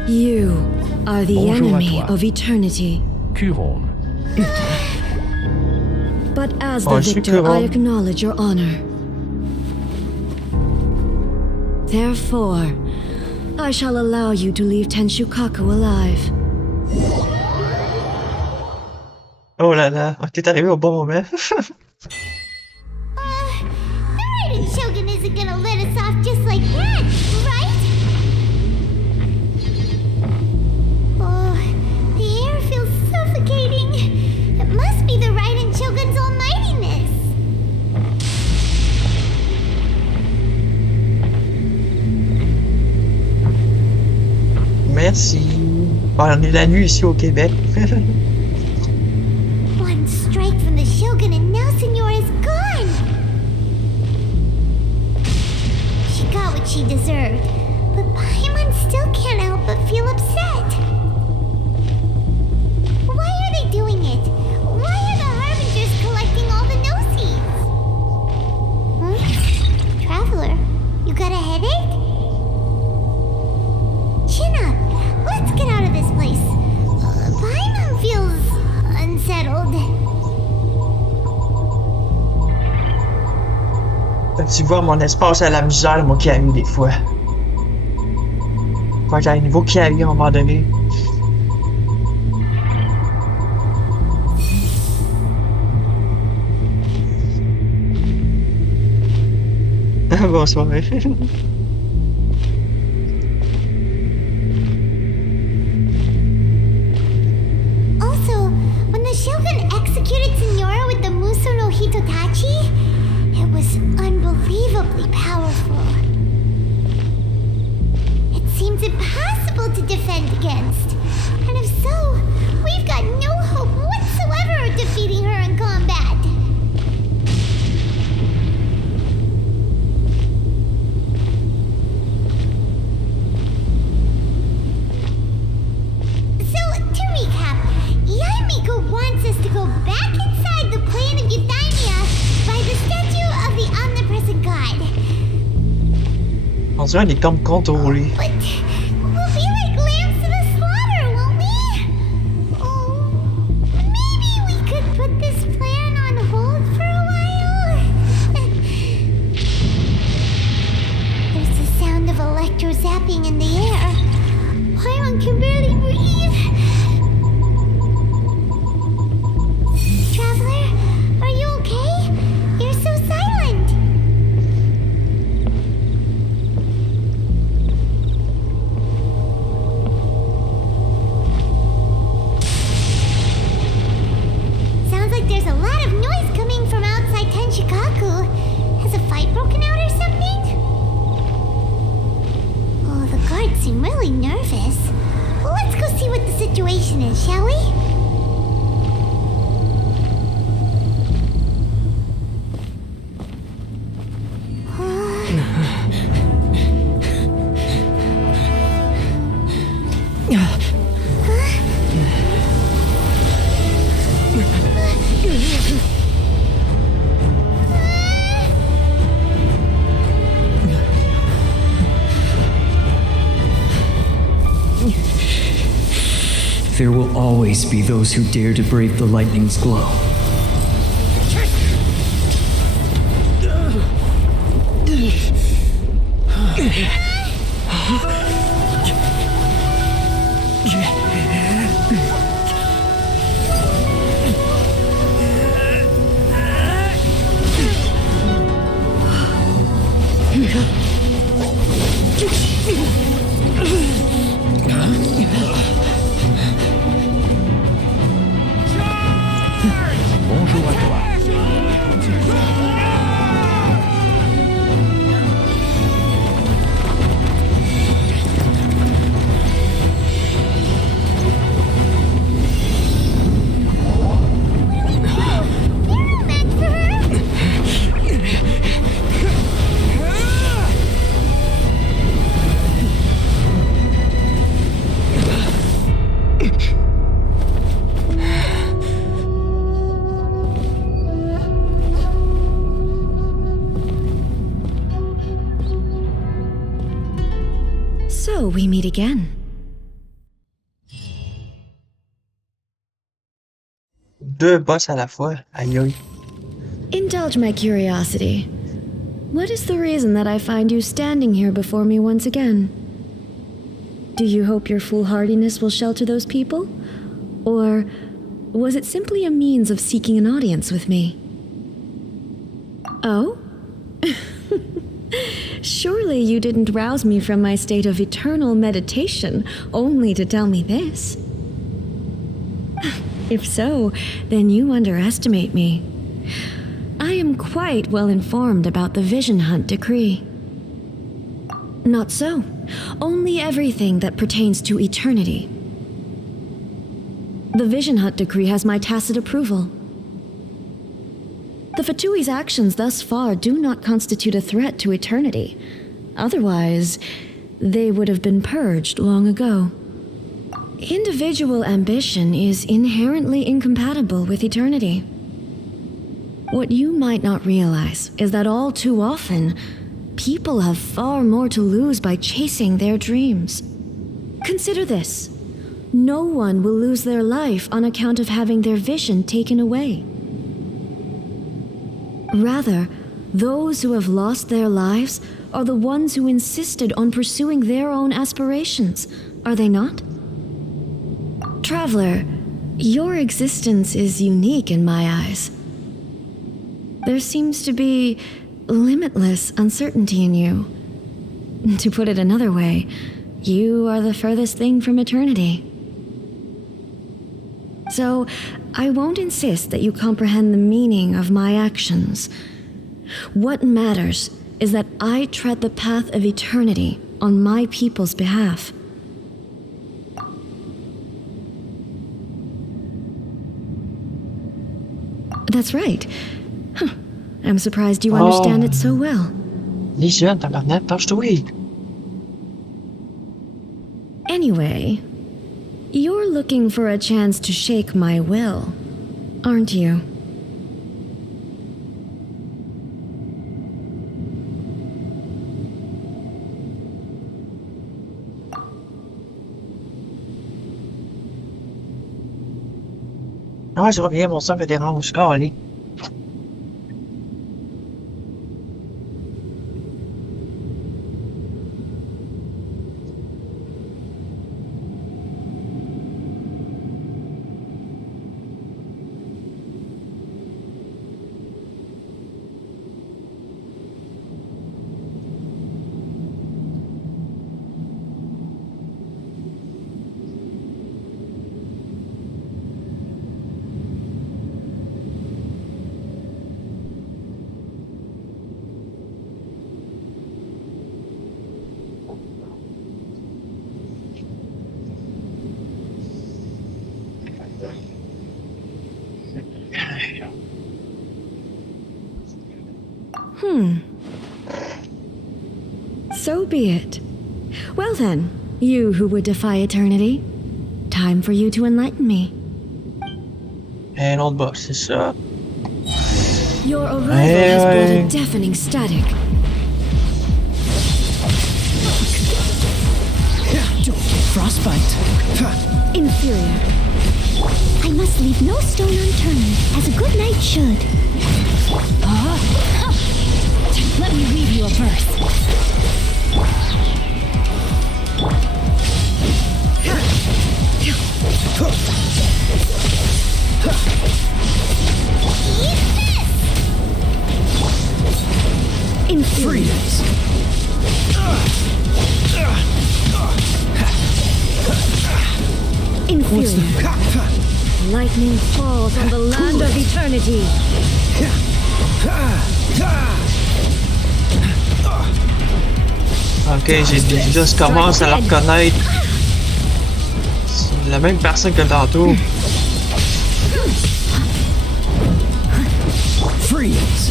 You are the Bonjour à enemy toi. of eternity. Curon. But as the Oh, je suis victor, I Curon. acknowledge your honor. Therefore, I shall allow you to leave Tenshukaku alive. Oh là là, t'es arrivé au bon moment. The Raiden Shogun isn't gonna let us off just like that, right? Oh, the air feels suffocating. It must be the Raiden Shogun's almightiness. Merci. Bon, on est la nuit ici au Québec. One strike from the Shogun and now Senora is gone. She got what she deserved, but Paimon still can't help but feel upset. Why are they doing it? Why are the Harbingers collecting all the no-seeds? Huh? Traveler, you got a headache? Chin up. Let's get out of this place. Paimon feels unsettled. Tu vois mon espace à la misère, moi qui a eu des fois. Faut que j'ai un niveau qui a eu à un moment donné. Bonsoir. Also, when the Shogun executed Senora with the Muso no Hitotachi, it was unbelievably powerful. It seems impossible to defend against. And if so, we've got no hope whatsoever of defeating her in combat. So, to recap, Yaimiko wants us to go back inside the plane of Eudaimia by the statue of the omnipresent god. On dirait on est comme contrôlé. But we'll be like lambs to the slaughter, won't we? Oh, maybe we could put this plan on hold for a while? There's the sound of electro-zapping in the air. Paimon can barely breathe. Traveler, are you okay? You're so silent. Sounds like there's a lot of noise coming from outside Tenshikaku. Has a fight broken out or something? Oh, the guards seem really nervous. Well, let's go see what the situation is, shall we? There will always be those who dare to brave the lightning's glow. So we meet again. Deux boss à la fois. Aïe aïe. Indulge my curiosity. What is the reason that I find you standing here before me once again? Do you hope your foolhardiness will shelter those people? Or was it simply a means of seeking an audience with me? Oh? Surely you didn't rouse me from my state of eternal meditation only to tell me this. If so, then you underestimate me. I am quite well informed about the Vision Hunt decree. Not so. Only everything that pertains to eternity. The Vision Hunt decree has my tacit approval. The Fatui's actions thus far do not constitute a threat to eternity. Otherwise, they would have been purged long ago. Individual ambition is inherently incompatible with eternity. What you might not realize is that all too often, people have far more to lose by chasing their dreams. Consider this. No one will lose their life on account of having their vision taken away. Rather, those who have lost their lives are the ones who insisted on pursuing their own aspirations, are they not? Traveler, your existence is unique in my eyes. There seems to be limitless uncertainty in you. To put it another way, you are the furthest thing from eternity. So, I won't insist that you comprehend the meaning of my actions. What matters is that I tread the path of eternity on my people's behalf. That's right. Huh. I'm surprised you understand it so well. Les jeunes, tabarnak, tâche-toi. Anyway, you're looking for a chance to shake my will, aren't you? Ah, je reviens, mon sang me dérange. Allez. So be it. Well then, you who would defy eternity, time for you to enlighten me. Un autre boss, c'est ça. Your arrival has brought a deafening static. Frostbite. Inferior. I must leave no stone unturned, as a good knight should. Let me read you a verse. Inferiors. Inferior. Lightning falls on the land of eternity. Ok, je commence à la reconnaître. C'est la même personne que tantôt. Freeze.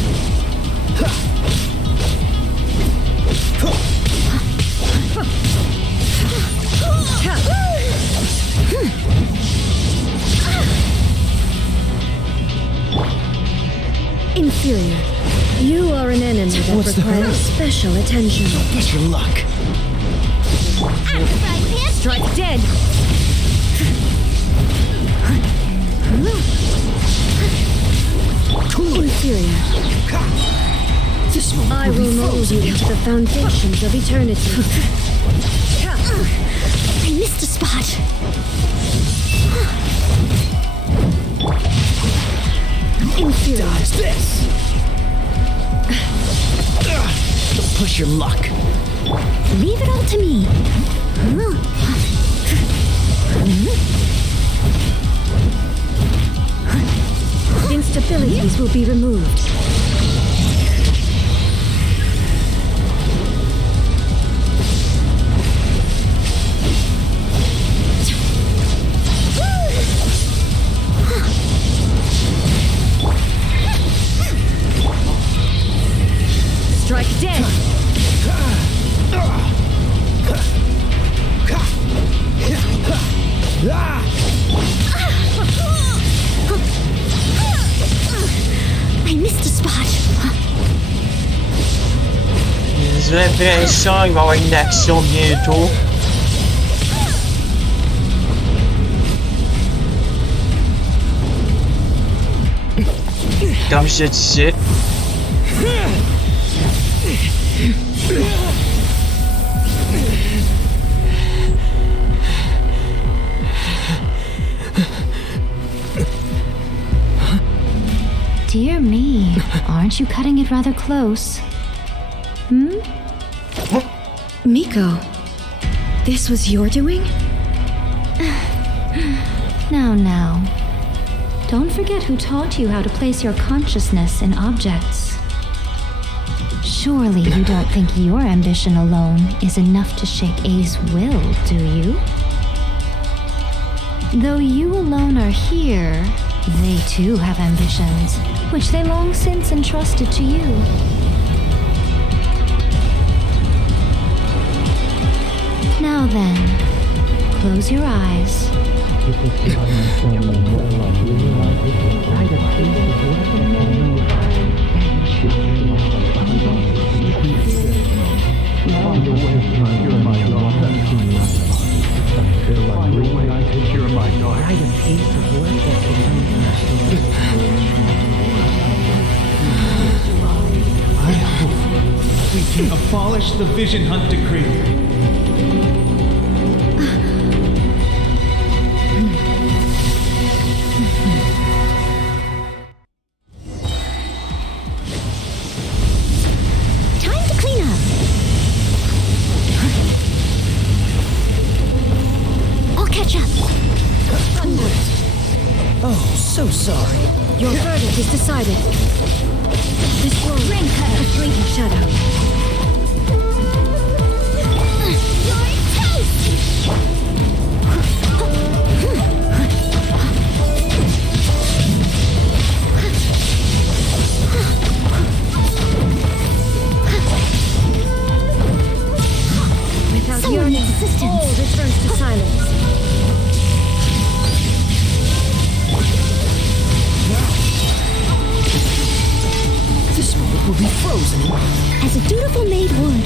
Inferior. You are an enemy that requires special attention. Get your luck. Strike dead. Inferior. I will mold you into the foundations of eternity. I missed a spot. Inferior. Dodge this! Don't push your luck. Leave it all to me. Instabilities will be removed. Strike dead. I missed a spot. J'ai l'impression qu'il va y avoir une action bientôt. Comme je te disais. Dear me, aren't you cutting it rather close? Hmm? Miko, this was your doing? Now. Don't forget who taught you how to place your consciousness in objects. Surely you don't think your ambition alone is enough to shake A's will, do you? Though you alone are here, they too have ambitions, which they long since entrusted to you. Now then, close your eyes. I hope we can abolish the Vision Hunt decree. Time to clean up. I'll catch up. Oh, so sorry. Your verdict is decided. This will ring a fleeting shadow. Without your assistance, all returns to silence. This moment will be frozen. As a dutiful maid would.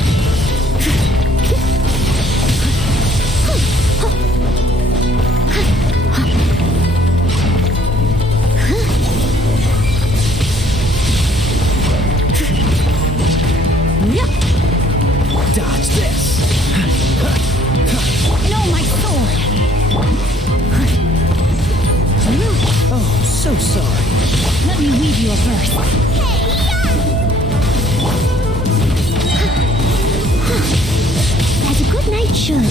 Dodge this. No, my sword. Oh, so sorry. Let me weave you a verse. As a good knight should.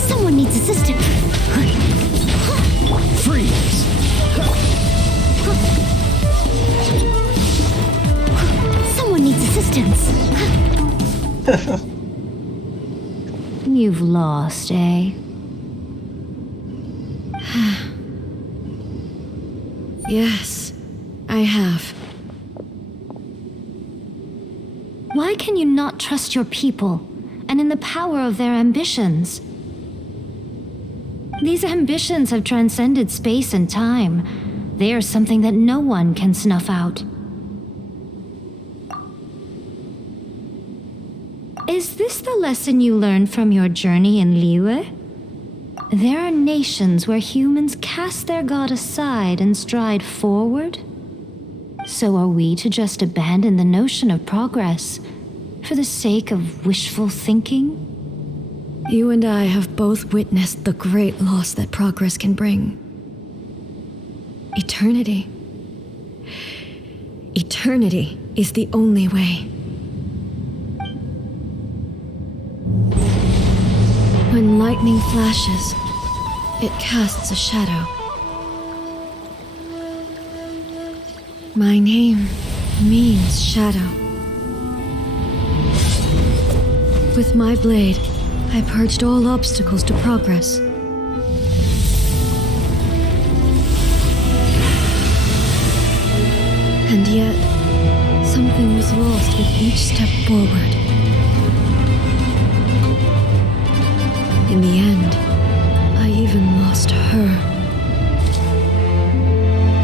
Someone needs assistance. Freeze. Someone needs assistance. You've lost, eh? Yes, I have. Why can you not trust your people and in the power of their ambitions? These ambitions have transcended space and time. They are something that no one can snuff out. Is this the lesson you learned from your journey in Liyue? There are nations where humans cast their god aside and stride forward. So are we to just abandon the notion of progress for the sake of wishful thinking? You and I have both witnessed the great loss that progress can bring. Eternity. Eternity is the only way. When lightning flashes, it casts a shadow. My name means shadow. With my blade, I purged all obstacles to progress. And yet, something was lost with each step forward. In the end, I even lost her.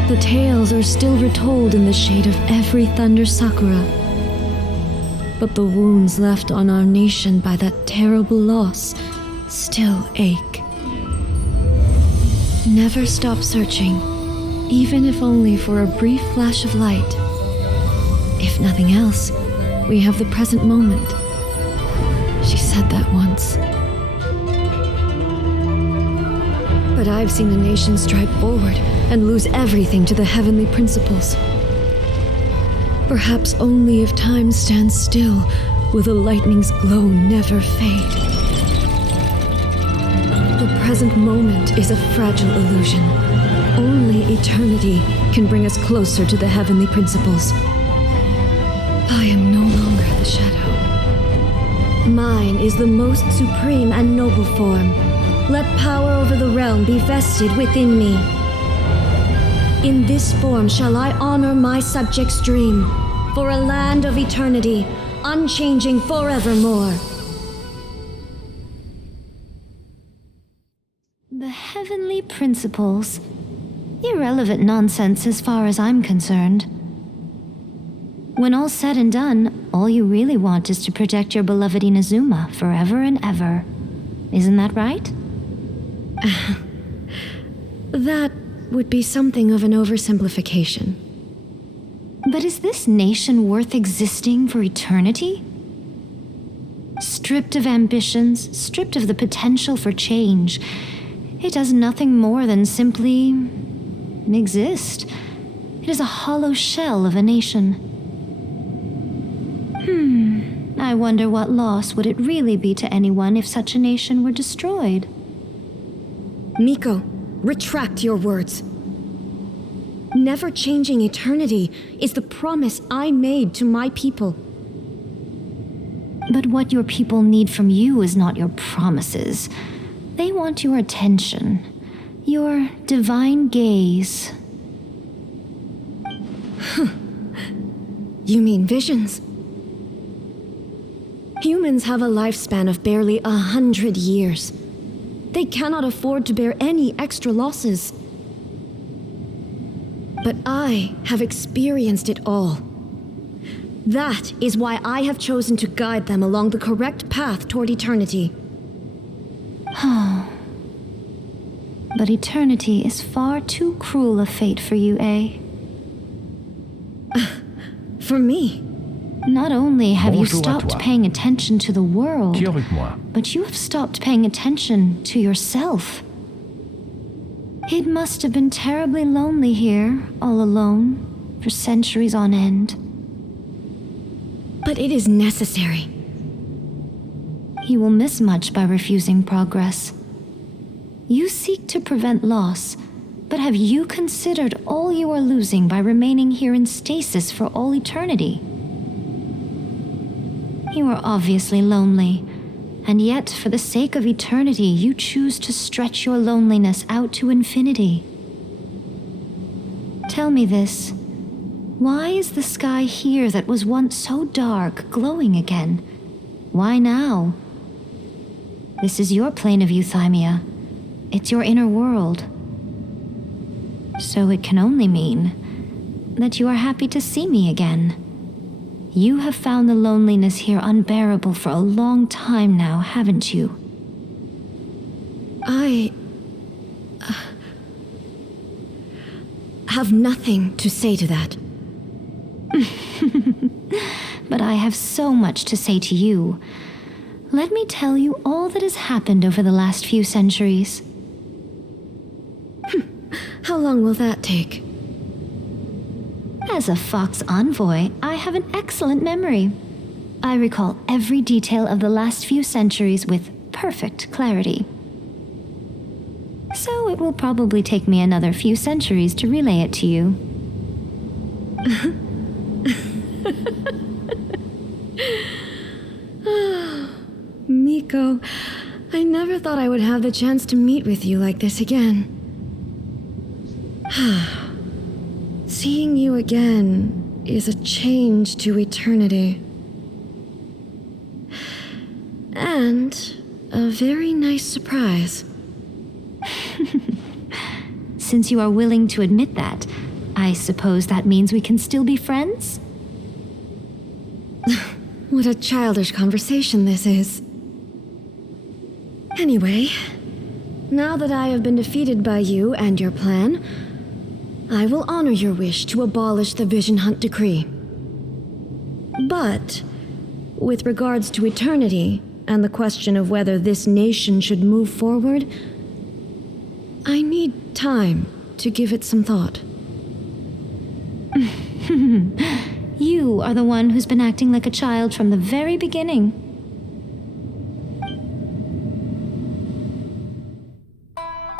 The tales are still retold in the shade of every thunder sakura. But the wounds left on our nation by that terrible loss still ache. Never stop searching, even if only for a brief flash of light. If nothing else, we have the present moment. She said that once. But I've seen a nation stride forward and lose everything to the heavenly principles. Perhaps only if time stands still will the lightning's glow never fade. The present moment is a fragile illusion. Only eternity can bring us closer to the heavenly principles. I am no longer the shadow. Mine is the most supreme and noble form. Let power over the realm be vested within me. In this form shall I honor my subjects' dream, for a land of eternity, unchanging forevermore. The heavenly principles. Irrelevant nonsense as far as I'm concerned. When all's said and done, all you really want is to protect your beloved Inazuma forever and ever. Isn't that right? That would be something of an oversimplification. But is this nation worth existing for eternity? Stripped of ambitions, stripped of the potential for change, it does nothing more than simply exist. It is a hollow shell of a nation. I wonder what loss would it really be to anyone if such a nation were destroyed? Miko, retract your words. Never changing eternity is the promise I made to my people. But what your people need from you is not your promises. They want your attention, your divine gaze. You mean visions? Humans have a lifespan of barely 100 years. They cannot afford to bear any extra losses. But I have experienced it all. That is why I have chosen to guide them along the correct path toward eternity. But eternity is far too cruel a fate for you, eh? For me? Not only have you Bonjour à stopped toi. paying attention to the world, Qui est avec moi? but you have stopped paying attention to yourself. It must have been terribly lonely here, all alone, for centuries on end. But it is necessary. You will miss much by refusing progress. You seek to prevent loss, but have you considered all you are losing by remaining here in stasis for all eternity? You are obviously lonely, and yet for the sake of eternity you choose to stretch your loneliness out to infinity. Tell me this. Why is the sky here that was once so dark glowing again? Why now? This is your plane of euthymia. It's your inner world. So it can only mean that you are happy to see me again. You have found the loneliness here unbearable for a long time now, haven't you? I have nothing to say to that. But I have so much to say to you. Let me tell you all that has happened over the last few centuries. How long will that take? As a Fox envoy, I have an excellent memory. I recall every detail of the last few centuries with perfect clarity. So it will probably take me another few centuries to relay it to you. Miko, I never thought I would have the chance to meet with you like this again. Seeing you again is a change to eternity. And a very nice surprise. Since you are willing to admit that, I suppose that means we can still be friends? What a childish conversation this is. Anyway, now that I have been defeated by you and your plan, I will honor your wish to abolish the Vision Hunt Decree. But, with regards to eternity and the question of whether this nation should move forward, I need time to give it some thought. You are the one who's been acting like a child from the very beginning.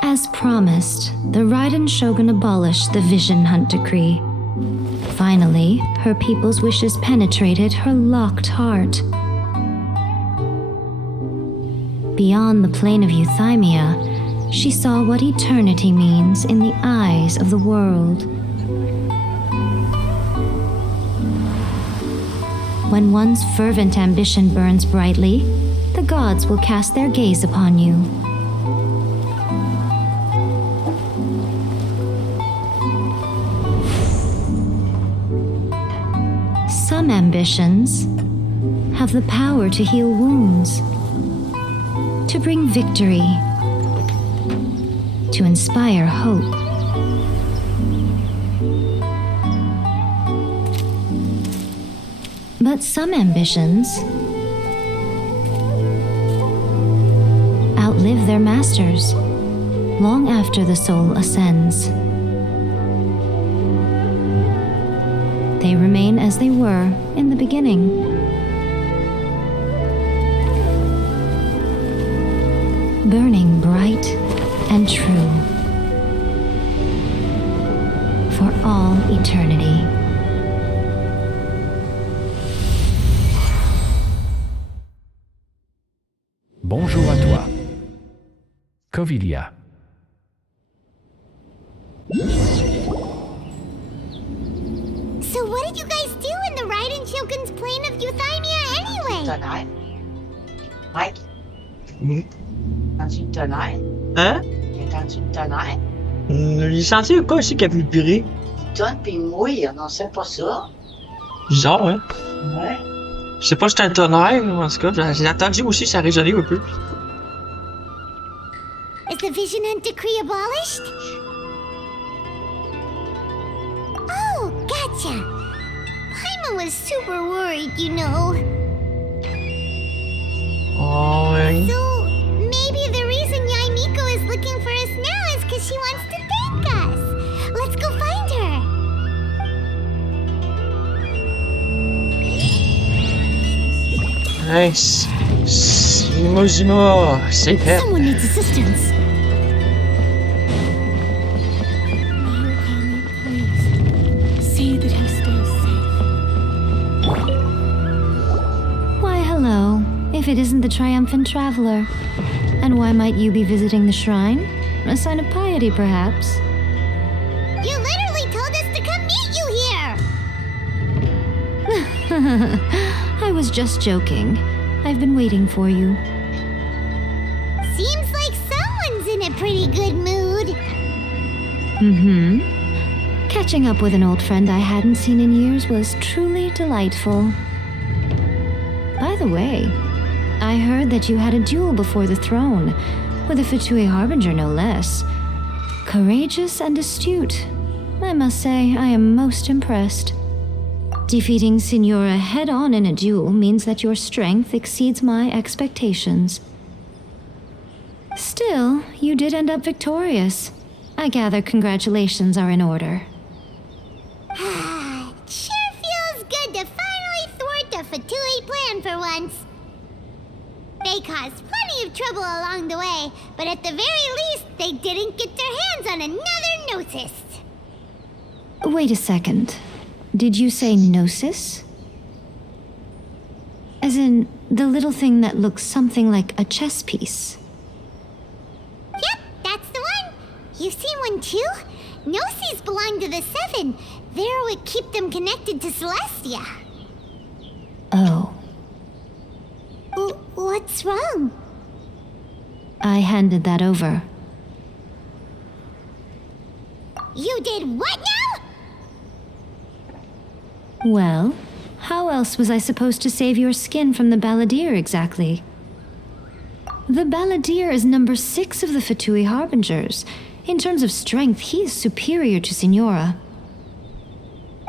As promised, the Raiden Shogun abolished the Vision Hunt Decree. Finally, her people's wishes penetrated her locked heart. Beyond the plane of Euthymia, she saw what eternity means in the eyes of the world. When one's fervent ambition burns brightly, the gods will cast their gaze upon you. Some ambitions have the power to heal wounds, to bring victory, to inspire hope. But some ambitions outlive their masters long after the soul ascends. They remain as they were in the beginning. Burning bright and true for all eternity. Bonjour à toi. Covilia. So what did you guys do in the Raiden Shogun's plane of Euthymia anyway? Tonnerre. Mike, entends-tu le tonnerre? Hein? Entends-tu le tonnerre? J'ai senti quoi aussi qui a vibré. Il tonne puis il mouille, on ne sait pas ça. Bizarre, hein? Ouais. Je sais pas si c'est un tonnerre, mais en tout cas, j'ai entendu aussi, ça a résonné un peu. Is the Vision Hunt Decree abolished? Oh, gotcha. Paimon was super worried, you know. Oh, ouais. So, maybe the reason Yai Miko is looking for us now is because she wants to thank us. Let's go find her. Nice. Zima, safe help. Someone needs assistance. See that he stays safe. Why, hello, if it isn't the triumphant traveler. And why might you be visiting the shrine? A sign of piety, perhaps? You literally told us to come meet you here. I was just joking. I've been waiting for you. Seems like someone's in a pretty good mood. Catching up with an old friend I hadn't seen in years was truly delightful. By the way, I heard that you had a duel before the throne, with a Fatui Harbinger no less. Courageous and astute. I must say, I am most impressed. Defeating Signora head-on in a duel means that your strength exceeds my expectations. Still, you did end up victorious. I gather congratulations are in order. Sure feels good to finally thwart the Fatui plan for once. They caused plenty of trouble along the way, but at the very least, they didn't get their hands on another Gnosis. Wait a second. Did you say Gnosis? As in, the little thing that looks something like a chess piece? Yep, that's the one. You've seen one too? Gnosis belong to the Seven. They're what keep them connected to Celestia. Oh. What's wrong? I handed that over. You did what now? Well, how else was I supposed to save your skin from the Balladeer exactly? The Balladeer is number 6 of the Fatui Harbingers. In terms of strength, he is superior to Signora.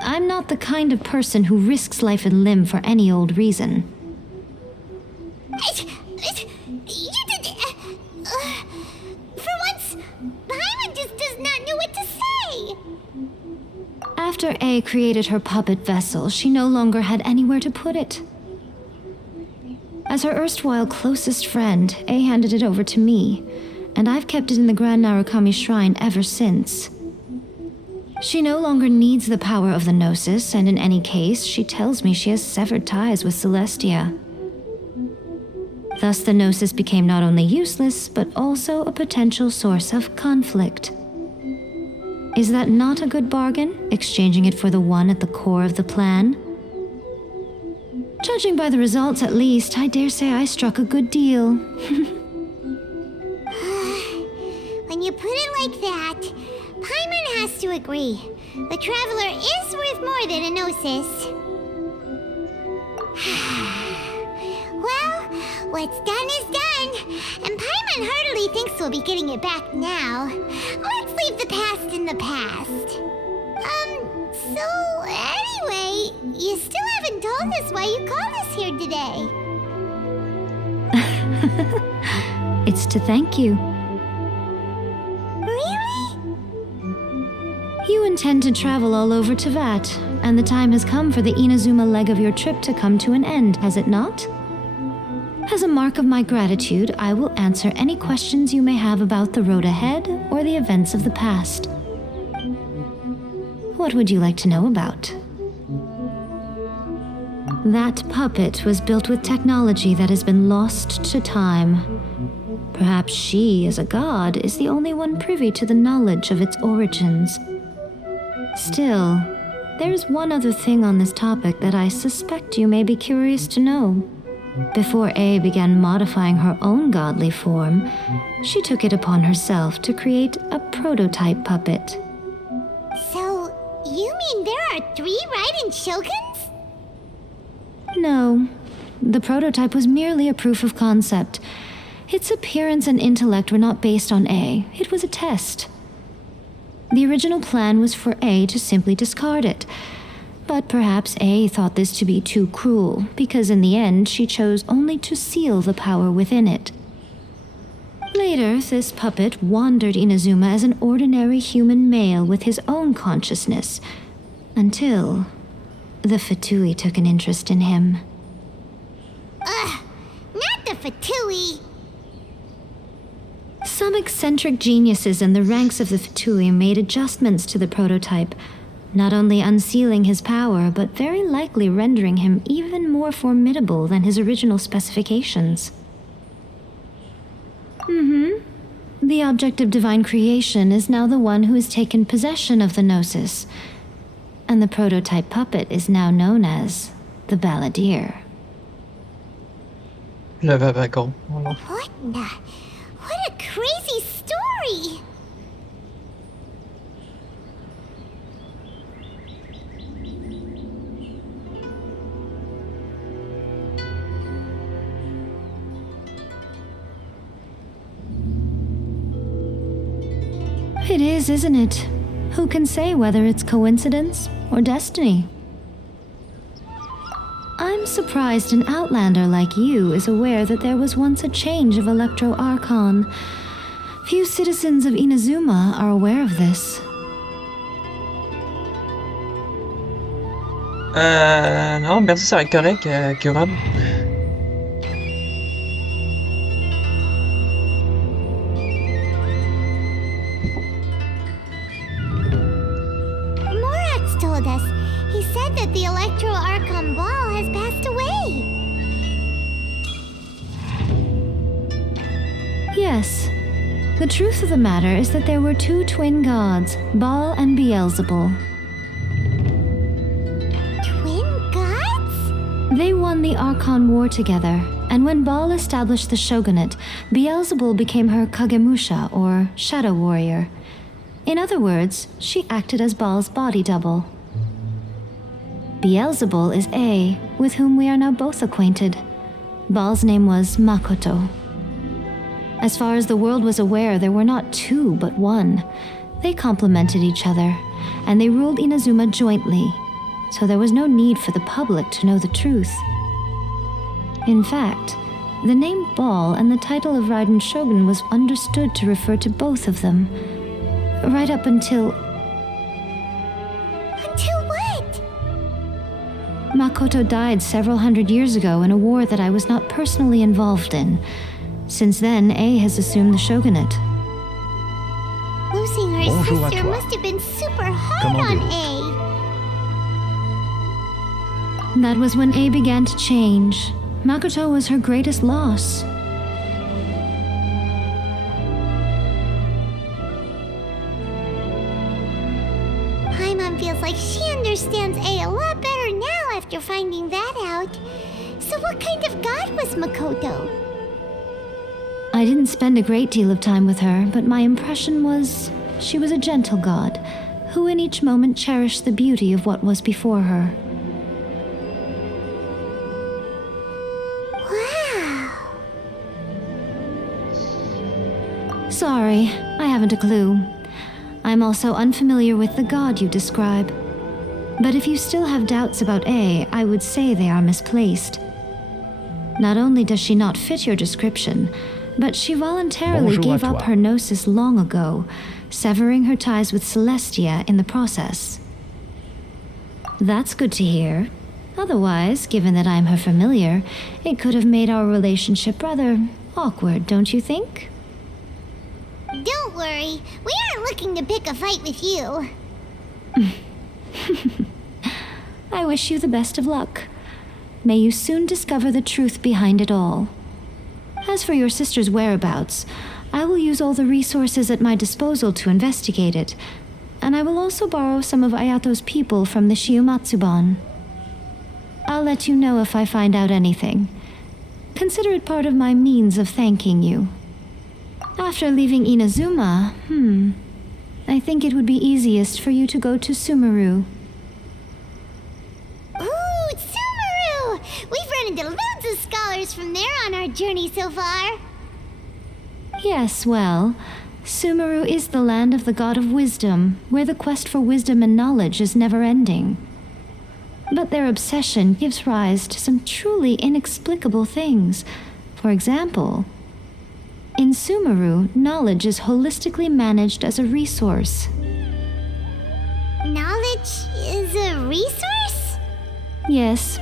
I'm not the kind of person who risks life and limb for any old reason. You did... for once, Paimon just does not know what to say. After A created her puppet vessel, she no longer had anywhere to put it. As her erstwhile closest friend, A handed it over to me, and I've kept it in the Grand Narukami Shrine ever since. She no longer needs the power of the Gnosis, and in any case, she tells me she has severed ties with Celestia. Thus, the Gnosis became not only useless, but also a potential source of conflict. Is that not a good bargain, exchanging it for the one at the core of the plan? Judging by the results at least, I dare say I struck a good deal. When you put it like that, Paimon has to agree. The Traveler is worth more than a Gnosis. Well, what's done is done, and Paimon heartily thinks we'll be getting it back now. Let's leave the past in the past. So anyway, you still haven't told us why you called us here today. It's to thank you. Really? You intend to travel all over Tevat, and the time has come for the Inazuma leg of your trip to come to an end, has it not? As a mark of my gratitude, I will answer any questions you may have about the road ahead or the events of the past. What would you like to know about? That puppet was built with technology that has been lost to time. Perhaps she, as a god, is the only one privy to the knowledge of its origins. Still, there is one other thing on this topic that I suspect you may be curious to know. Before A began modifying her own godly form, she took it upon herself to create a prototype puppet. So, you mean there are 3 Raiden Shoguns? No, the prototype was merely a proof of concept. Its appearance and intellect were not based on A, it was a test. The original plan was for A to simply discard it. But perhaps A thought this to be too cruel, because in the end she chose only to seal the power within it. Later, this puppet wandered Inazuma as an ordinary human male with his own consciousness, until the Fatui took an interest in him. Ugh, not the Fatui! Some eccentric geniuses in the ranks of the Fatui made adjustments to the prototype, not only unsealing his power, but very likely rendering him even more formidable than his original specifications. The object of divine creation is now the one who has taken possession of the Gnosis, and the prototype puppet is now known as the Balladeer. Le wagon. What a crazy story! It is, isn't it? Who can say whether it's coincidence or destiny? I'm surprised an outlander like you is aware that there was once a change of Electro Archon. Few citizens of Inazuma are aware of this. Non, merci, ça va être correct, Kuron. Morat's told us. He said that the Electro Archon Ball has passed away. Yes. The truth of the matter is that there were two twin gods, Baal and Beelzebul. Twin gods? They won the Archon War together, and when Baal established the shogunate, Beelzebul became her Kagemusha, or shadow warrior. In other words, she acted as Baal's body double. Beelzebul is A, with whom we are now both acquainted. Baal's name was Makoto. As far as the world was aware, there were not two, but one. They complemented each other, and they ruled Inazuma jointly, so there was no need for the public to know the truth. In fact, the name Baal and the title of Raiden Shogun was understood to refer to both of them, right up until... Until what? Makoto died several hundred years ago in a war that I was not personally involved in. Since then, A has assumed the shogunate. Losing her Bonjour sister must have been super hard Comment on A. That was when A began to change. Makoto was her greatest loss. Paimon feels like she understands A lot better now after finding that out. So what kind of god was Makoto? I didn't spend a great deal of time with her, but my impression was she was a gentle god, who in each moment cherished the beauty of what was before her. Wow. Sorry, I haven't a clue. I'm also unfamiliar with the god you describe. But if you still have doubts about A, I would say they are misplaced. Not only does she not fit your description, but she voluntarily Bonjour gave à up toi. her gnosis long ago, severing her ties with Celestia in the process. That's good to hear. Otherwise, given that I'm her familiar, it could have made our relationship rather awkward, don't you think? Don't worry, we aren't looking to pick a fight with you. I wish you the best of luck. May you soon discover the truth behind it all. As for your sister's whereabouts, I will use all the resources at my disposal to investigate it, and I will also borrow some of Ayato's people from the Shiumatsuban. I'll let you know if I find out anything. Consider it part of my means of thanking you. After leaving Inazuma, I think it would be easiest for you to go to Sumeru. Ooh, Sumeru! We've run into loads of scholars from there on our journey so far. Yes, well, Sumeru is the land of the god of wisdom, where the quest for wisdom and knowledge is never-ending. But their obsession gives rise to some truly inexplicable things. For example, in Sumeru, knowledge is holistically managed as a resource. Knowledge is a resource? Yes.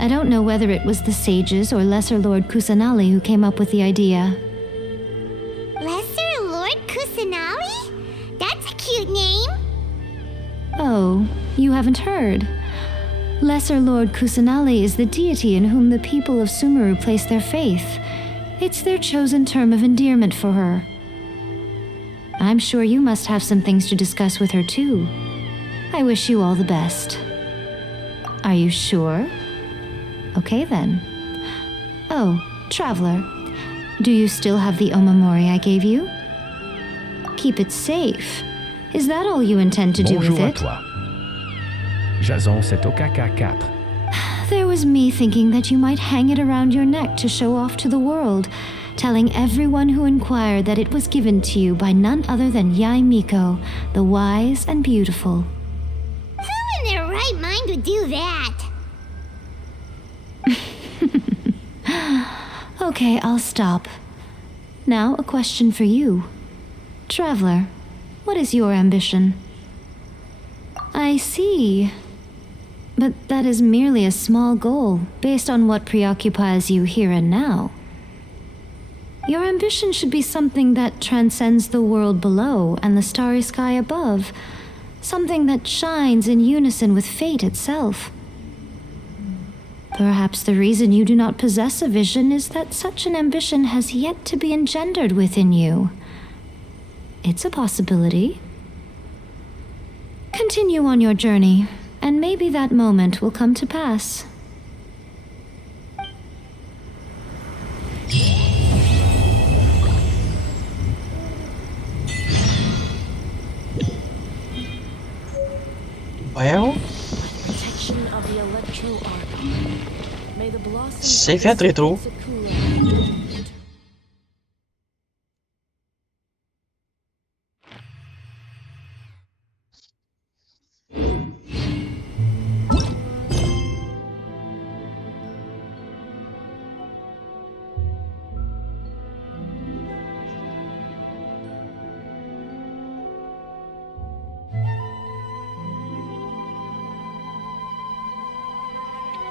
I don't know whether it was the sages or Lesser Lord Kusanali who came up with the idea. Lesser Lord Kusanali? That's a cute name. Oh, you haven't heard. Lesser Lord Kusanali is the deity in whom the people of Sumeru place their faith. It's their chosen term of endearment for her. I'm sure you must have some things to discuss with her too. I wish you all the best. Are you sure? Okay then. Oh, traveler, do you still have the omamori I gave you? Keep it safe. Is that all you intend to do Bonjour with à it? toi. Jason, c'est au caca 4. There was me thinking that you might hang it around your neck to show off to the world, telling everyone who inquired that it was given to you by none other than Yai Miko, the wise and beautiful. Who in their right mind would do that? Okay, I'll stop. Now, a question for you. Traveler, what is your ambition? I see. But that is merely a small goal, based on what preoccupies you here and now. Your ambition should be something that transcends the world below and the starry sky above. Something that shines in unison with fate itself. Perhaps the reason you do not possess a vision is that such an ambition has yet to be engendered within you. It's a possibility. Continue on your journey, and maybe that moment will come to pass. Voyons. C'est fait rétro.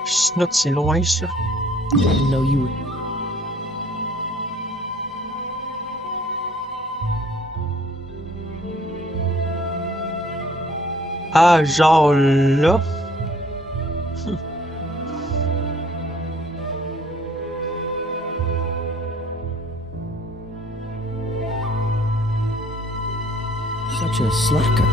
Snout, c'est loin ça. I didn't know you were... Ah, genre là. Such a slacker.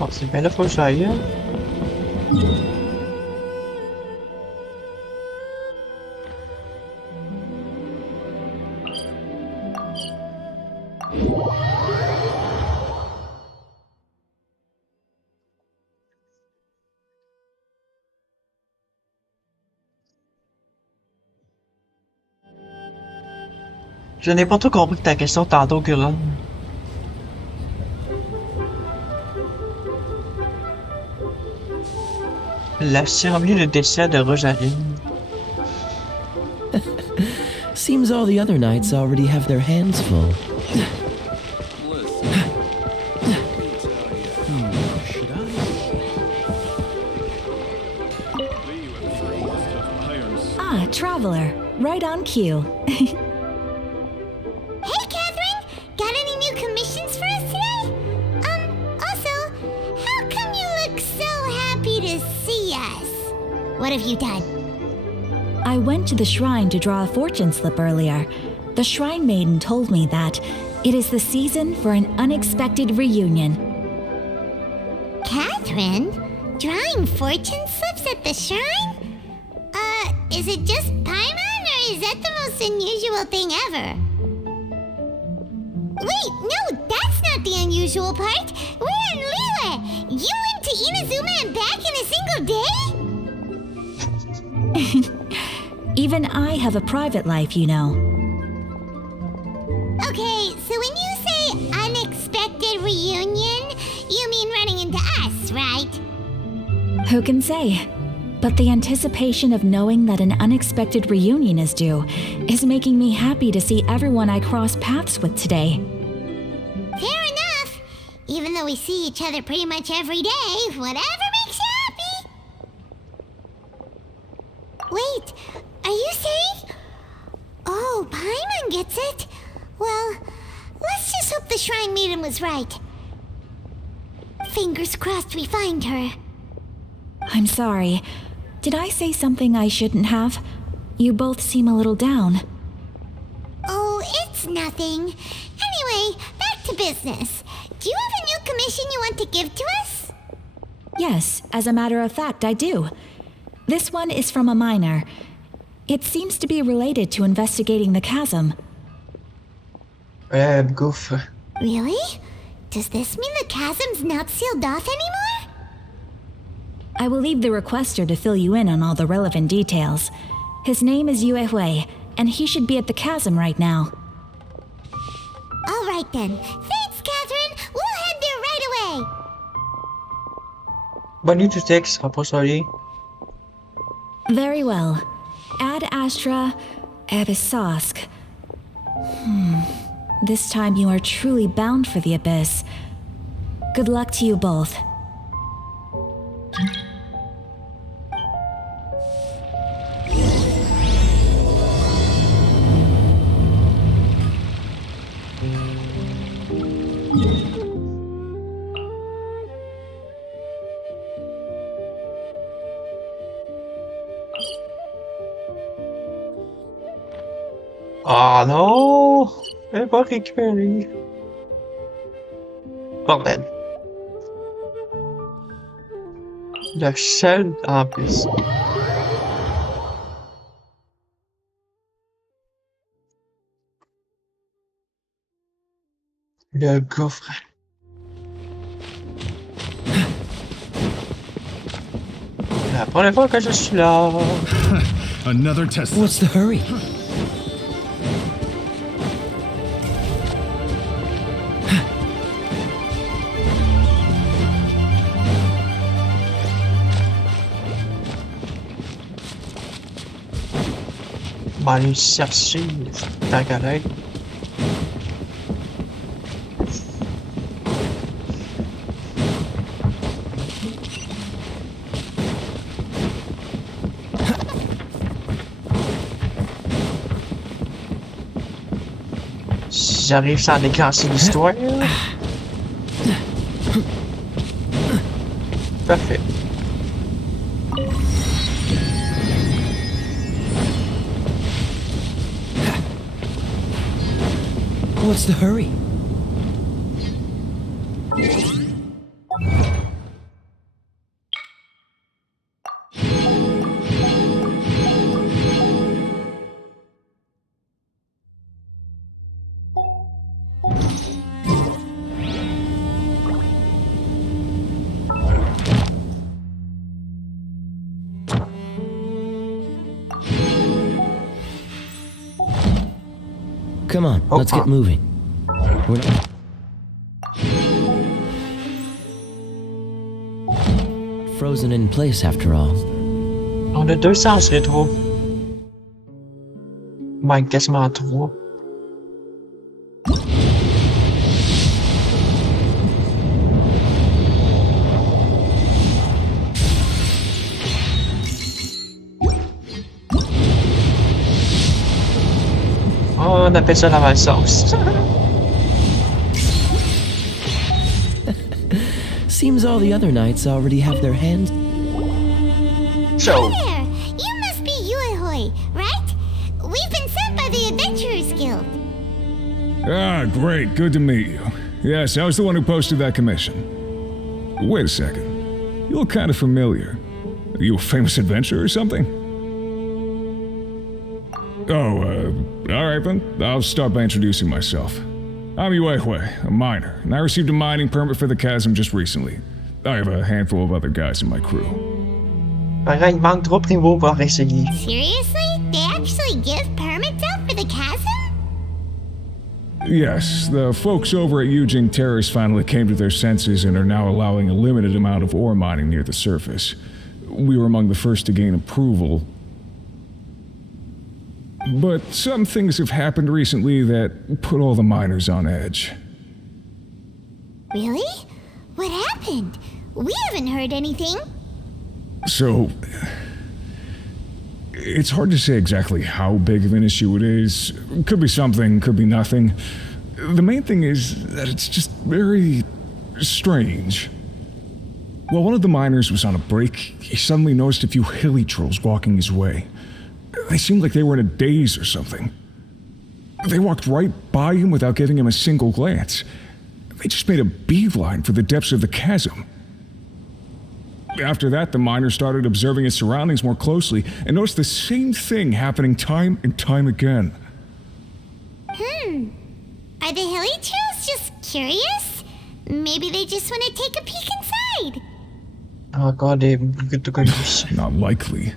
Oh, c'est bien là, faut que j'aille. Je n'ai pas tout compris ta question tantôt, Kuran. La cérémonie de décès de Rosaline. Seems all the other knights already have their hands full. Ah, Traveler. Right on cue. Hey, Catherine! Got any new commissions for us today? Also, how come you look so happy to see us? What have you done? I went to the shrine to draw a fortune slip earlier. The shrine maiden told me that it is the season for an unexpected reunion. Catherine? Drawing fortune slips at the shrine? Is it just Paimon, or is that the most unusual thing ever? Wait, no, that's not the unusual part. We're in Liyue. You went to Inazuma and back in a single day? Even I have a private life, you know. Okay, so when you say unexpected reunion, you mean running into us, right? Who can say? But the anticipation of knowing that an unexpected reunion is due is making me happy to see everyone I cross paths with today. Fair enough. Even though we see each other pretty much every day, whatever makes you happy. Wait, are you saying? Oh, Paimon gets it. Well, let's just hope the shrine maiden was right. Fingers crossed we find her. I'm sorry. Did I say something I shouldn't have? You both seem a little down. Oh, it's nothing. Anyway, back to business. Do you have a new commission you want to give to us? Yes, as a matter of fact, I do. This one is from a miner. It seems to be related to investigating the chasm. Gouffre. Really? Does this mean the chasm's not sealed off anymore? I will leave the requester to fill you in on all the relevant details. His name is Yue Hui, and he should be at the chasm right now. All right then. Thanks, Catherine. We'll head there right away. Bonne to text, rapproche. Very well. Ad Astra Abyssosque. This time you are truly bound for the abyss. Good luck to you both. Ah non! Elle va récupérer. Bordel. Le seul en plus. Le gouffre. La première fois que je suis là. Another test. What's the hurry? On va aller chercher ta galette. Si j'arrive sans déclencher l'histoire. Parfait. What's the hurry? Come on, let's get moving. We're not frozen in place after all. On a 2 sens rétro. Même quasiment 3. On appelle ça la malsauce. Seems all the other knights already have their hands. So. There! You must be Yue, right? We've been sent by the Adventurers Guild. Ah, great. Good to meet you. Yes, I was the one who posted that commission. Wait a second. You look kind of familiar. Are you a famous adventurer or something? Oh, alright then. I'll start by introducing myself. I'm Yue Hui, a miner, and I received a mining permit for the chasm just recently. I have a handful of other guys in my crew. Il manque trop de niveaux pour essayer. Seriously? They actually give permits out for the chasm? Yes, the folks over at Yujing Terrace finally came to their senses and are now allowing a limited amount of ore mining near the surface. We were among the first to gain approval. But some things have happened recently that put all the miners on edge. Really? What happened? We haven't heard anything. So, it's hard to say exactly how big of an issue it is. Could be something, could be nothing. The main thing is that it's just very strange. While one of the miners was on a break, he suddenly noticed a few hilly trolls walking his way. They seemed like they were in a daze or something. They walked right by him without giving him a single glance. They just made a beeline for the depths of the chasm. After that, the miner started observing his surroundings more closely and noticed the same thing happening time and time again. Are the hilly trolls just curious? Maybe they just want to take a peek inside. Oh god, begitu guys. Not likely.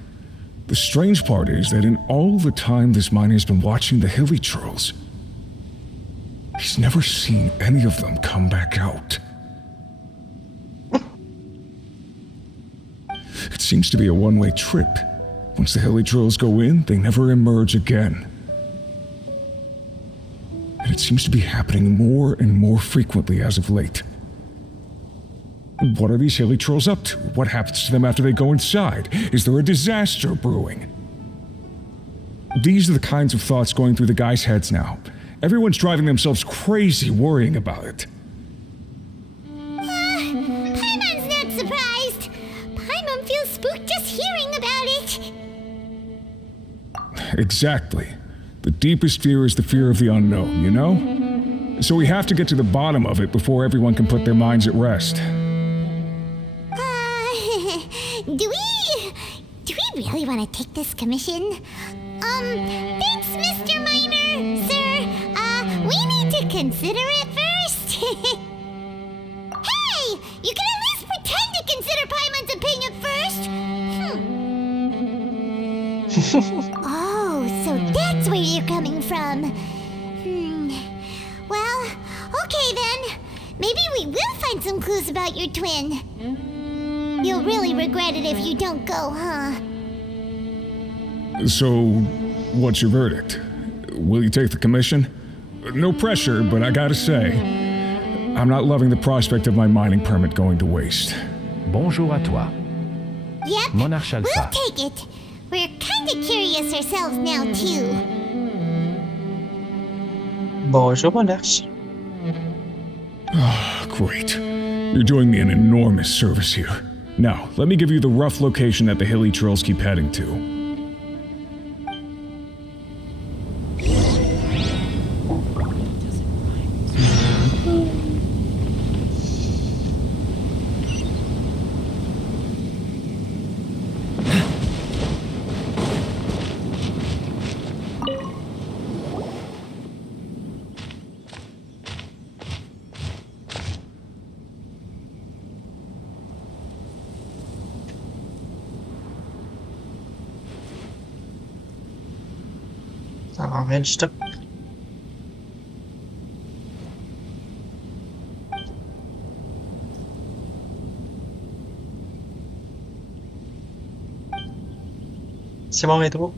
The strange part is that in all the time this miner's been watching the hilly trolls, he's never seen any of them come back out. It seems to be a one-way trip. Once the hilly trolls go in, they never emerge again. And it seems to be happening more and more frequently as of late. What are these hilly trolls up to? What happens to them after they go inside? Is there a disaster brewing? These are the kinds of thoughts going through the guys' heads now. Everyone's driving themselves crazy worrying about it. Paimon's not surprised. Paimon feels spooked just hearing about it. Exactly. The deepest fear is the fear of the unknown, you know? So we have to get to the bottom of it before everyone can put their minds at rest. Do we really want to take this commission? Thanks, Mr. Miner, sir. We need to consider it first. Hey, you can at least pretend to consider Paimon's opinion first. Oh, so that's where you're coming from. Well, okay then. Maybe we will find some clues about your twin. You'll really regret it if you don't go, huh? So, what's your verdict? Will you take the commission? No pressure, but I gotta say, I'm not loving the prospect of my mining permit going to waste. Bonjour à toi. Yep, Monarch we'll Alpha. take it. We're kinda curious ourselves now, too. Bonjour, Monarch. Ah, great. You're doing me an enormous service here. Now, let me give you the rough location that the hilly trolls keep heading to. Register. C'est mon rétro.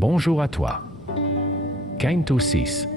Bonjour à toi. Kainto 6.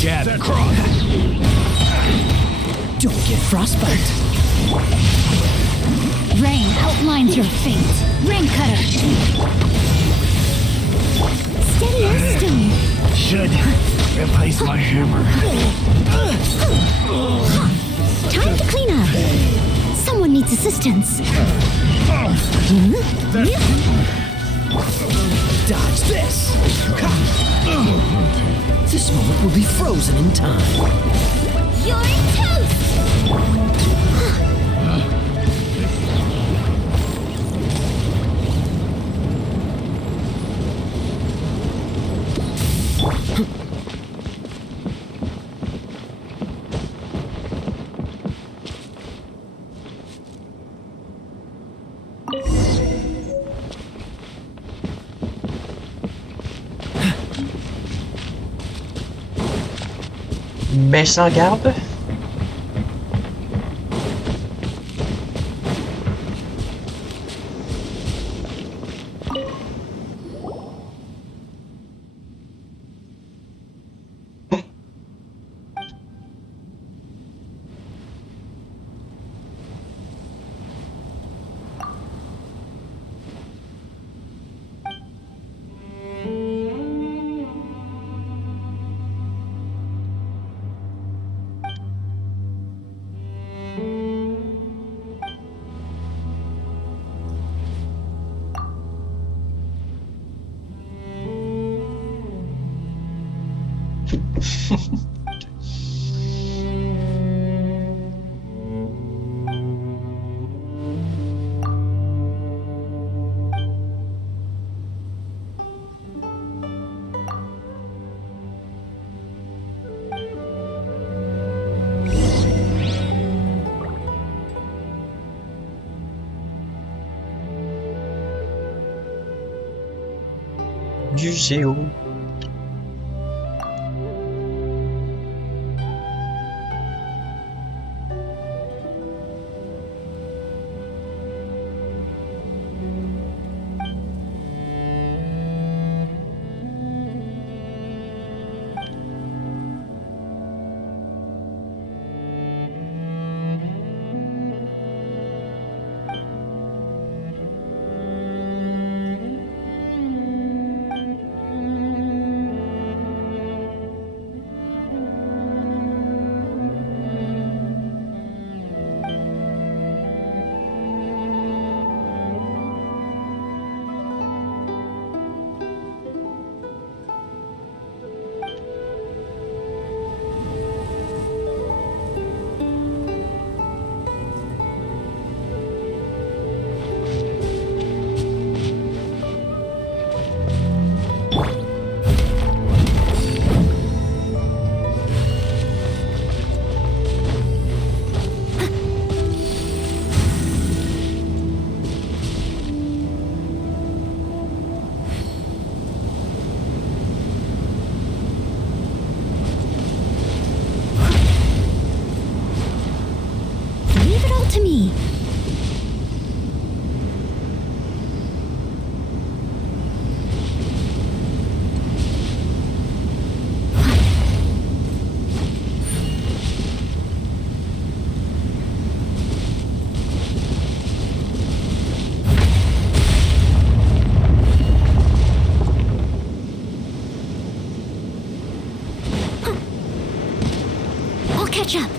Jab across. Don't get frostbite. Rain outlines your fate. Rain cutter. Steady as stone. Should replace my hammer. Time to clean up. Someone needs assistance. Dodge this. This moment will be frozen in time. You're toast! Mais sans garde. Du géo. To me. I'll catch up.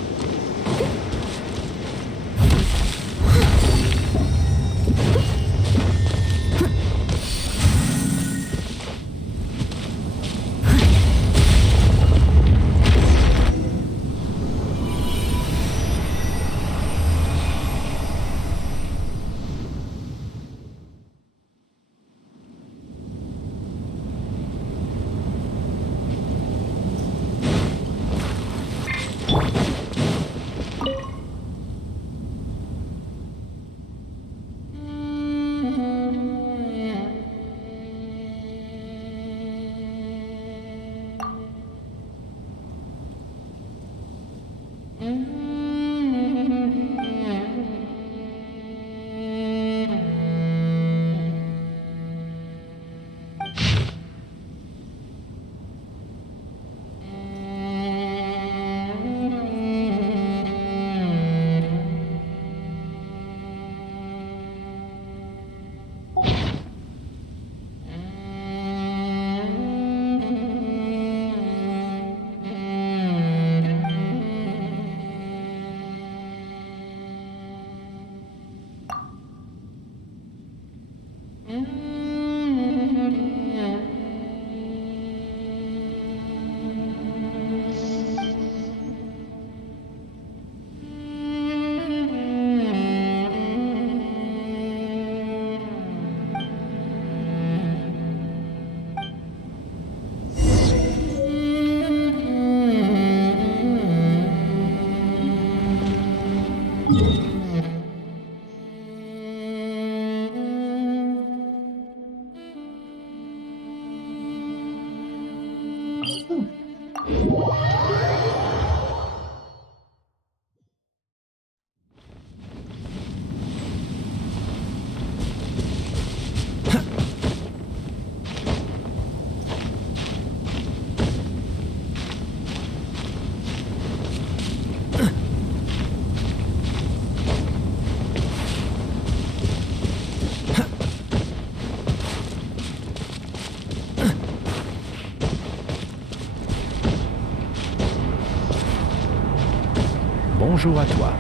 Bonjour à toi.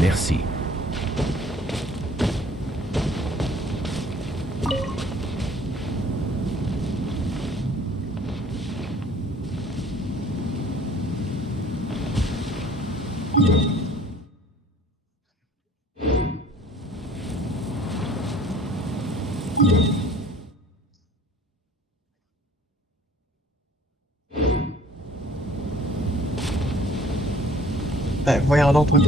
Merci. Ben, voyons donc, toi.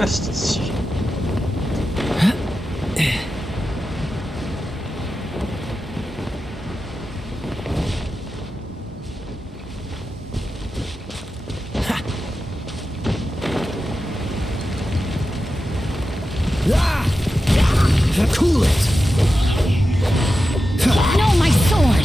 Asti. Cool it! No, my sword!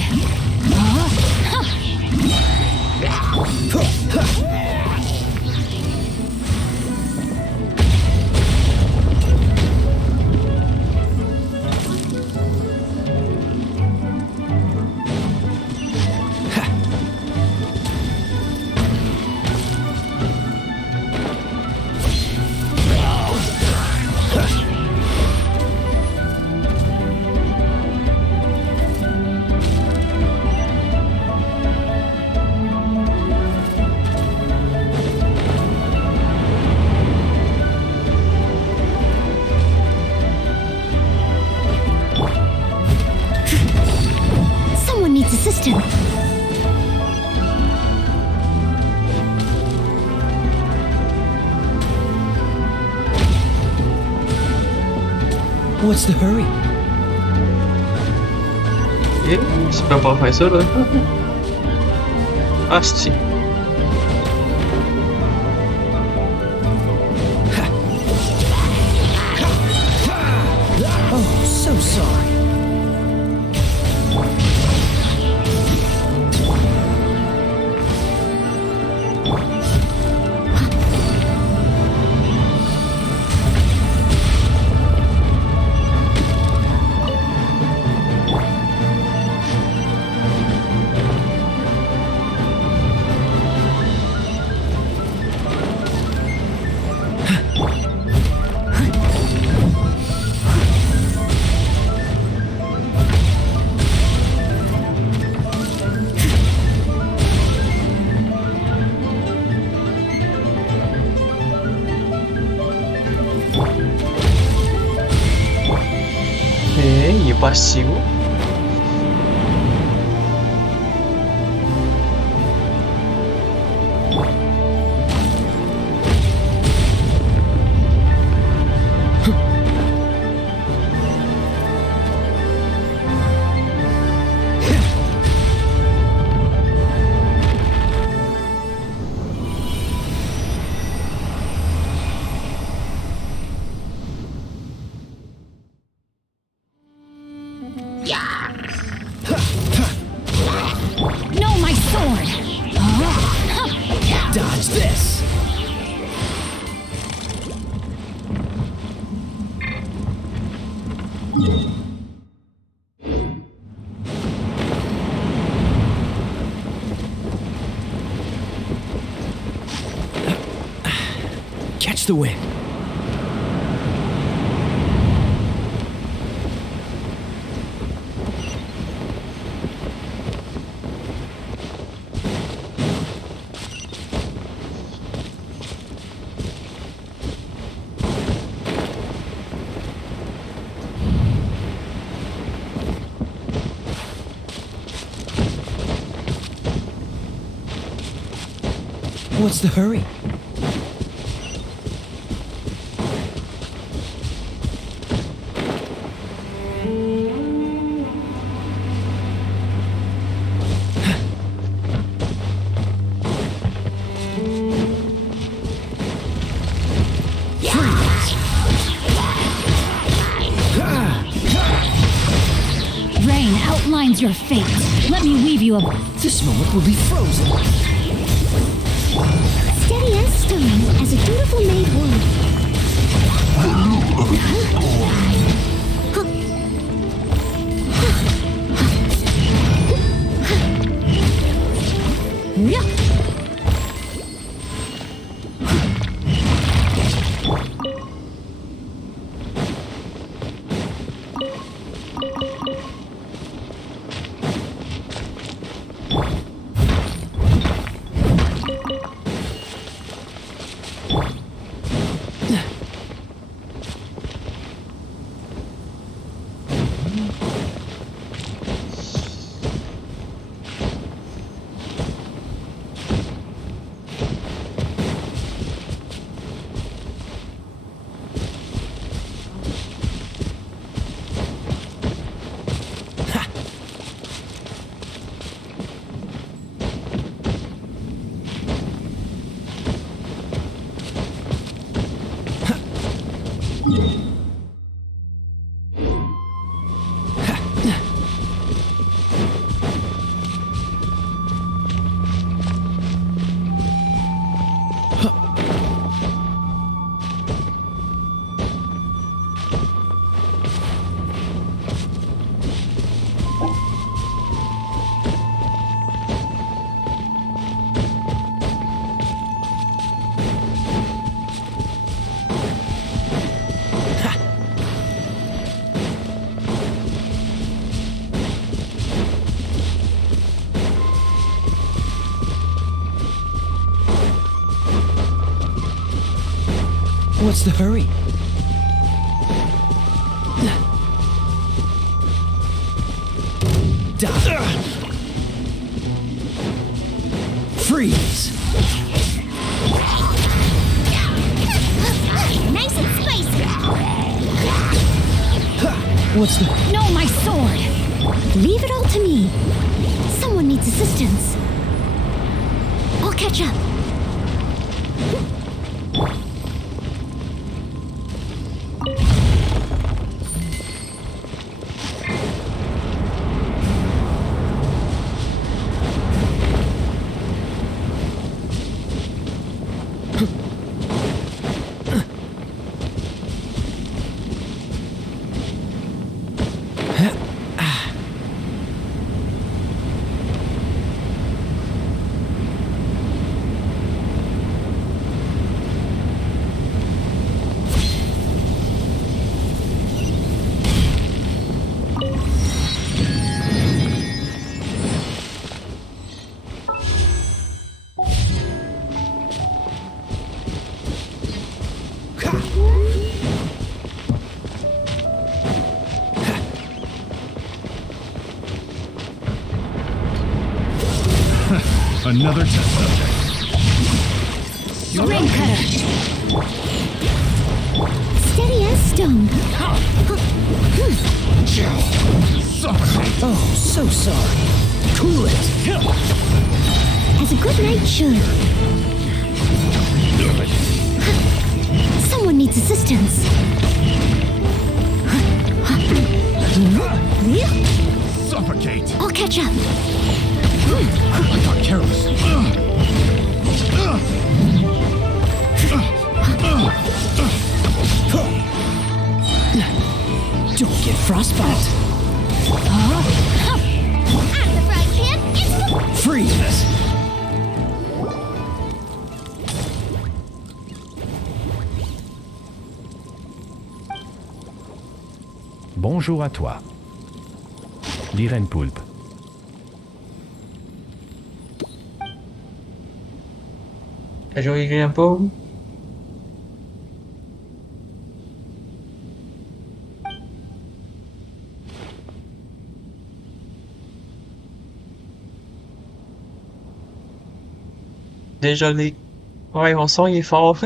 Someone needs assistance. What's the hurry? Tu peux pas faire ça, là. Asti. Oh, so sorry. voici où? No, my sword! Dodge this! Catch the wind. What's the hurry? Rain outlines your fate. Let me weave you a... This moment will be frozen. Steady as stone, as a dutiful maid would. What's the hurry? Dodge. Freeze. Nice and spicy. What's the... No, my sword! Leave it all to me. Someone needs assistance. I'll catch up. Another test subject. Rain cutter. Steady as stone. Oh, so sorry. Cool it. As a good knight should. Someone needs assistance. Suffocate. I'll catch up. I got careless. Don't get frostbite. Out of the frying pan, into the... Freeze! Bonjour à toi. L'Irène Poulpe. T'as joué un peu? Désolé. Ouais, mon son il est fort.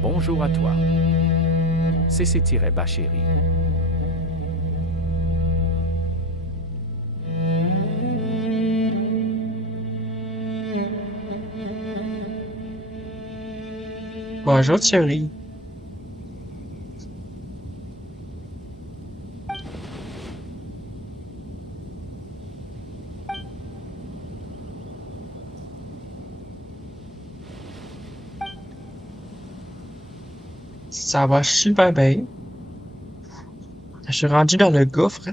Bonjour à toi. CC-bas chérie. Bonjour Thierry. Ça va super bien. Je suis rendu dans le gouffre.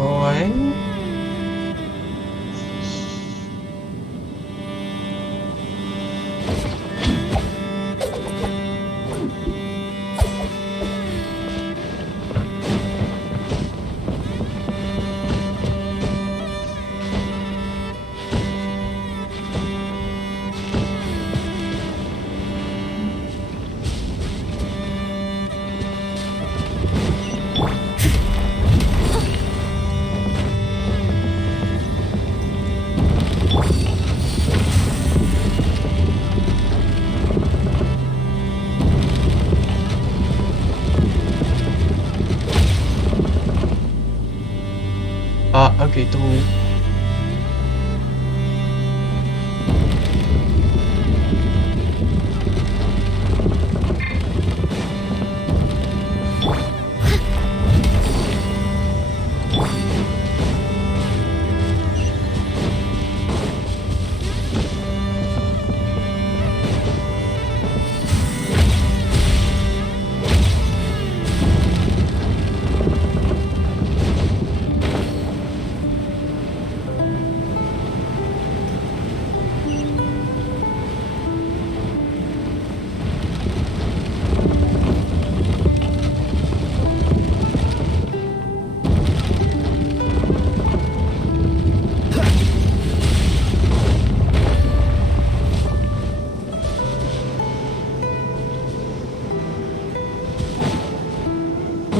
Ouais. Ah, ok, trouvé.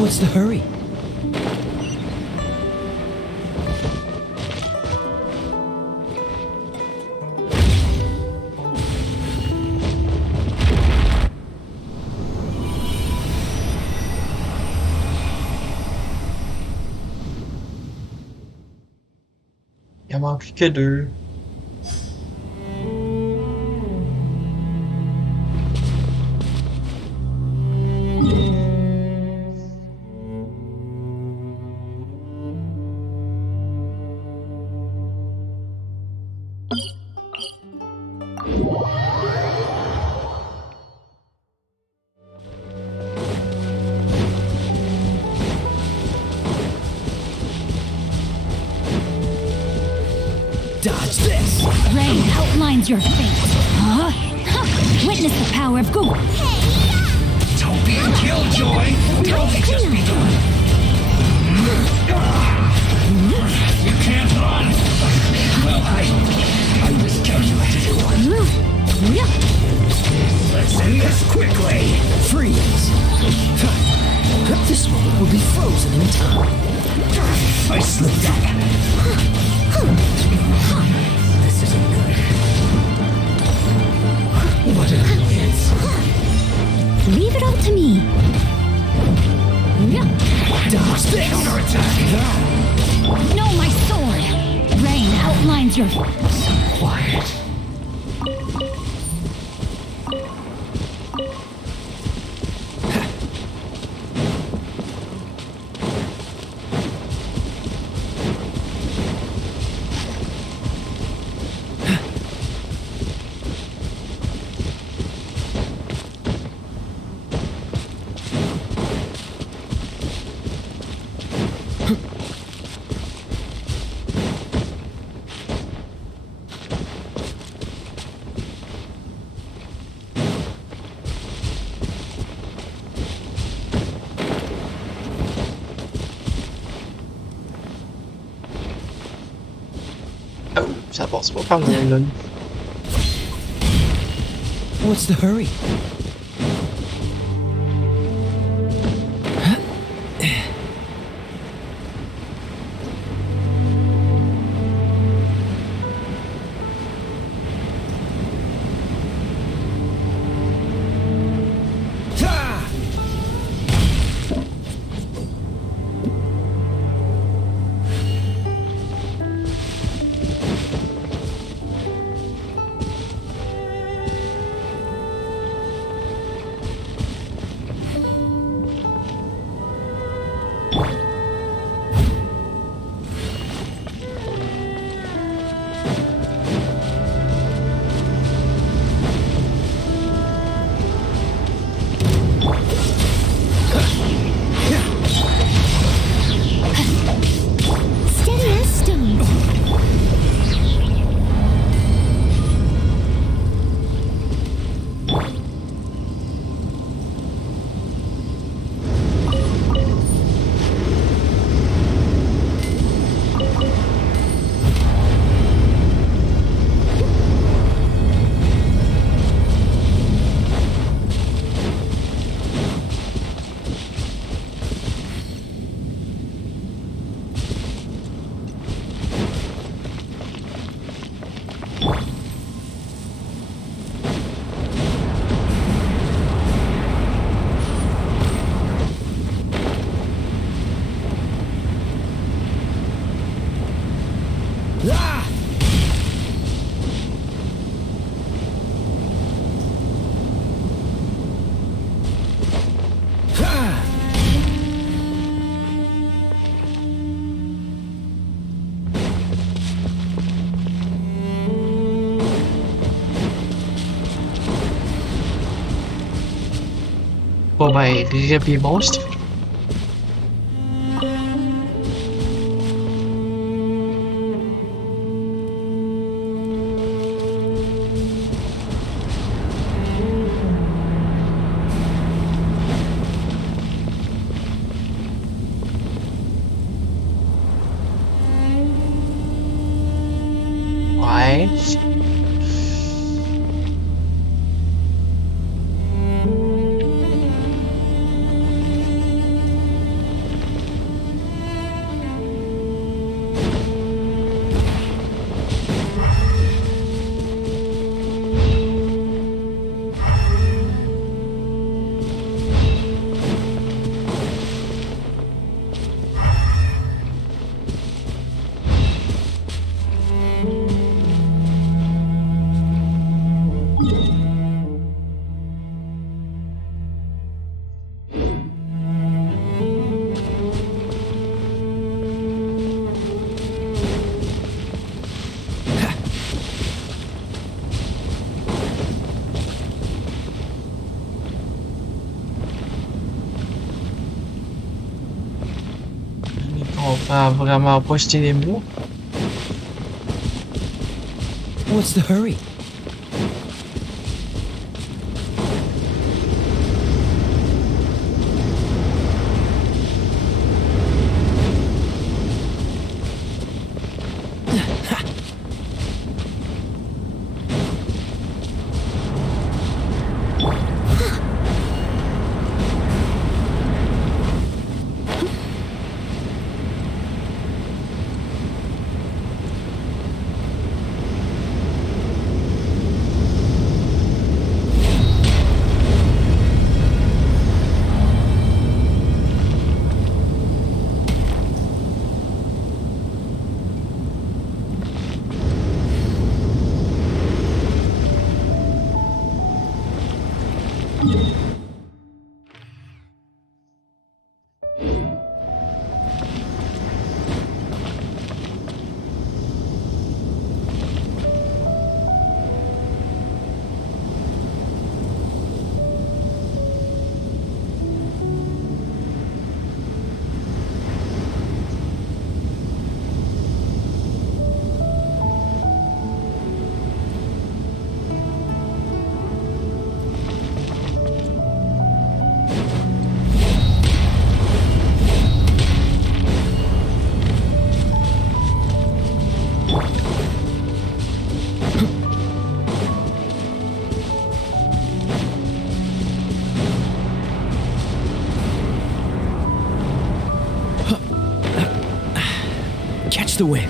What's the hurry? Il en manque plus que 2. Dodge this! Rain outlines your fate. Huh? Witness the power of Gu. Don't be a killjoy! We've only just begun! You can't run! Well, I miscalculated one. Let's end this quickly! Freeze! This moment will be frozen in time. I slipped up. This isn't good. What an annoyance. Leave it all to me. Dodge this! Counterattack! No, my sword! Rain outlines your... Quiet. Ça passe pas par là, là. What's the hurry? Bon ben, rip les monstres. Ouais. On va vraiment pas jeter les mots. What's the hurry? Catch the wind.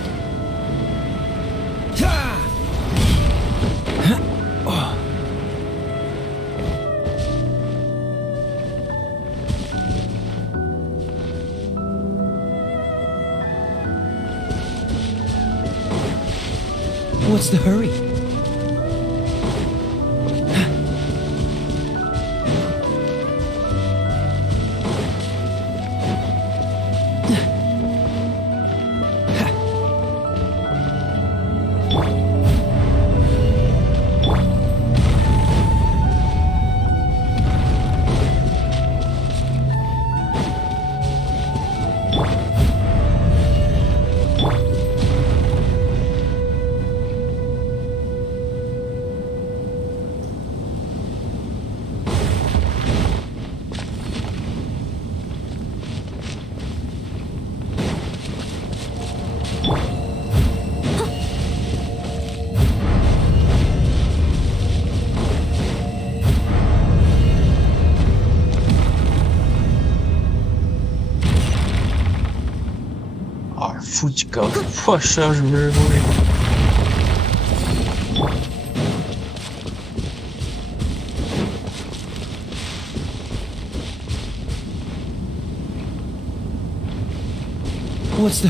What's the hurry? Foutu corps. Pas ça, je veux jouer. What's the...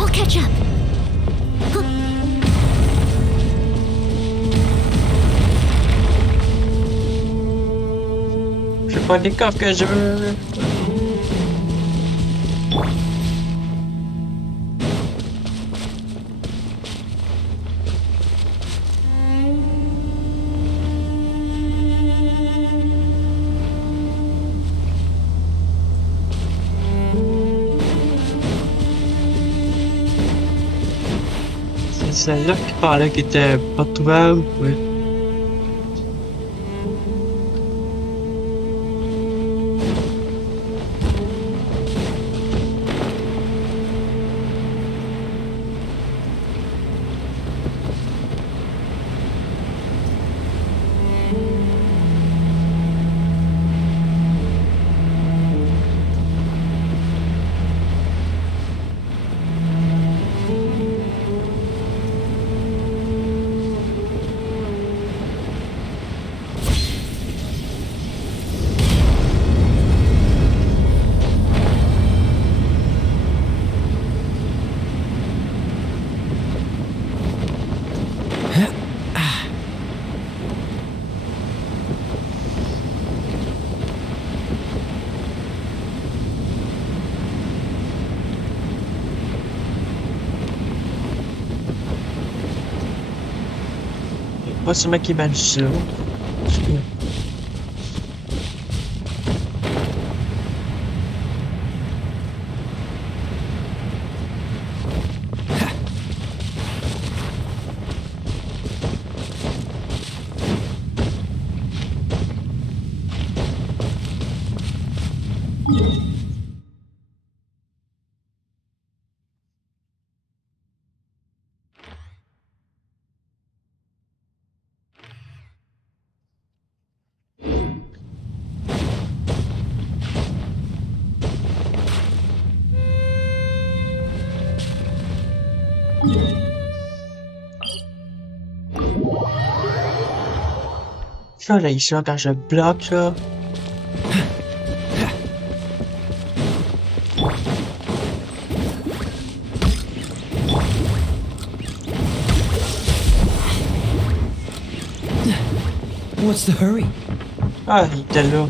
I'll catch up. J'ai pas des coffres que je veux. C'est celle-là qui parlait qui était pas trouvable, oui. Pas sûrement qu'il va ça. Ça là, ici, quand je bloque là. What's the hurry? Ah, il était là.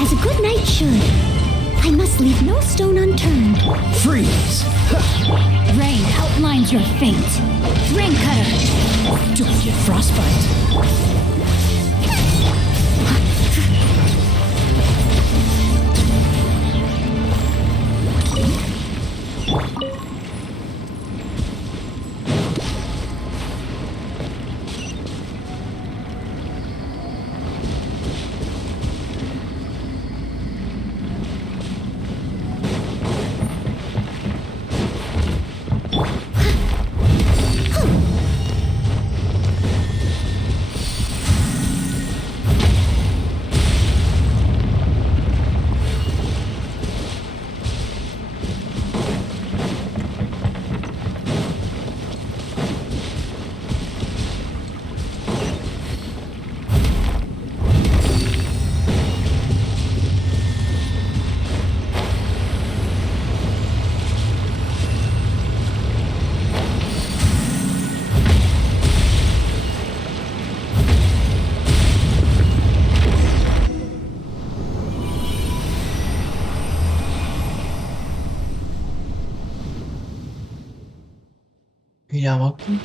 As a good knight should, I must leave no stone unturned. Freeze! Rain outlines your fate. Rain cutter. Don't get frostbite. Il en manque plus.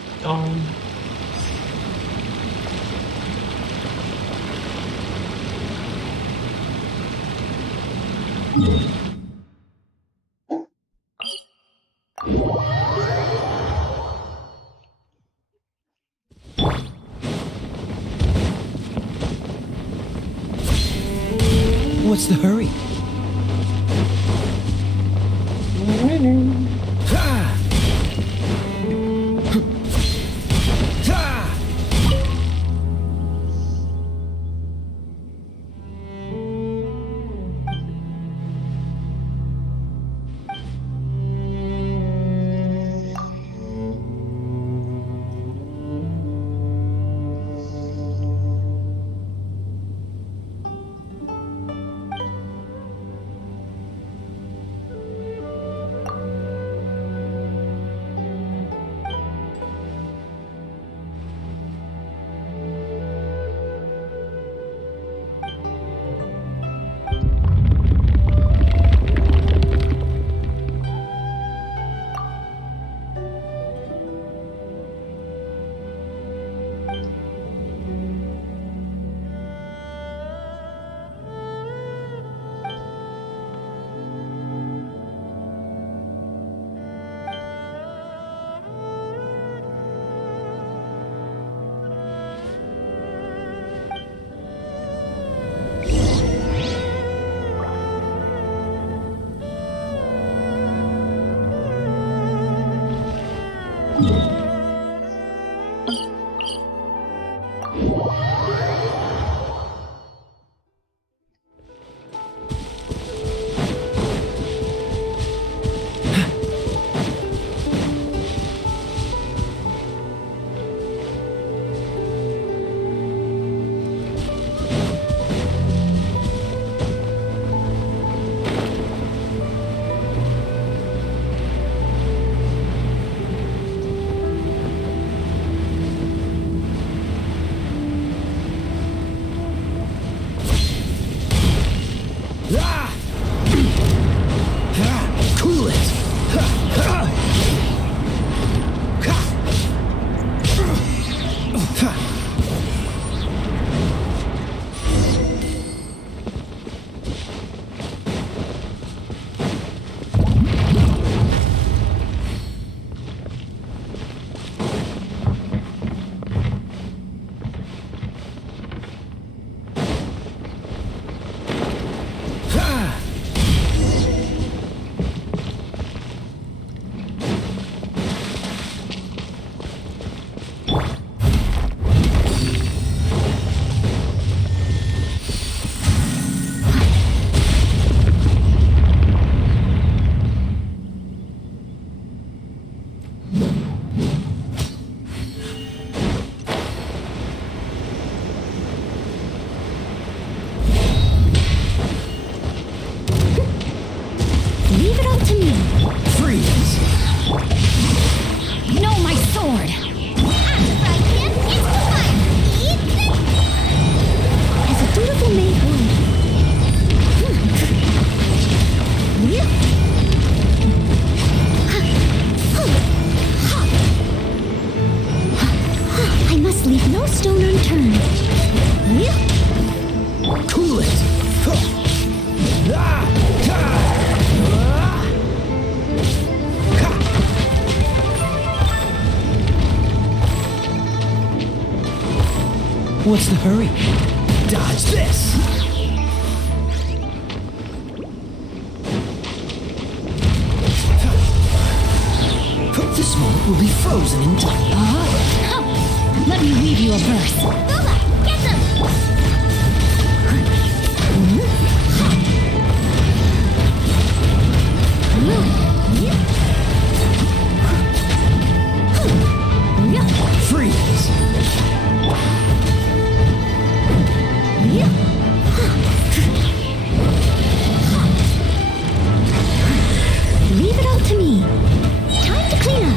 What's the hurry? What's the hurry? Dodge this! This moment will be frozen in time. Let me read you a verse. Booba, get them! Freeze! Leave it all to me. Time to clean up.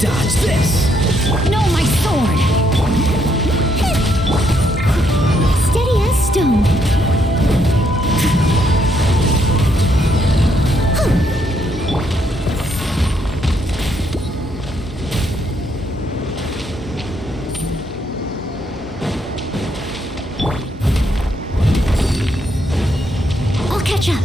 Dodge this! No, my sword! Steady as stone. I'll catch up.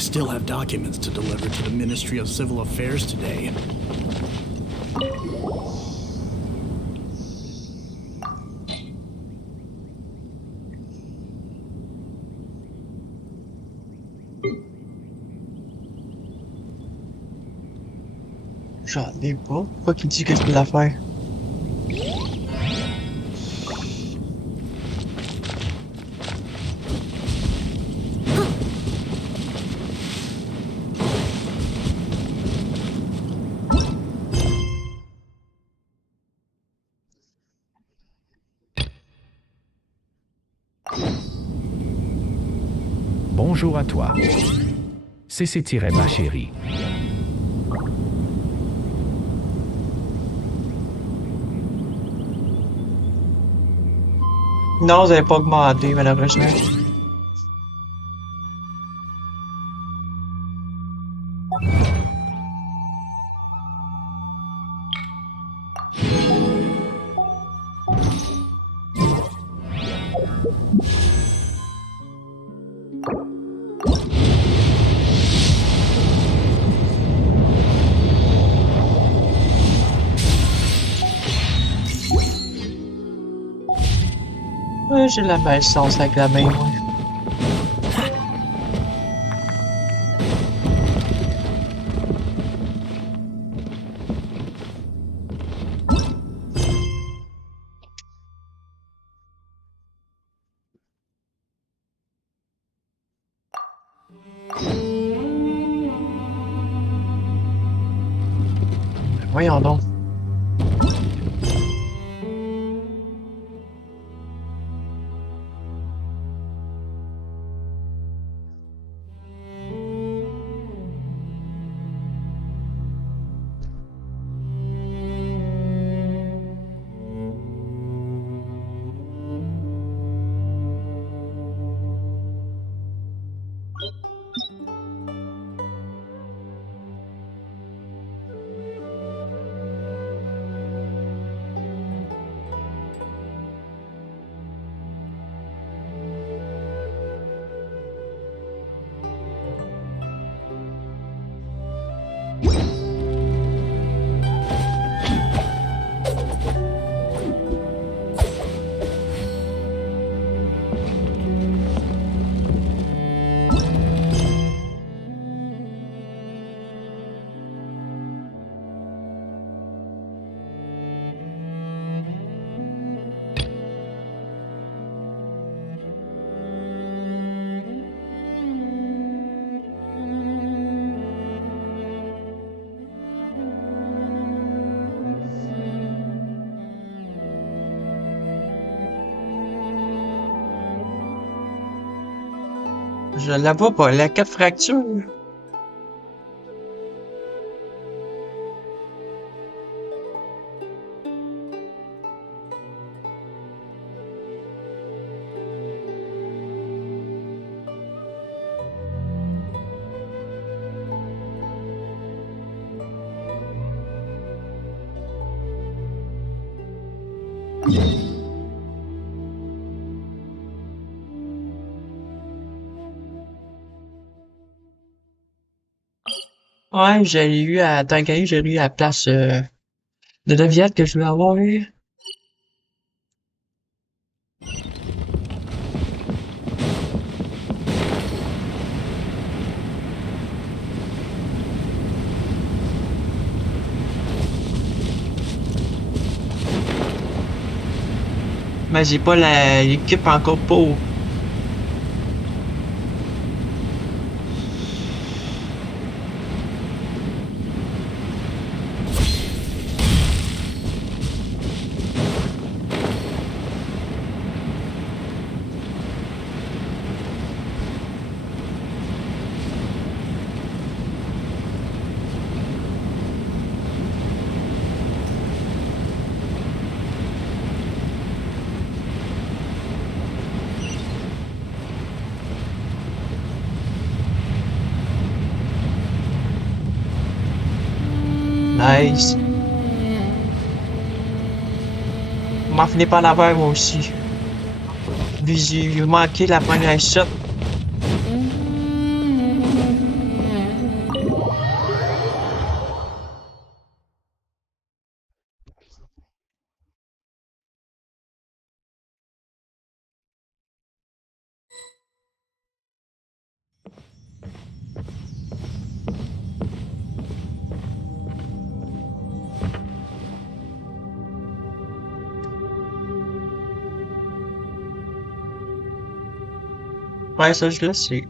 still have documents to deliver to the Ministry of Civil Affairs today. J'en ai pas. Pourquoi qu'il dit que je peux la faire? Bonjour à toi. CC-ma chérie. Non, vous n'avez pas augmenté, malheureusement. J'ai la malchance avec la main, moi. Voyons donc. Je la vois pas, la 4 fractures. Ouais, j'ai eu à Tanguay, j'ai eu à la place de deviette que je voulais avoir. Mais j'ai pas l'équipe encore pour. Nice. On m'a fini par l'avoir moi aussi. J'ai manqué la première shot. Ouais, ça, je le sais.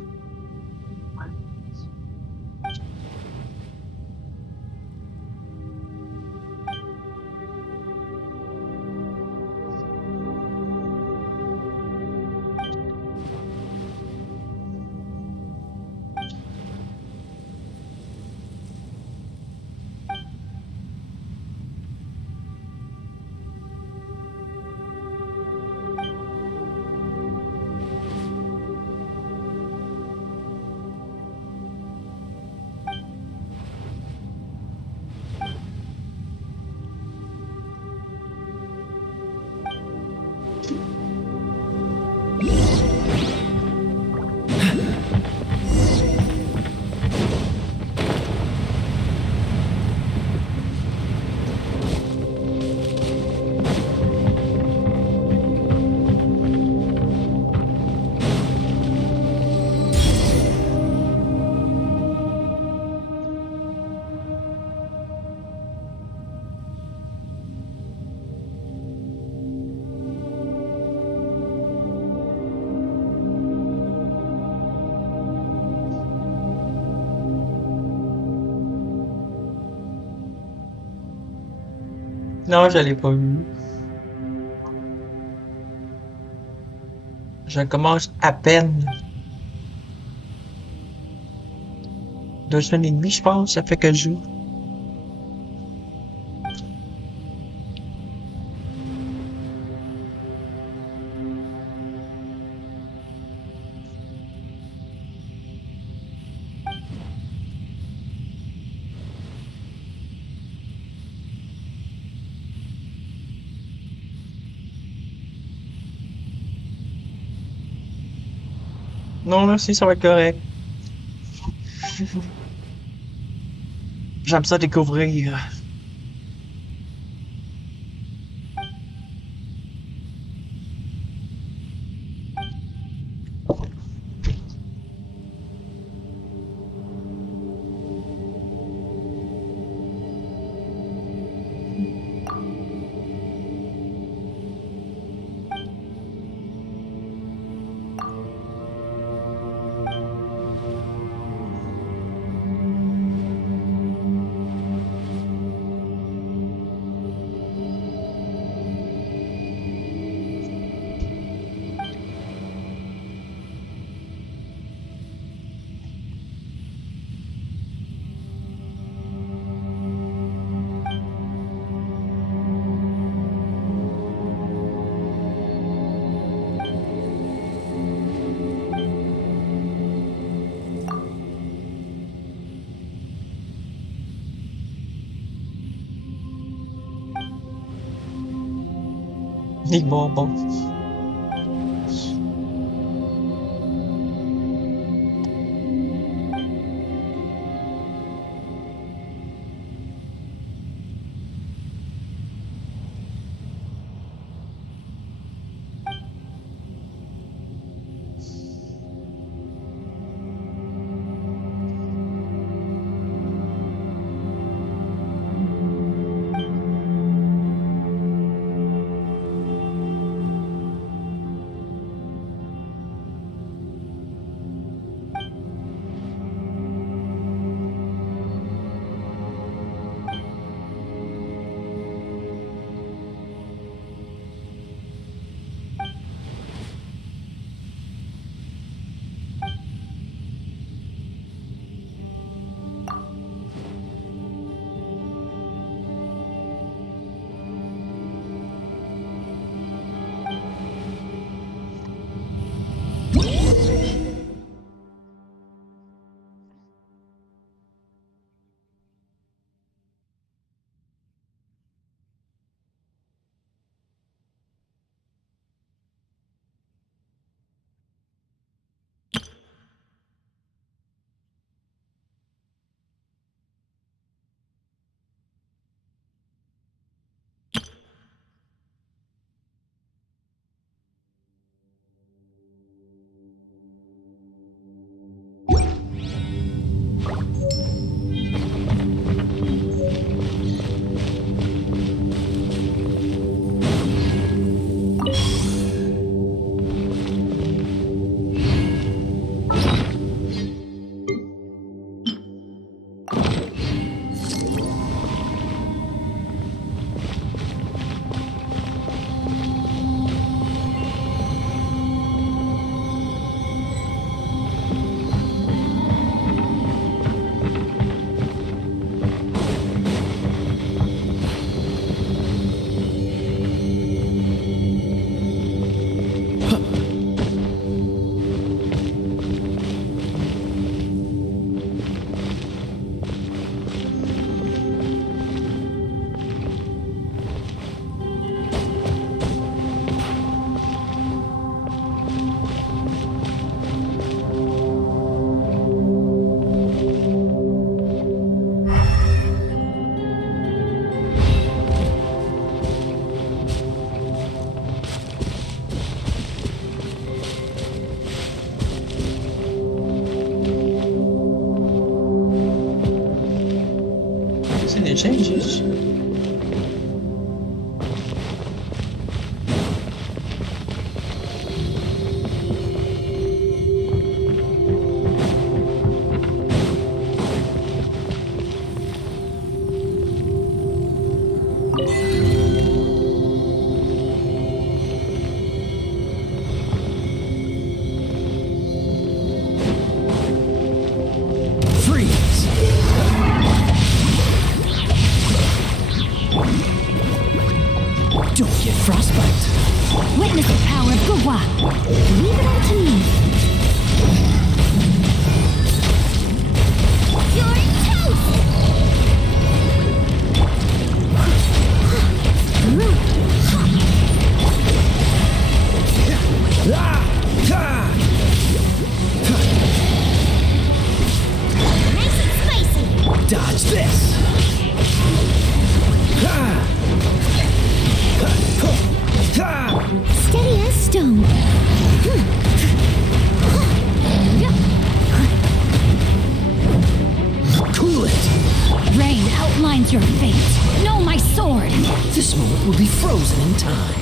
Non, je l'ai pas vu. Je commence à peine. 2 semaines et demie, je pense, ça fait que je joue. Non, merci, ça va être correct. J'aime ça découvrir. Des bonbons. changes. Don't get frostbite. Witness the power of Gua. Leave it all to me. You're toast! Nice and spicy! Dodge this. Steady as stone. Cool it. Rain outlines your fate. Know my sword. This moment will be frozen in time.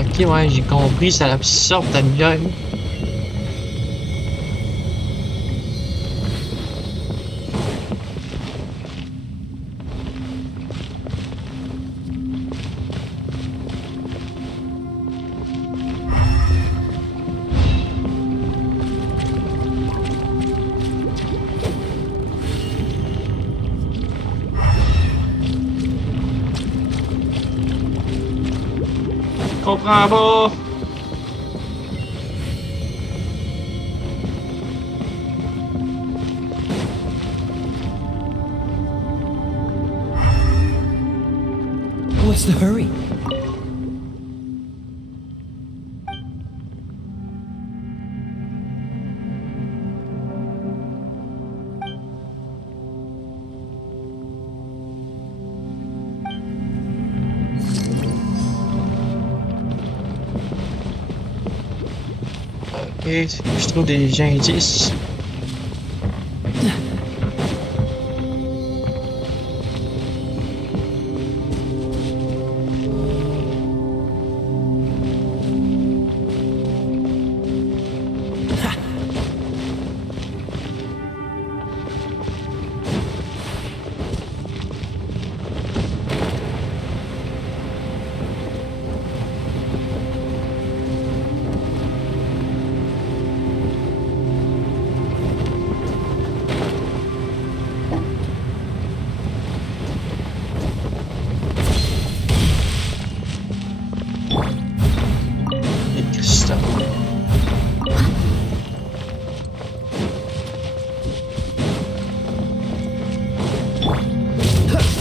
Ok, ouais, j'ai compris, ça absorbe ta lumière. Comprends pas. What's the hurry? Ok, je trouve des indices.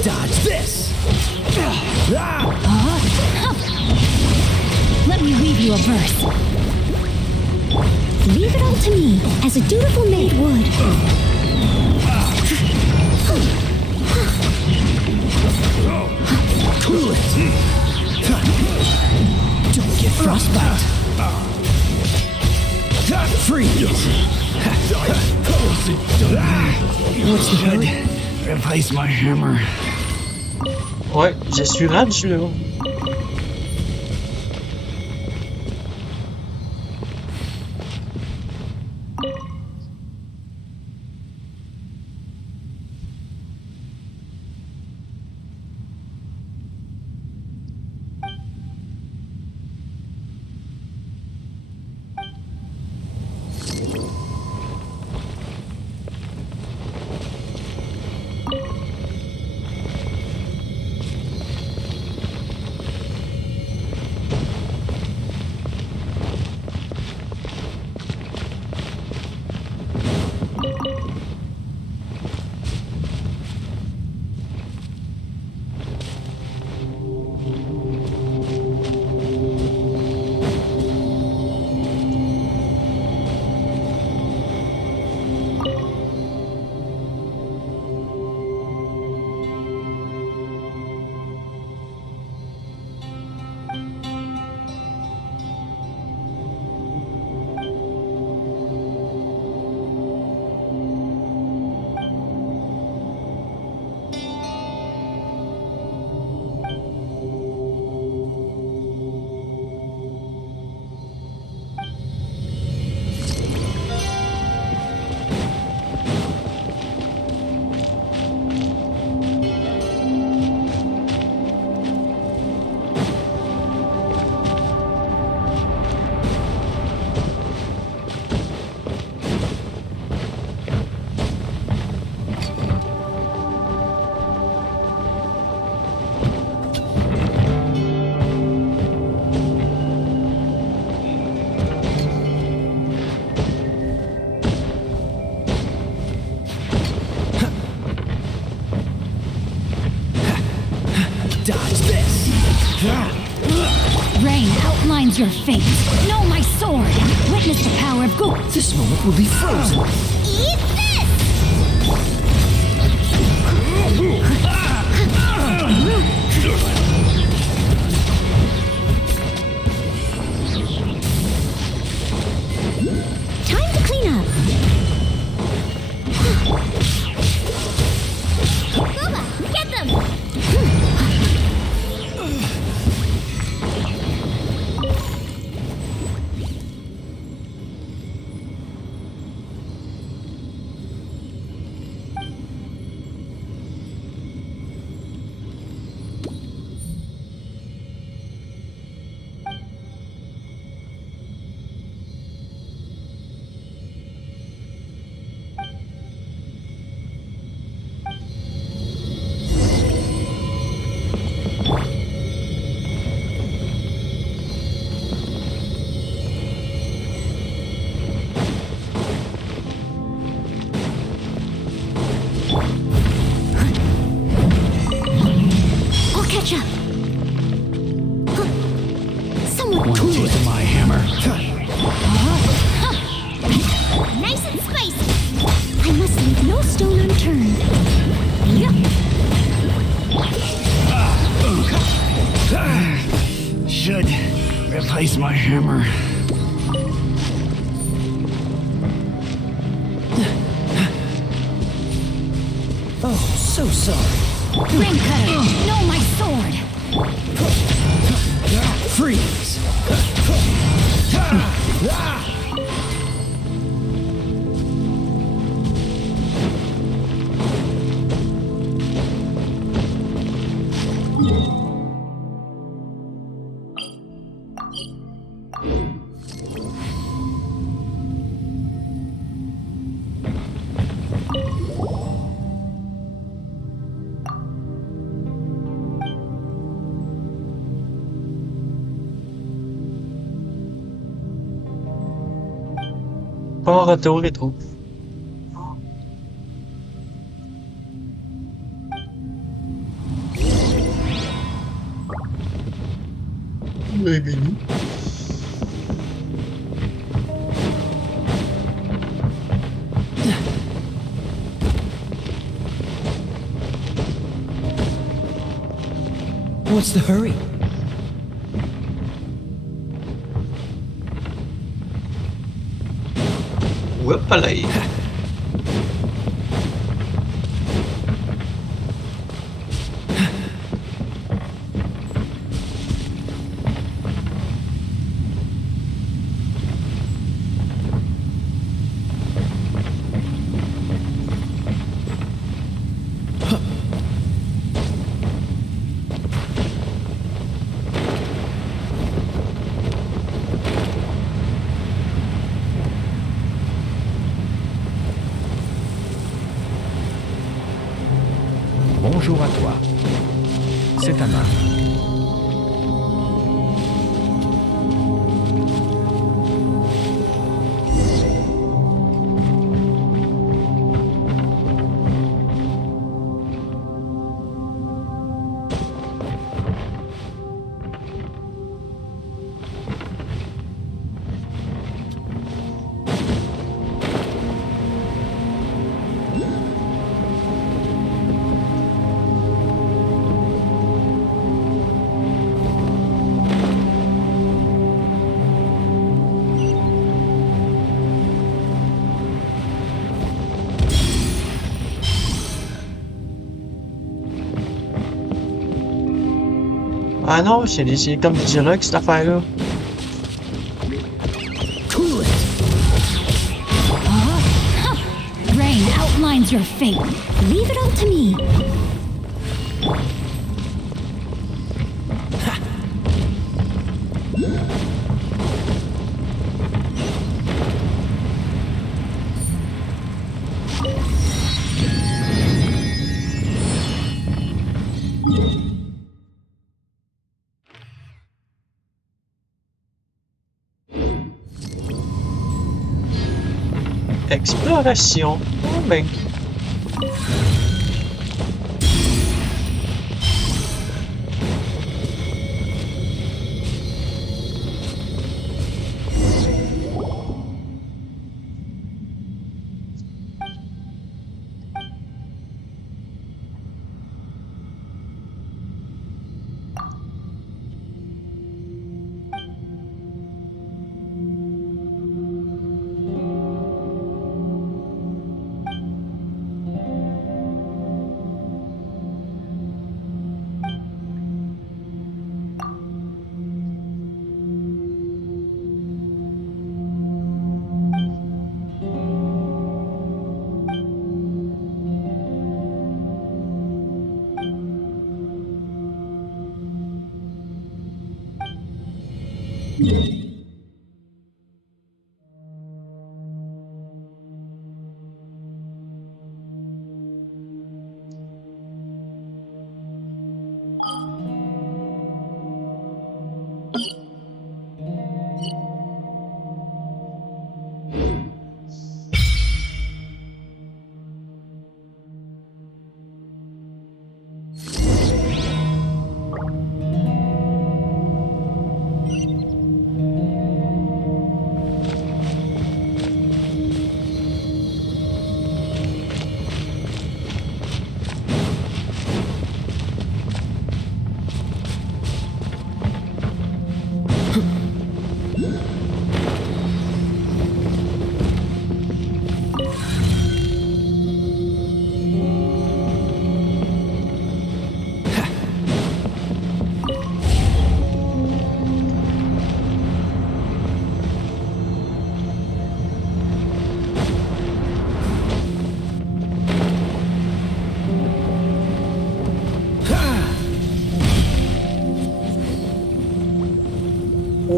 Dodge this! Let me read you a verse. Leave it all to me, as a dutiful maid would. Cool it! Don't get frostbite. Freeze! What's the hurry? Replace my hammer. Ouais, je suis rendu là. dodge this. Rain outlines your fate. Know my sword. Witness the power of Go. This moment will be frozen. Eat this! Time to clean up. Booba, get them! I'll catch up. Someone One taste of my hammer. Nice and spicy! I must leave no stone unturned. Should replace my hammer. Oh, so sorry. Rain cutter. Know my sword. Freeze. Bon retour rétro. Bienvenue. What's the hurry? Whoopalay. Bonjour à toi. C'est ta main. Ah non, c'est comme du rock cette affaire-là. Cool it. Rain outlines your fate. Leave it all to me. Exploration. Oh ben.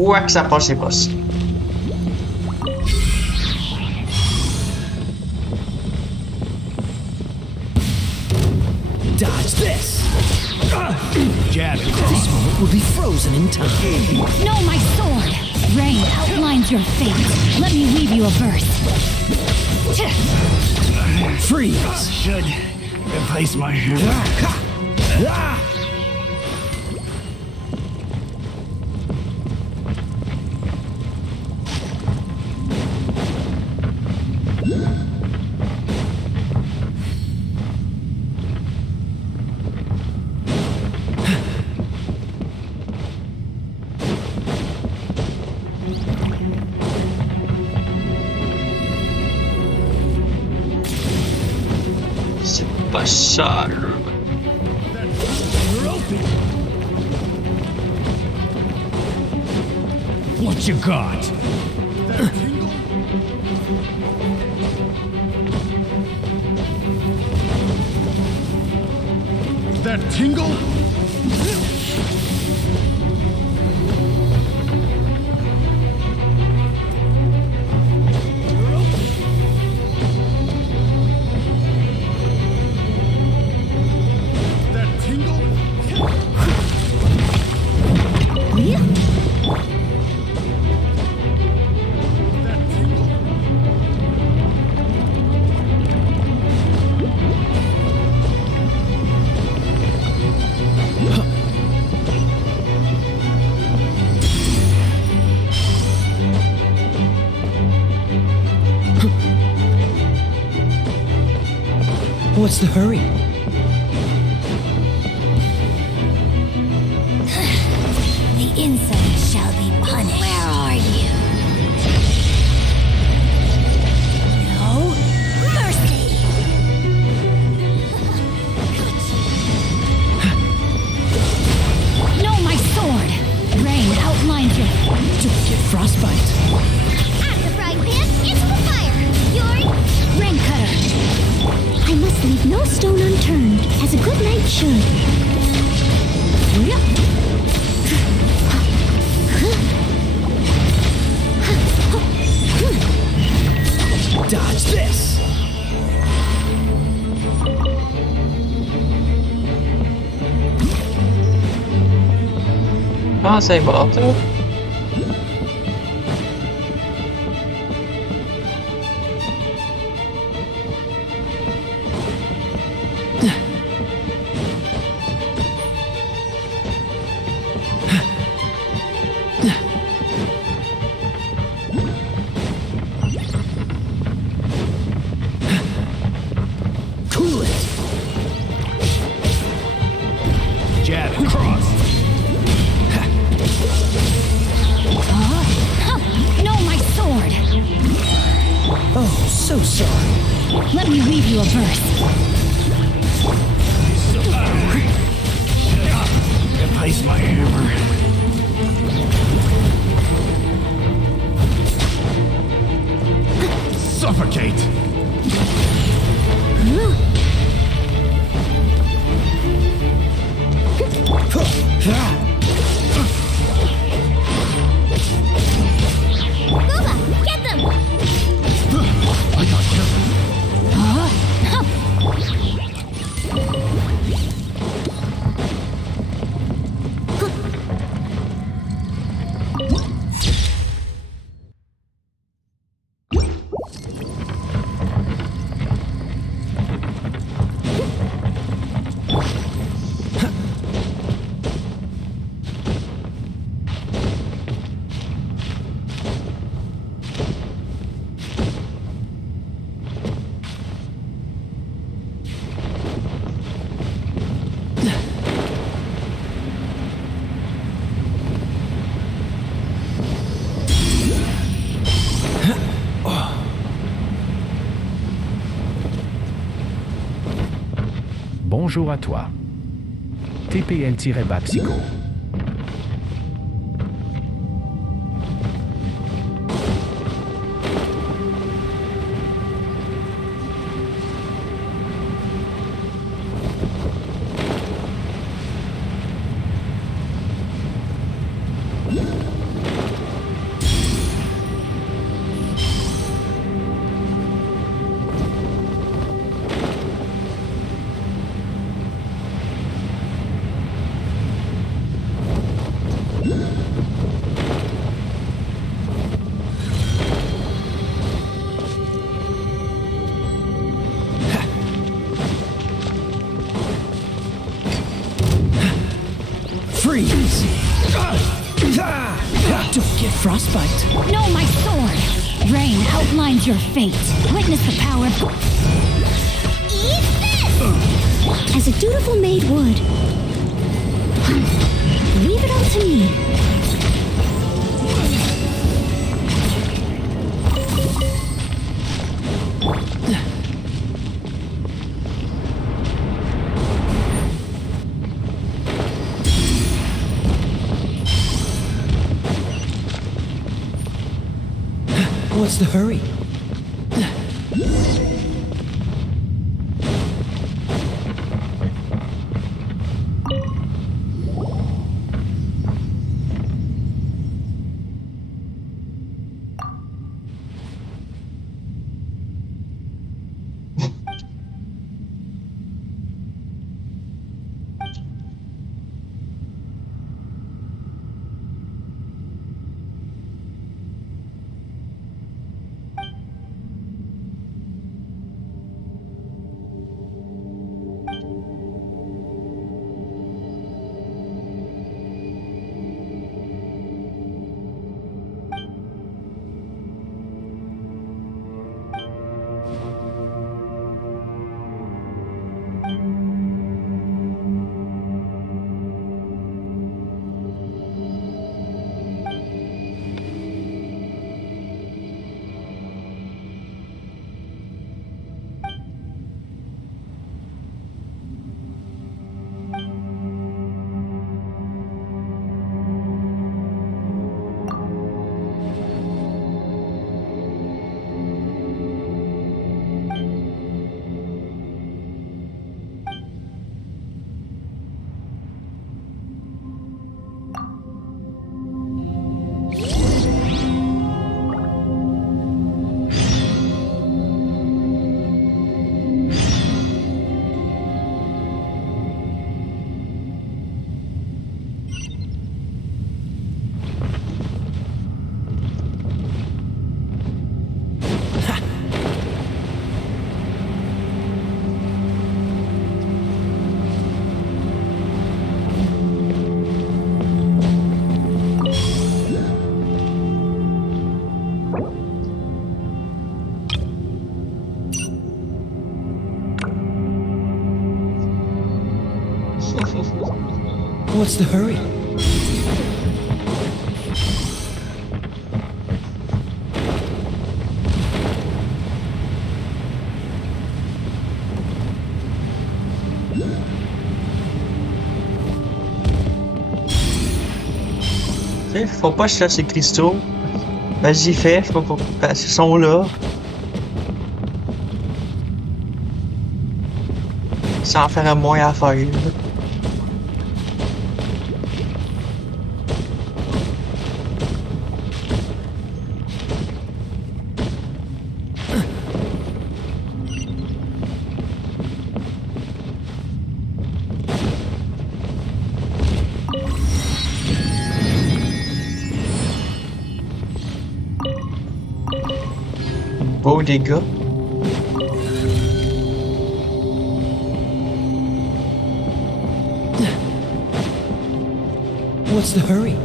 Où est-ce que ça passe les boss? Dodge this! Jab it. This moment will be frozen in time. No, my sword! Rain outlines your fate. Let me weave you a verse. Freeze! Should replace my hammer. C'est pas ça, là. What you got? That tingle? What's the hurry? The insolent shall be punished. Where are you? No mercy! No, my sword! Rain outlines your... Don't get frostbite. At the frying pan, into the fire! You're Rain cutter! I must leave no stone unturned, as a good knight should. Dodge this! Ah, sei volta. Cool it! Jab and cross! No, my sword! Oh, so sorry. Let me weave you a verse. Replace my hammer. Suffocate! Booba, get them! I got you. Bonjour à toi. TPL-bas psycho. Freeze! Don't get frostbite. No, my sword! Rain outlines your fate. Witness the power of... Eat this! As a dutiful maid would. Leave it all to me. What's the hurry? What's the hurry? Faut pas chercher ces cristaux. Vas-y, fais, je sais pas pourquoi. Ils sont là. Ça en ferait moins à faire. Beau dégât. What's the hurry?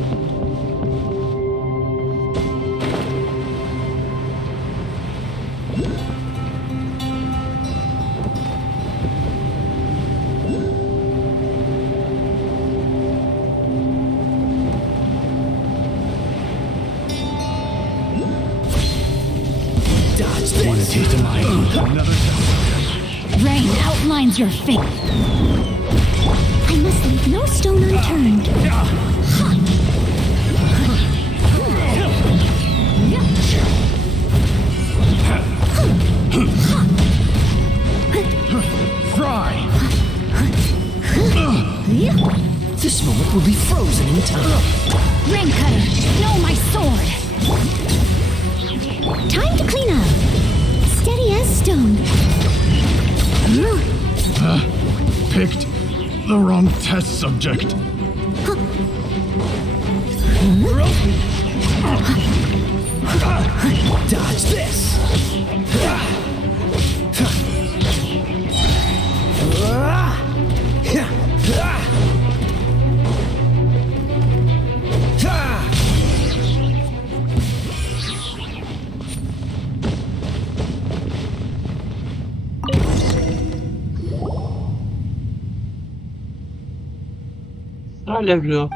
Rain outlines your fate. I must leave no stone unturned. Fry! This moment will be frozen in time. Rain cutter, no, my sword. Time to clean up. Steady as stone. Picked the wrong test subject. Dodge this. Enlève-la.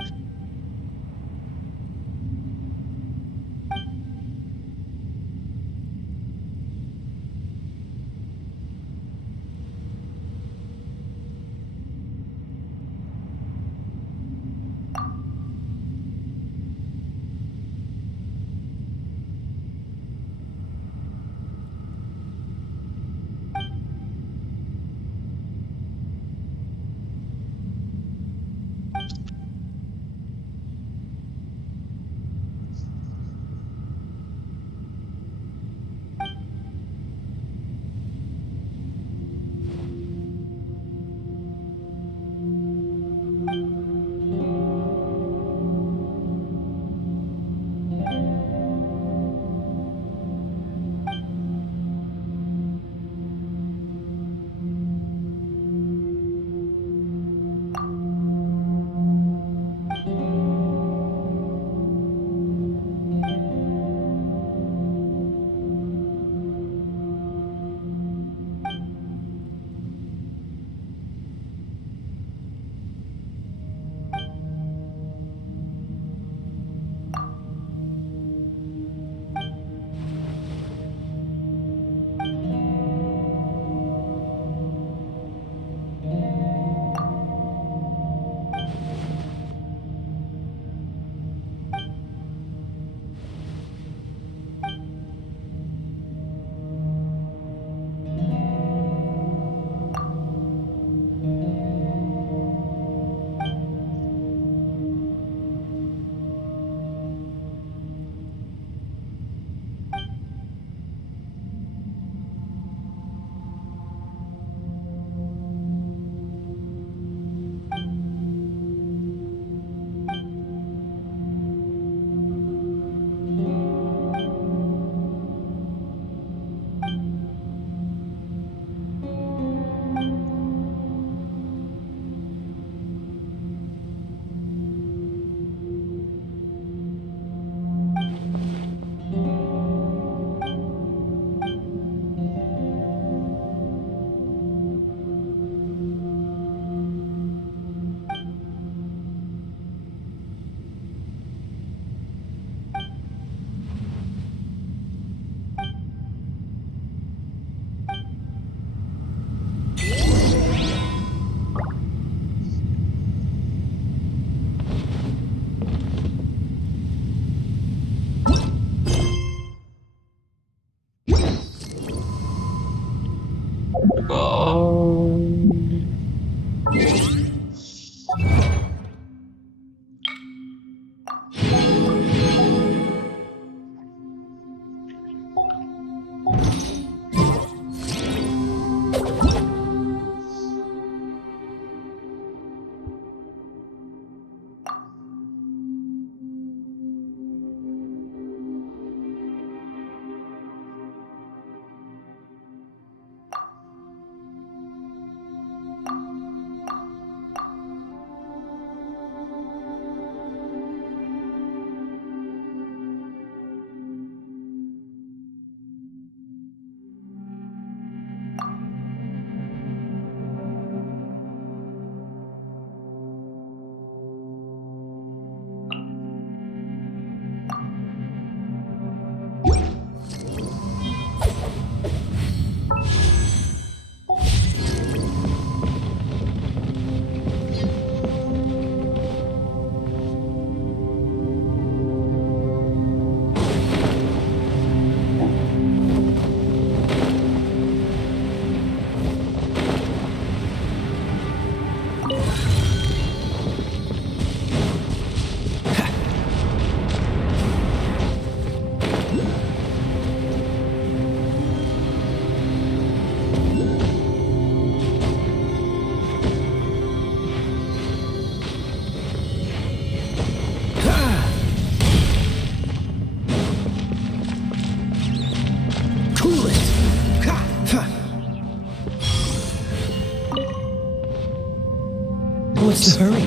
What's the hurry?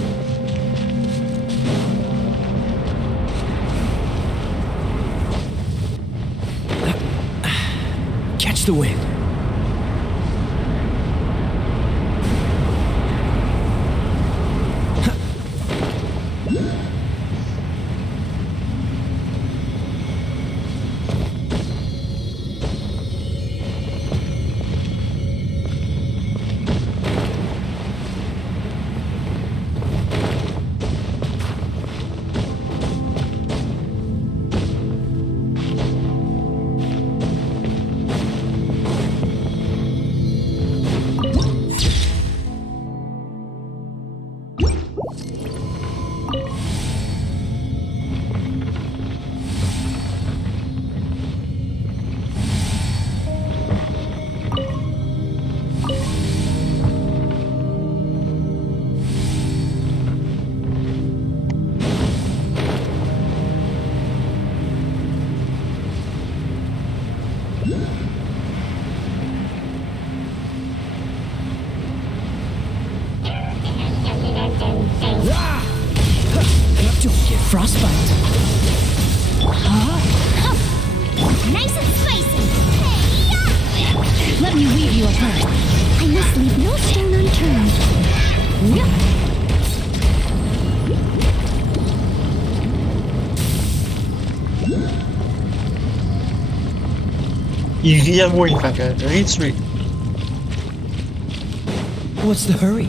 Catch the wind. Don't get frostbite. Nice and spicy. Let me weave you apart. I must leave no stone unturned. Il rit à moi, fait que ris-tu. What's the hurry?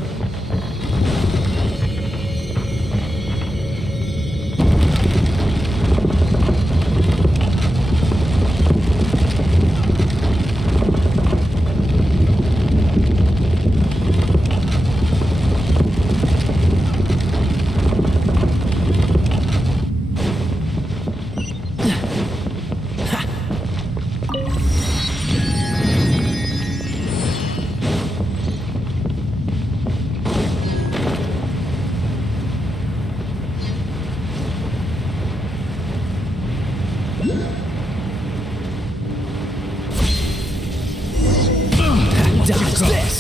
Dodge this!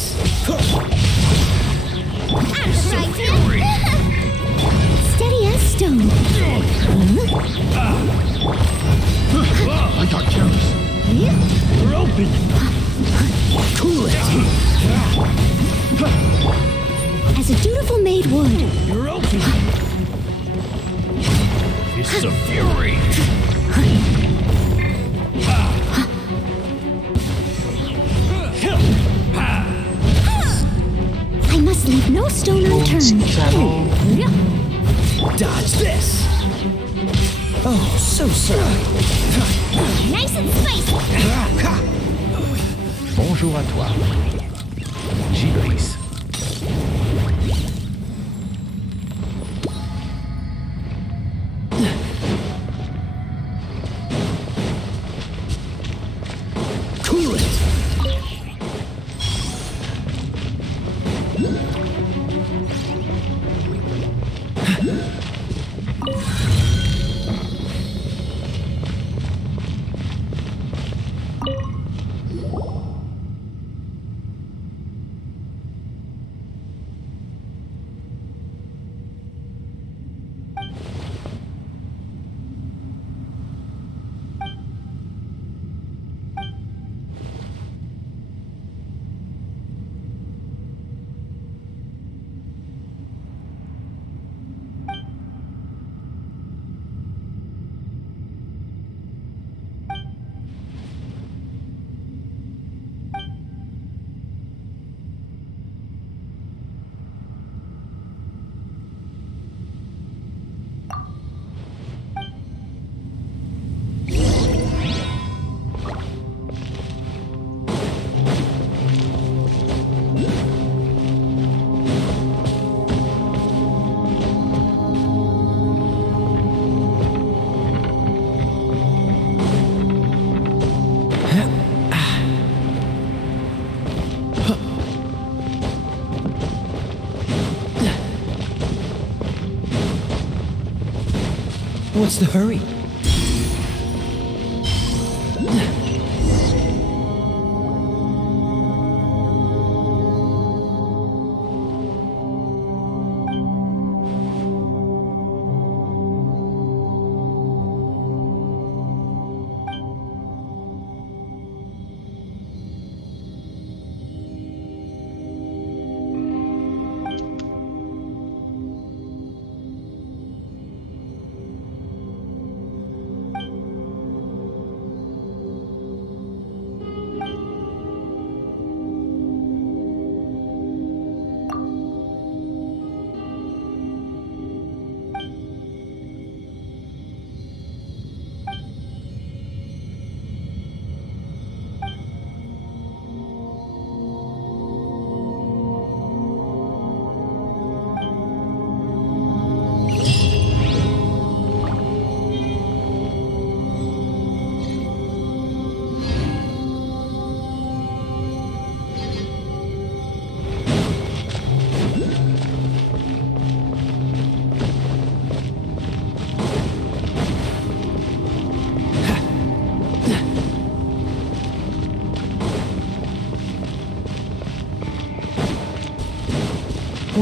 Steady as stone. I got careless. You're open! Cool it! As a dutiful maid would. You're open! It's a fury. I must leave no stone unturned. Dodge this! Oh, so sorry. Nice and spicy. Bonjour à toi. J'y brise. Cool it! What's the hurry?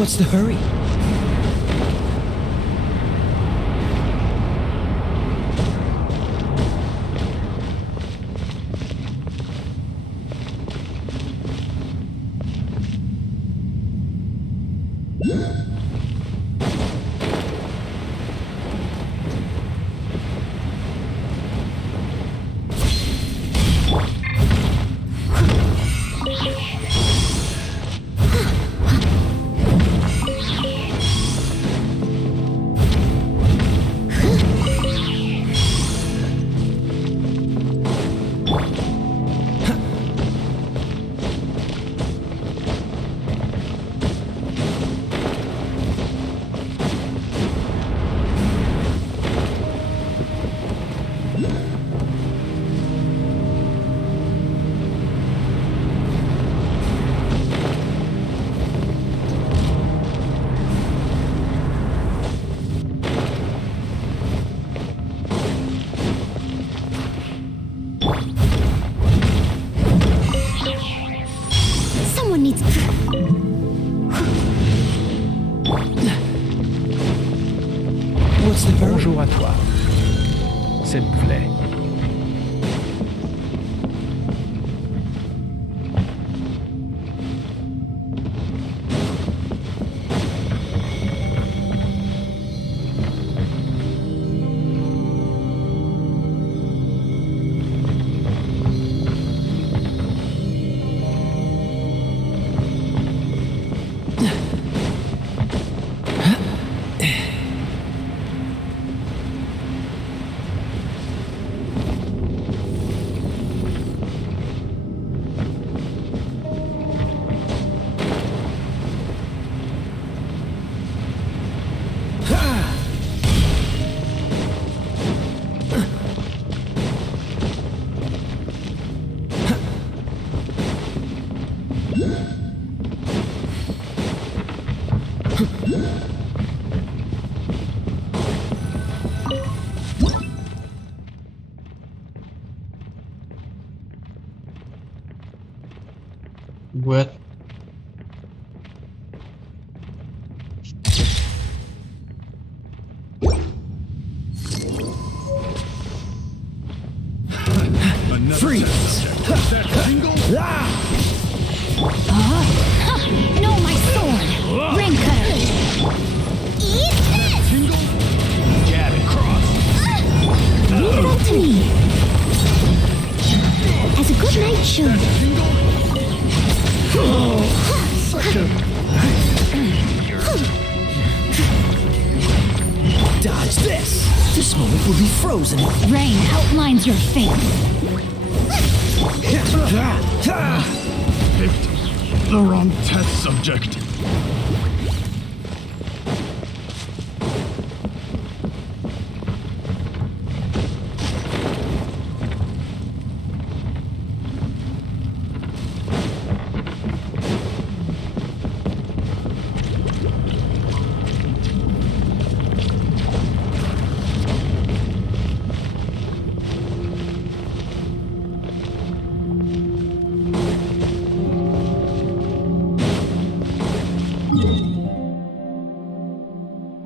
What's the hurry? Someone needs. What's the hurry? Bonjour à toi. S'il vous plaît. What? Freeze! No, my sword! Ring cutter! Eat this! Jab and cross. Leave it up to me! As a good knight should. Dodge this! This moment will be frozen. Rain outlines your fate. Picked the wrong test subject.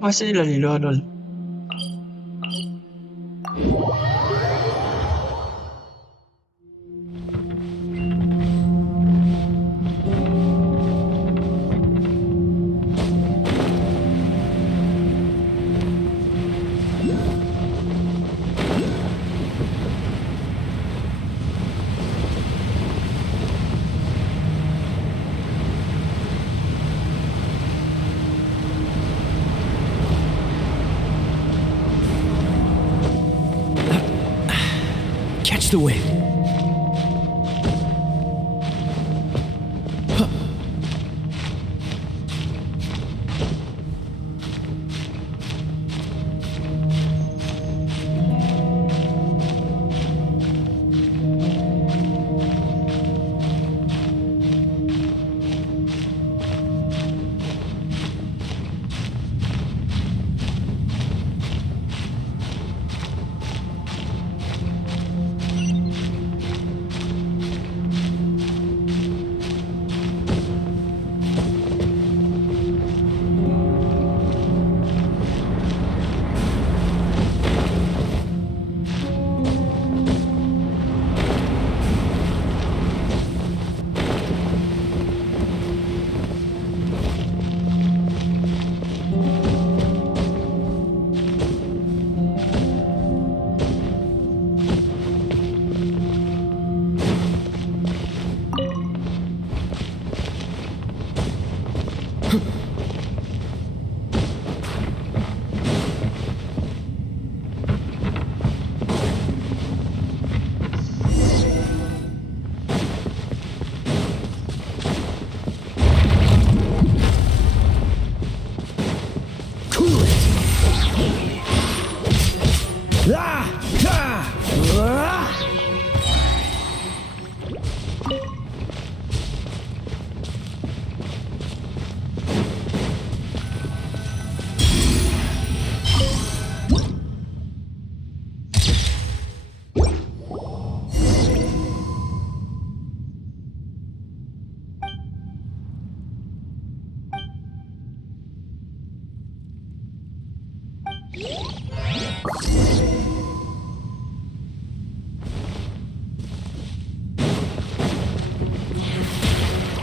Ah, c'est là, il est là, là. Catch the wind.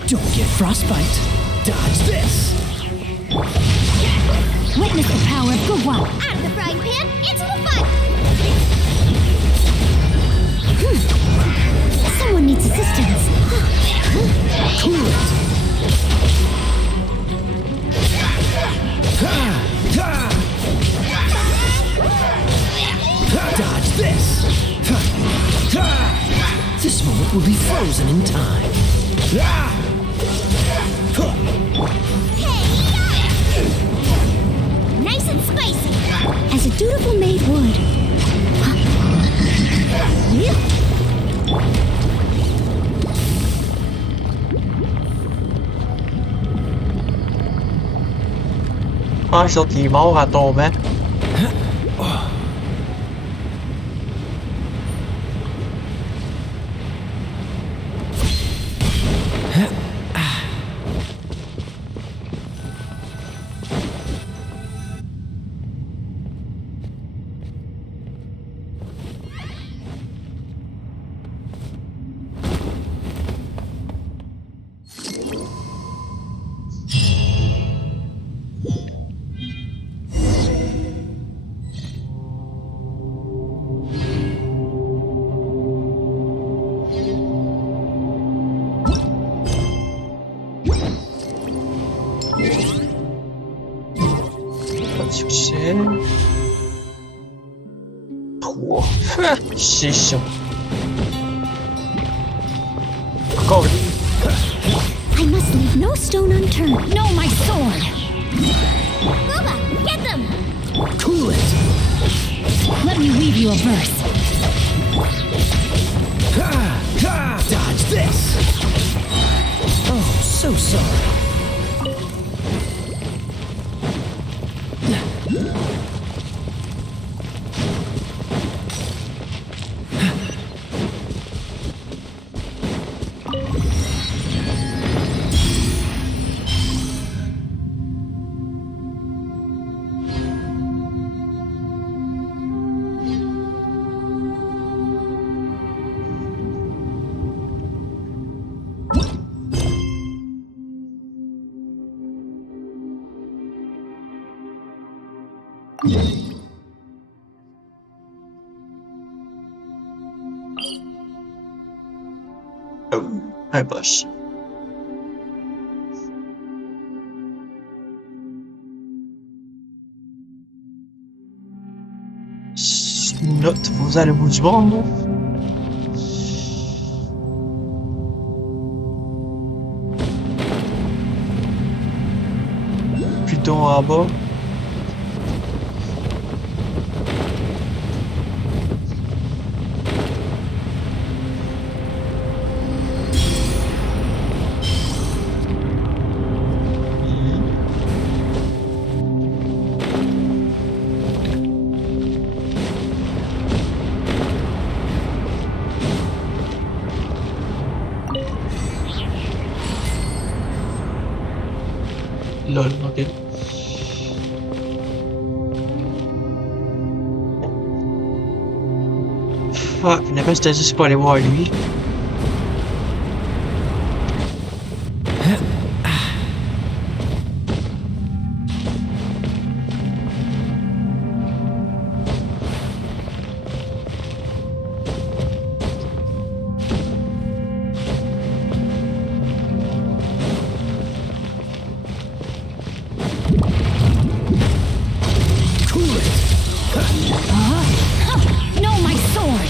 Don't get frostbite. Dodge this. Witness the power of Gua. Out of the frying pan, into the fire! Someone needs assistance. Cool it. Dodge this. This moment will be frozen in time. Nice and spicy. As a dutiful maid would. Ah, je qu'il est mort en tombant. Pas de succès. 3. C'est ça. Encore. I must leave no stone unturned. No, my sword! Booba, get them! Cool it. Let me weave you a verse. Dodge this. Oh, so sorry. Oh, un boss. Note, vous allez au bout du monde. Plutôt en bas. Lol, ok. Fuck, finalement c'était juste pour aller voir lui. No, my sword!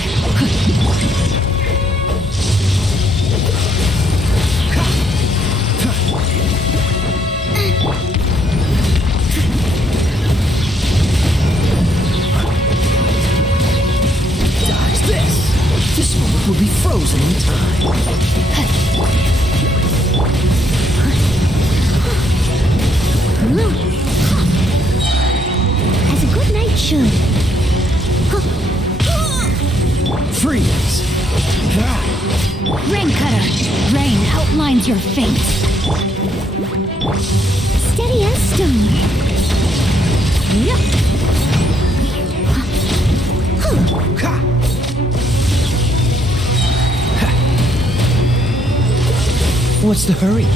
Dodge this. This moment will be frozen in time. As a good knight should. Freeze. Rain cutter! Rain outlines your fate. Steady as stone. What's the hurry?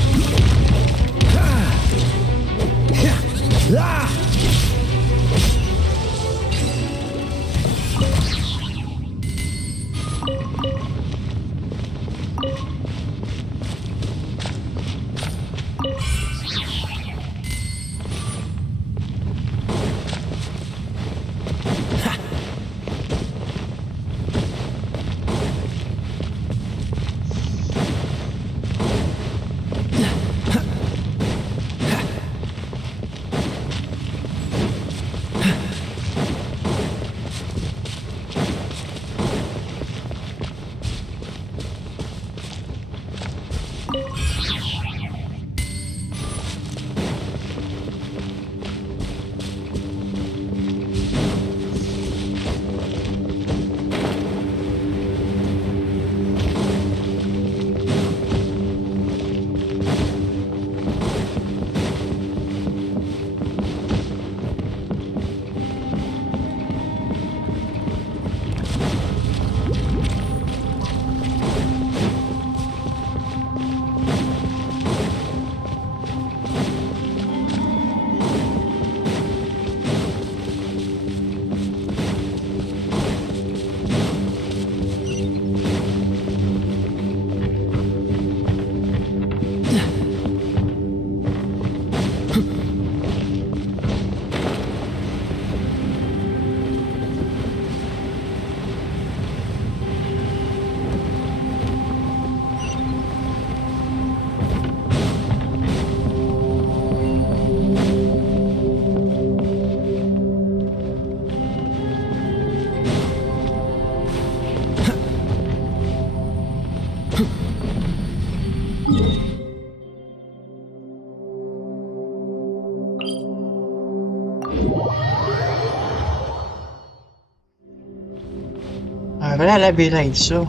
Un vrai labyrinthe, ça.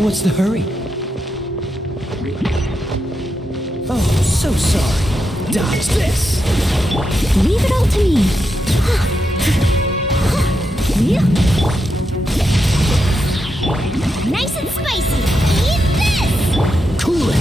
What's the hurry? Oh, so sorry. Dodge this. Leave it all to me. Nice and spicy. Eat this! Cool it.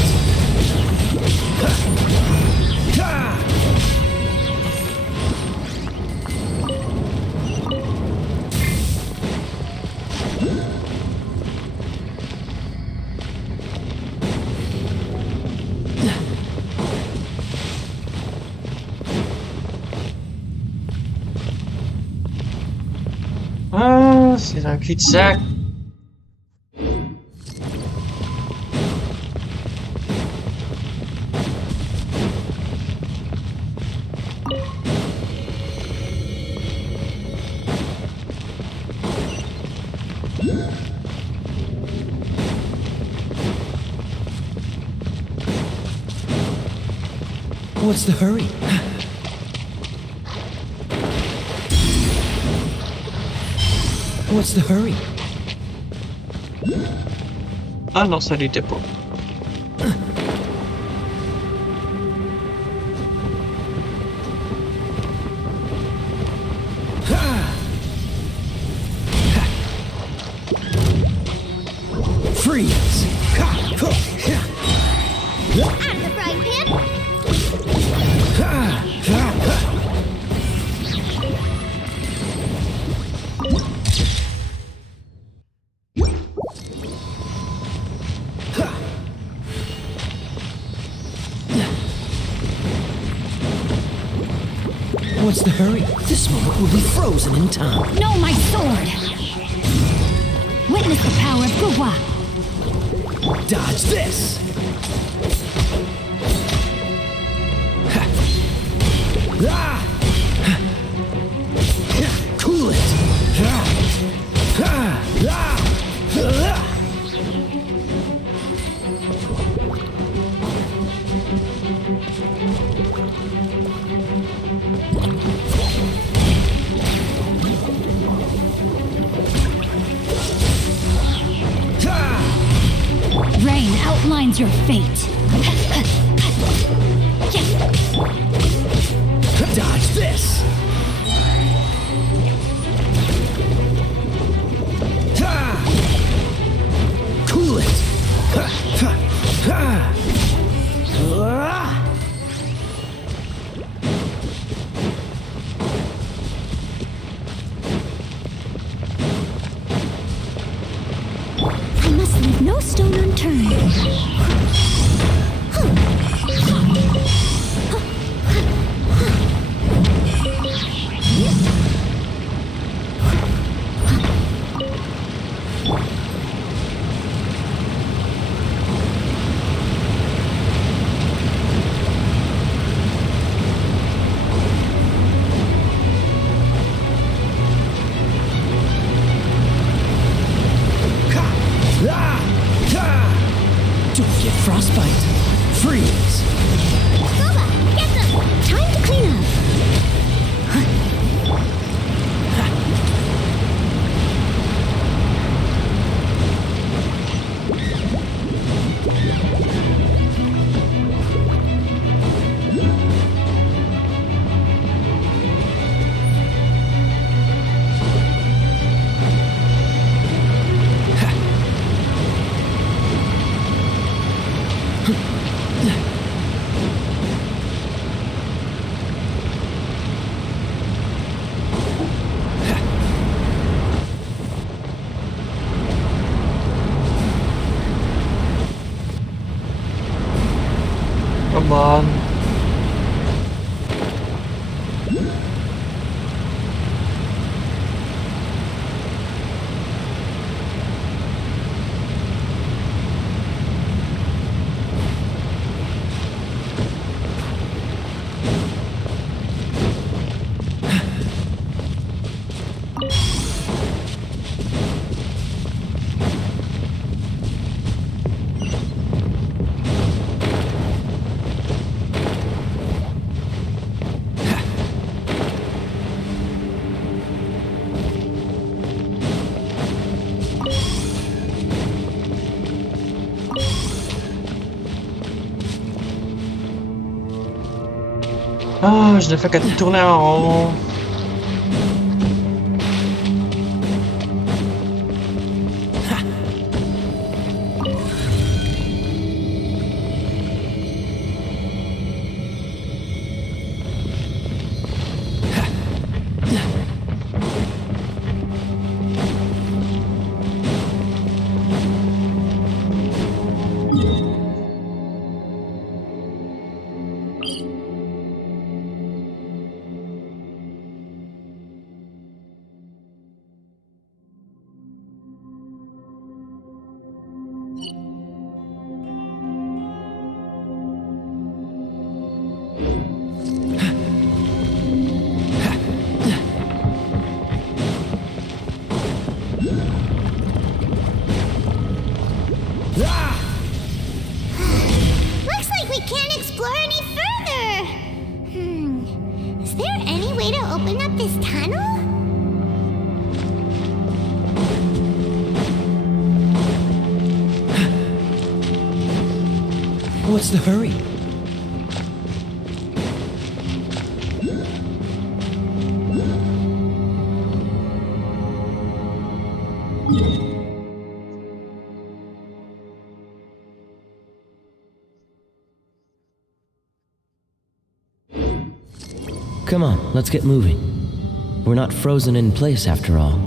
Ah, c'est un cul-de-sac. What's the hurry? What's the hurry? Ah non, ça l'était pas. Freeze! Out of the frying pan! What's the hurry? This moment will be frozen in time. No, my sword! Witness the power of Gugwa! Dodge this! Cool it! Rain outlines your fate. Don't get frostbite. Freeze. Boba, get them! Time to clean up. Come on. Ah, je ne fais que tourner en rond. Looks like we can't explore any further. Is there any way to open up this tunnel? What's the hurry? Come on, let's get moving. We're not frozen in place after all.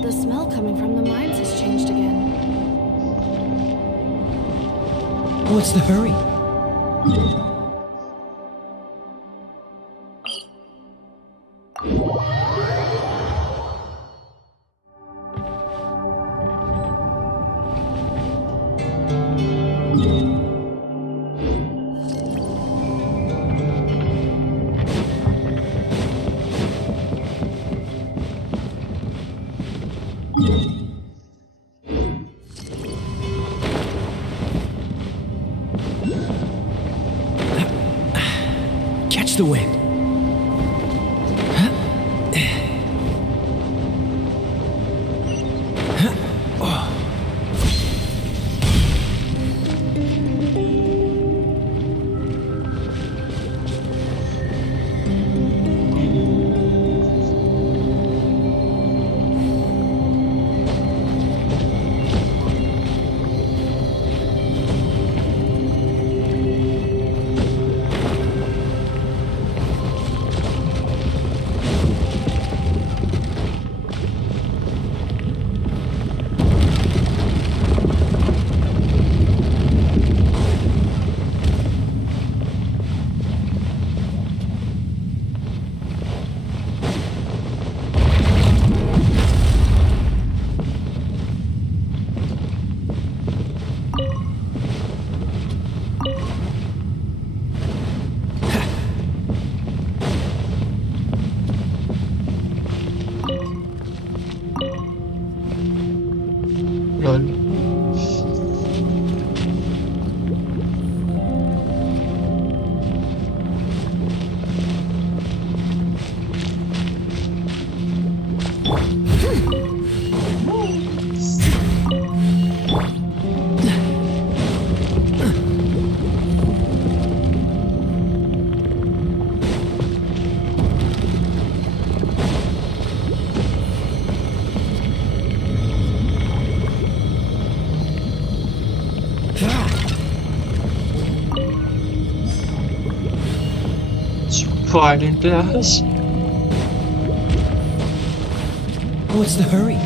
The smell coming from the mines has changed again. What's the hurry? Catch the wind. Fighting class. What's the hurry?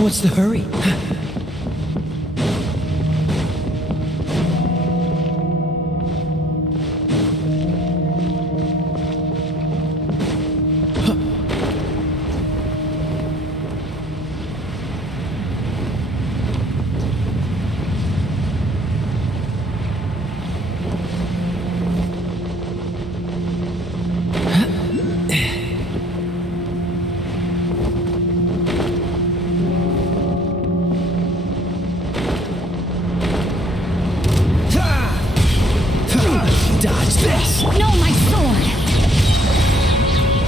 What's the hurry? Dodge this! No, my sword!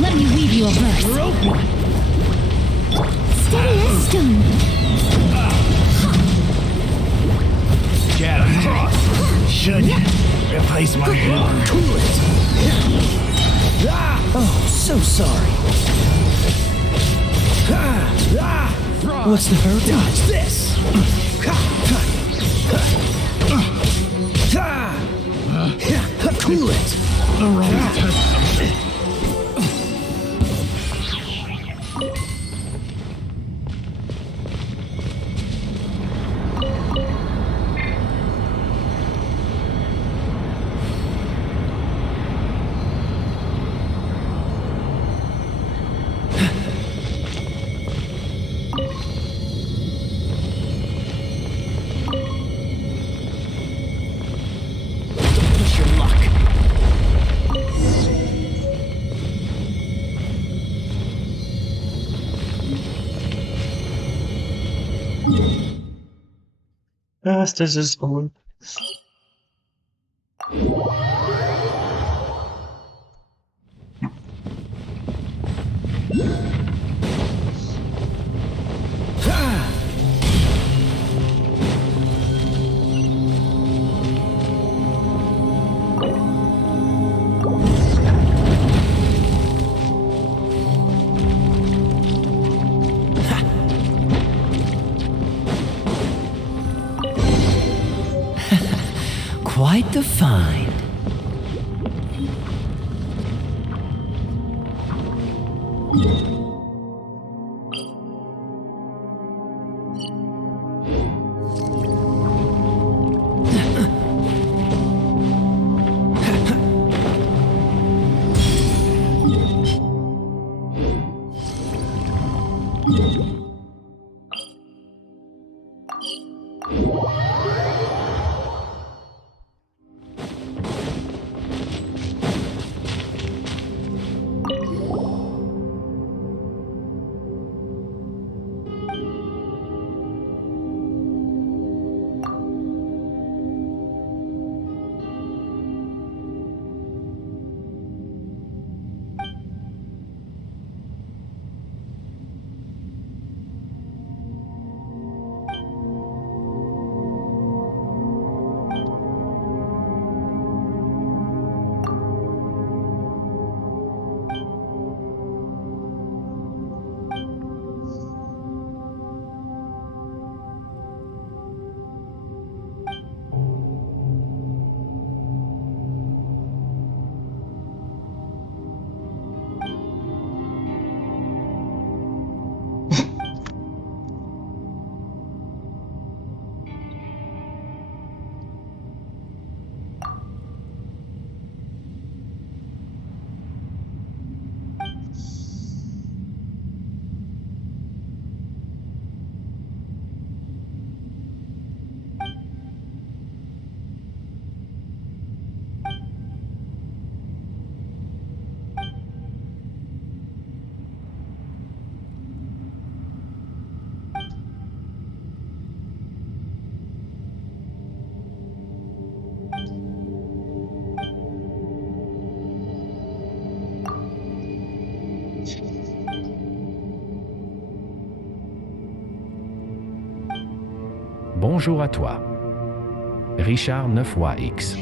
Let me weave you a verse. Steady as stone. Shadow, should replace my hammer. Cool it! Oh, so sorry. What's the hurry? Dodge this! Cool it! The wrong test. Yes, this is cool. Quite the find. Bonjour à toi. Richard 9 fois X.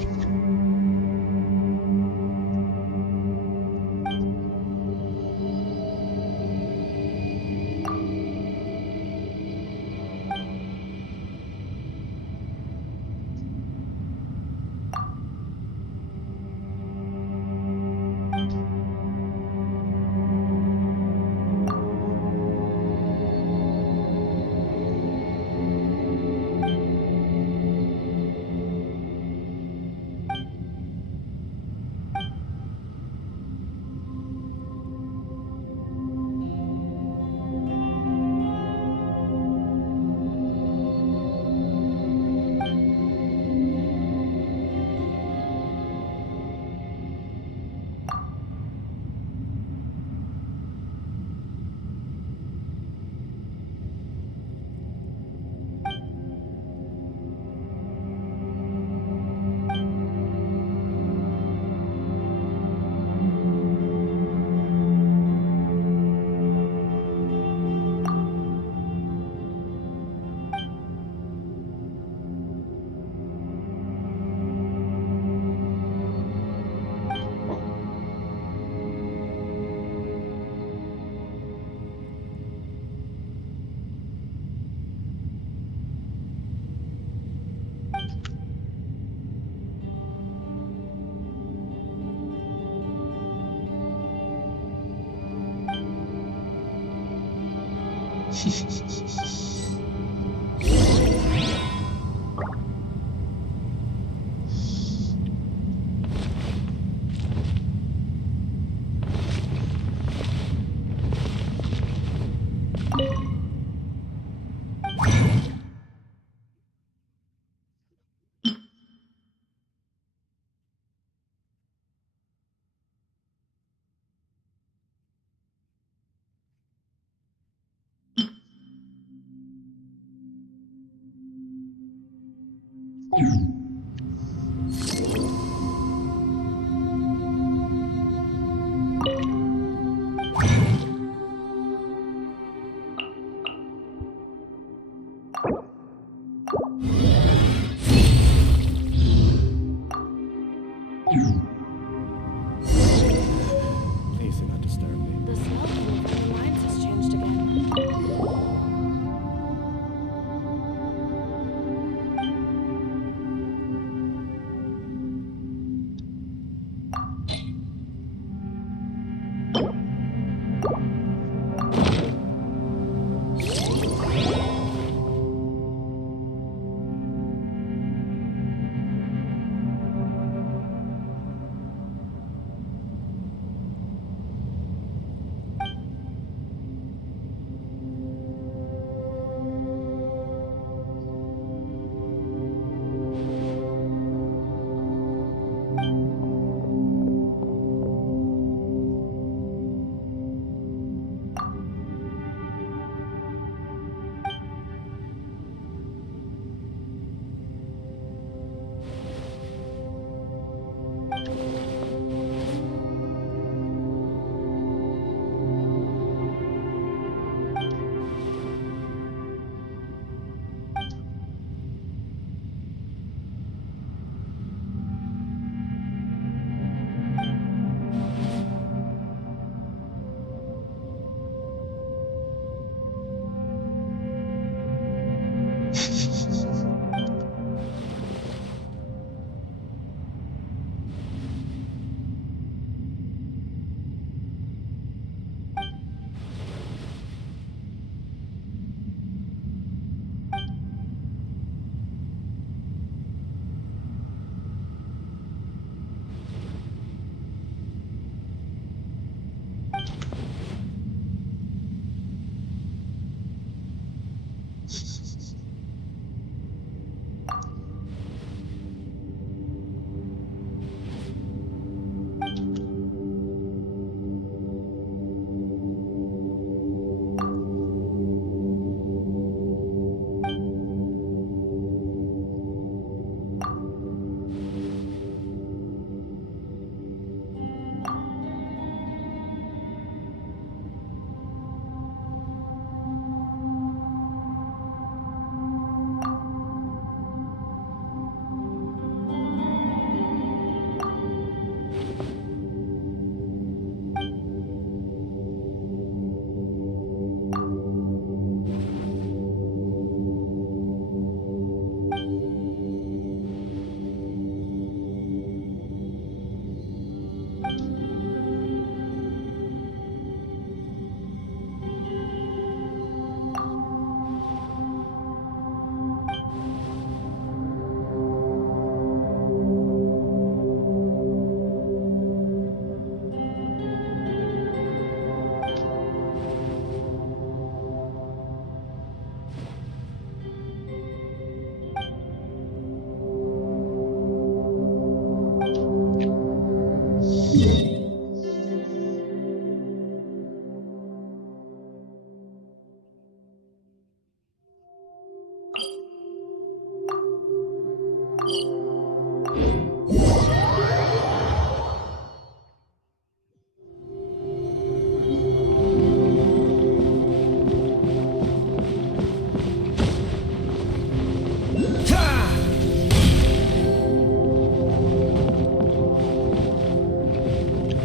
Please do not disturb me. The smoking from the mines has changed again.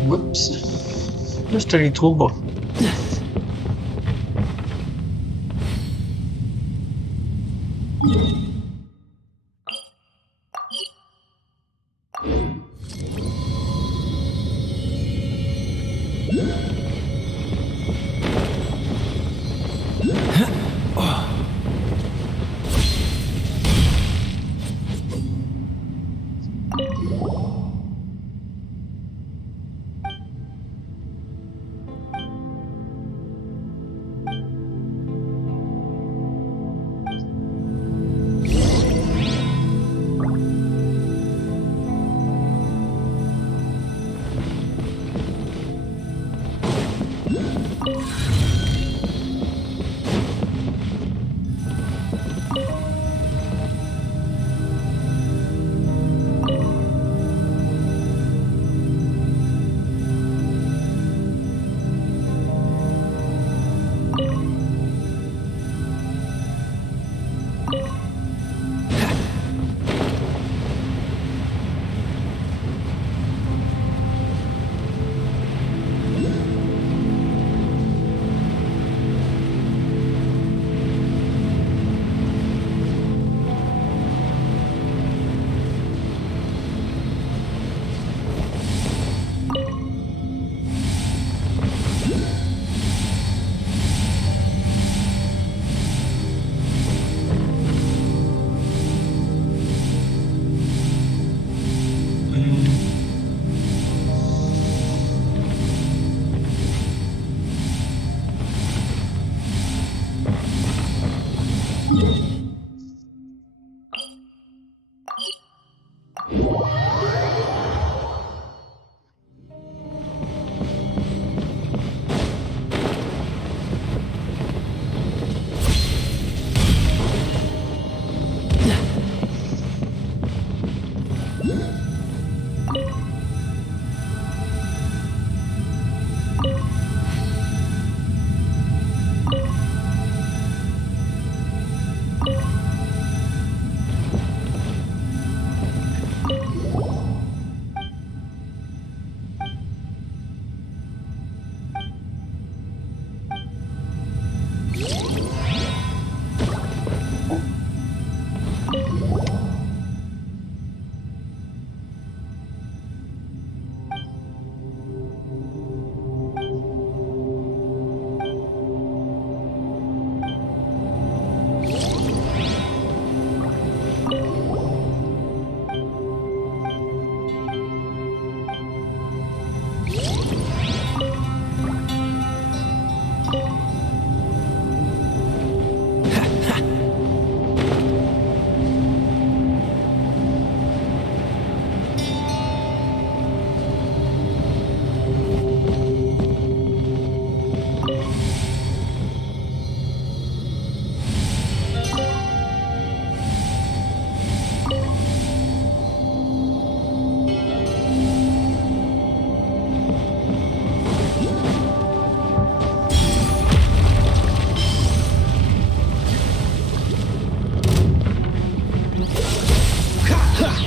Oups. Là, je te les trouve bas.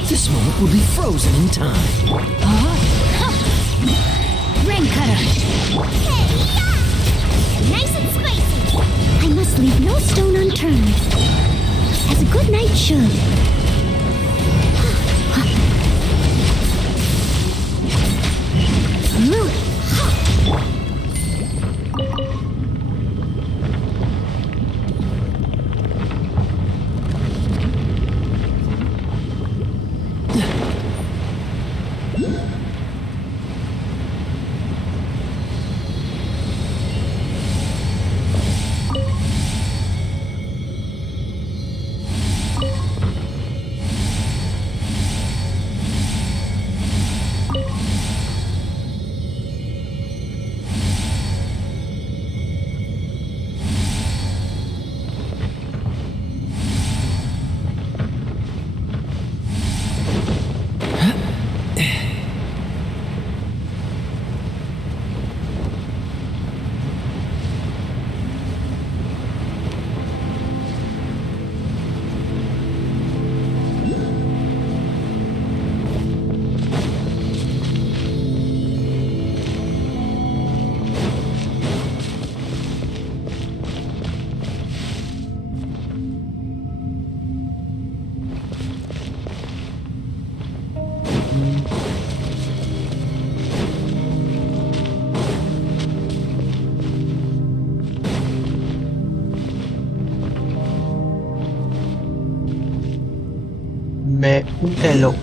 This moment will be frozen in time. Rain cutter. Nice and spicy. I must leave no stone unturned. As a good knight should. Mais où est l'autre?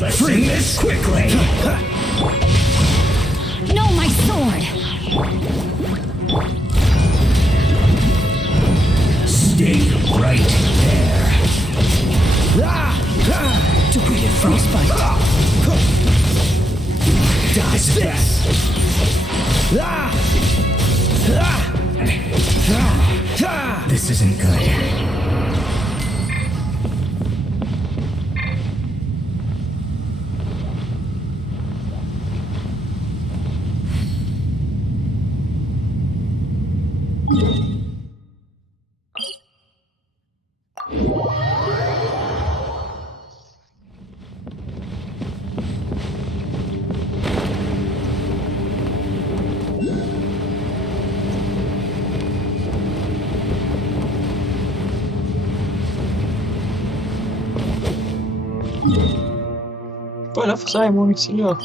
Let's end this quickly! No, my sword! Stay right there. To create frostbite. Dies best. This isn't good. Pas là, faut ça, moi aussi, là.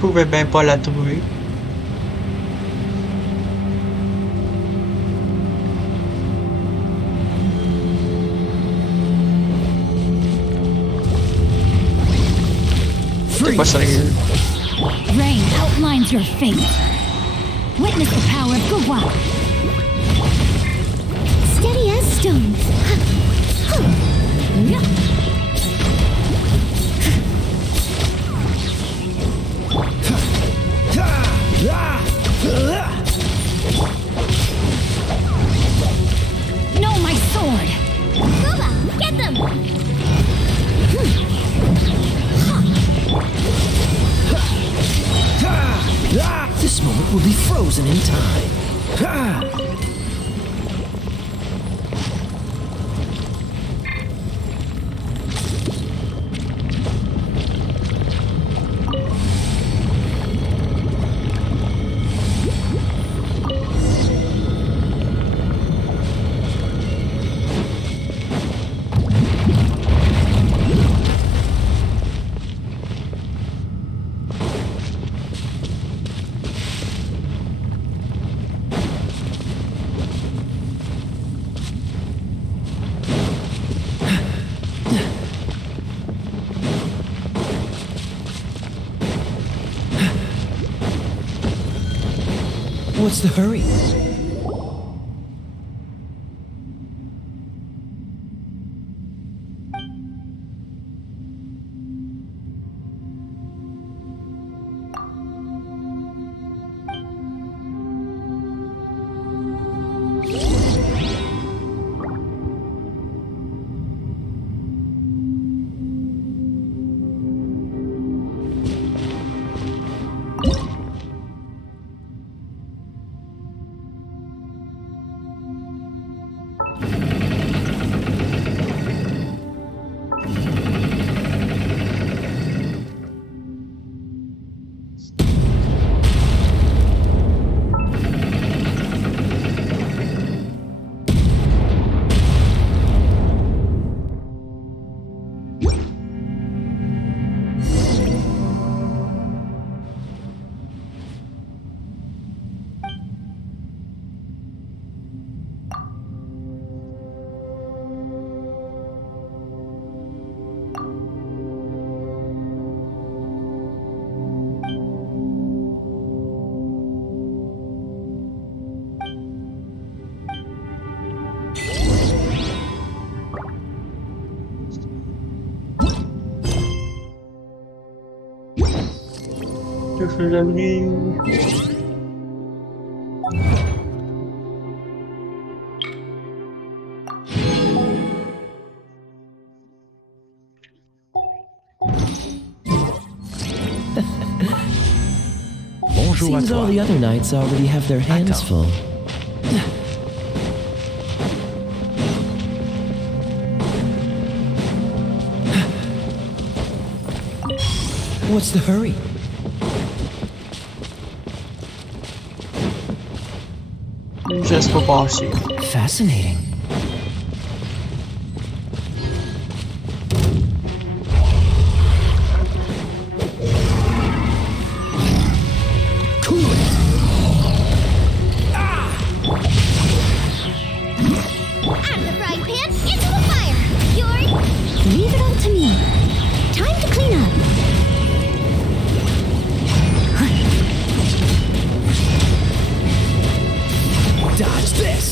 Je pouvais bien pas la trouver. T'es pas sérieux. Rain outlines your fate. Witness the power of Gugwa. Steady as stones. No, my sword! Guba, get them! This moment will be frozen in time. What's the hurry? Je suis l'abri. Bonjour à Seems all toi. the other knights already have their hands full. What's the hurry? Just pour passer. Fascinating. Out of the frying pan, into the fire! You're... Leave it all to me. Time to clean up. Dodge this!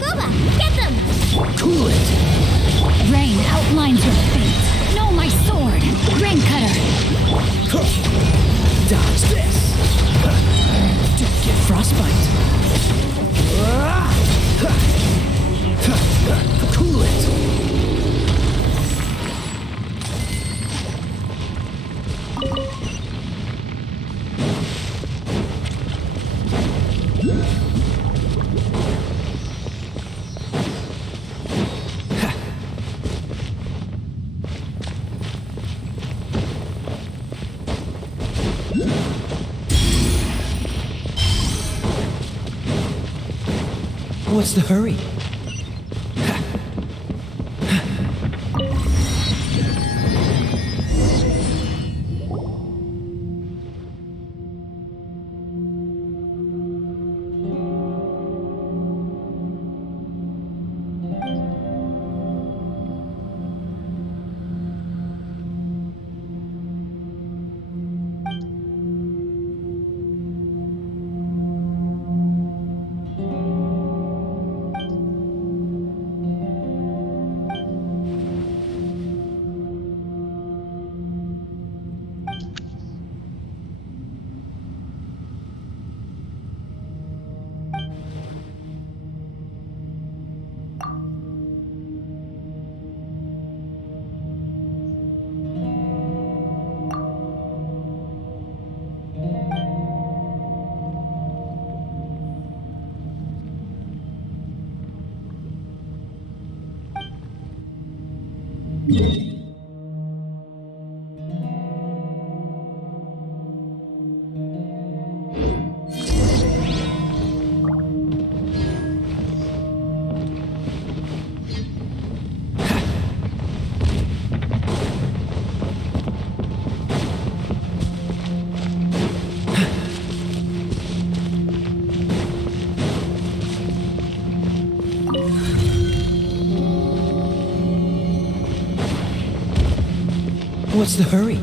Booba, get them! Cool it! Rain outlines your fate. Know my sword. Rain cutter. Dodge this! Don't get frostbite! Cool it! What's the hurry? What's the hurry?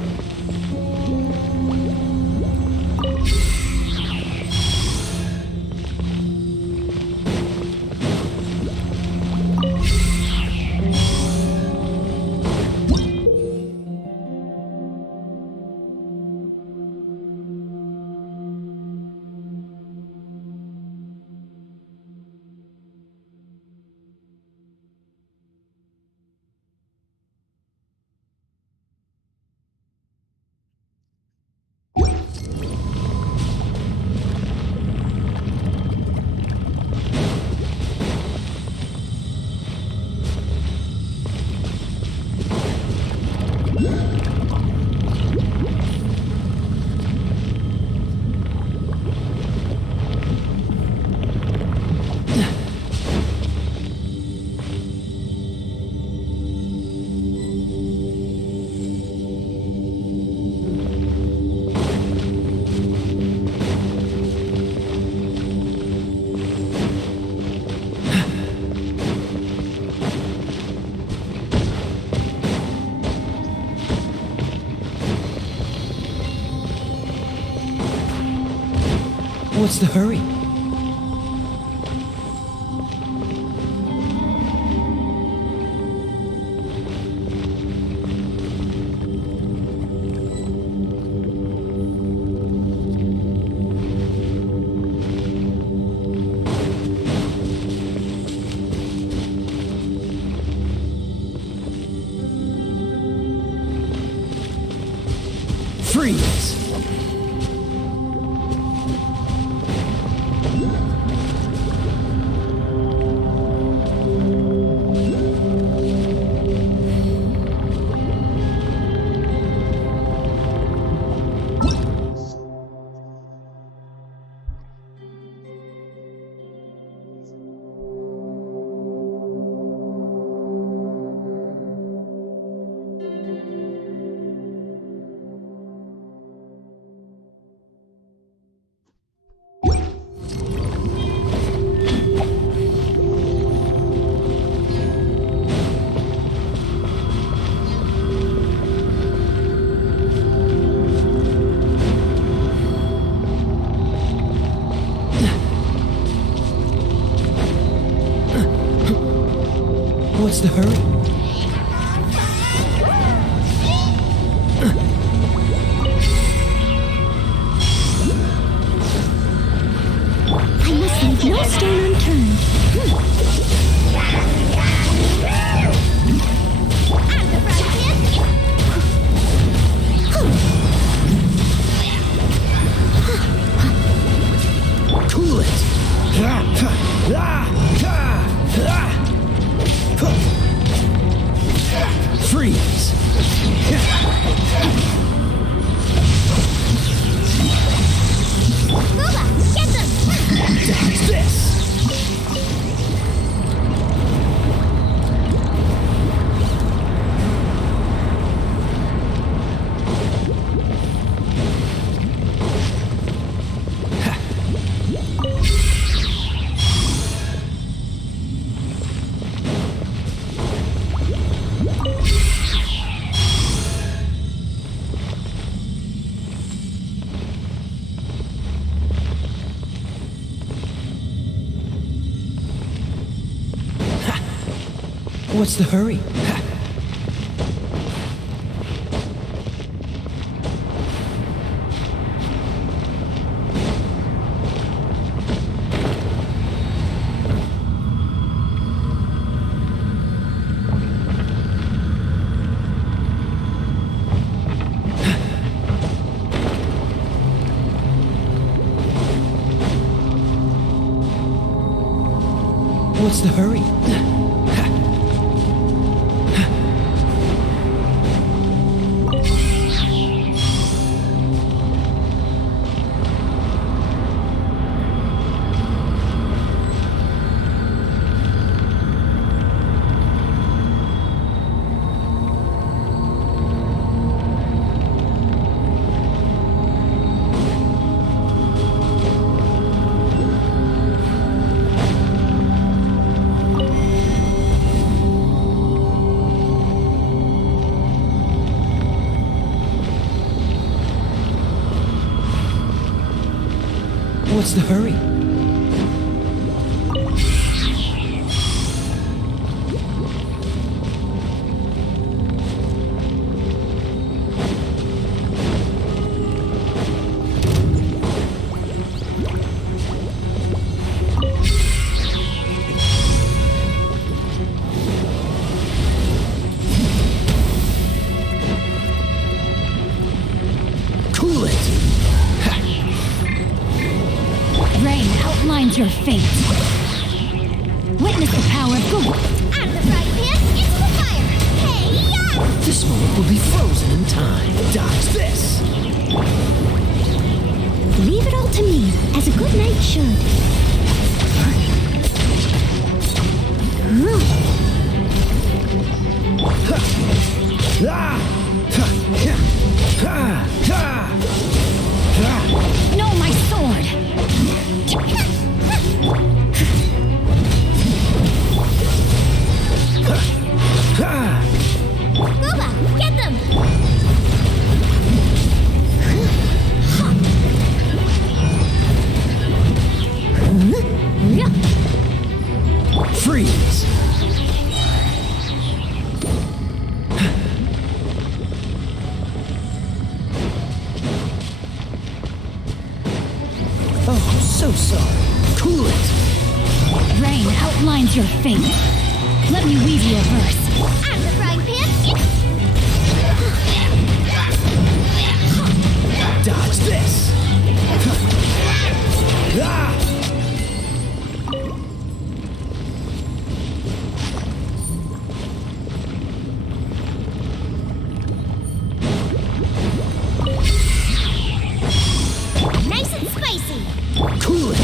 What's the hurry? What's the hurry? I must leave no stone unturned. Cool it! Freeze! Booba, get them! Dodge this! What's the hurry? What's the hurry? What's the hurry? Cool it! Rain outlines your fate. Witness the power of good. Out of the frying pan, into the fire! Hey-ya! This moment will be frozen in time. Dodge this! Leave it all to me, as a good knight should. No, my sword! Booba, get them! Freeze! Oh, so sorry. Cool it! Rain outlines your fate. Let me weave you a verse. Out of the frying pan, Dodge this! nice and spicy! Cool it!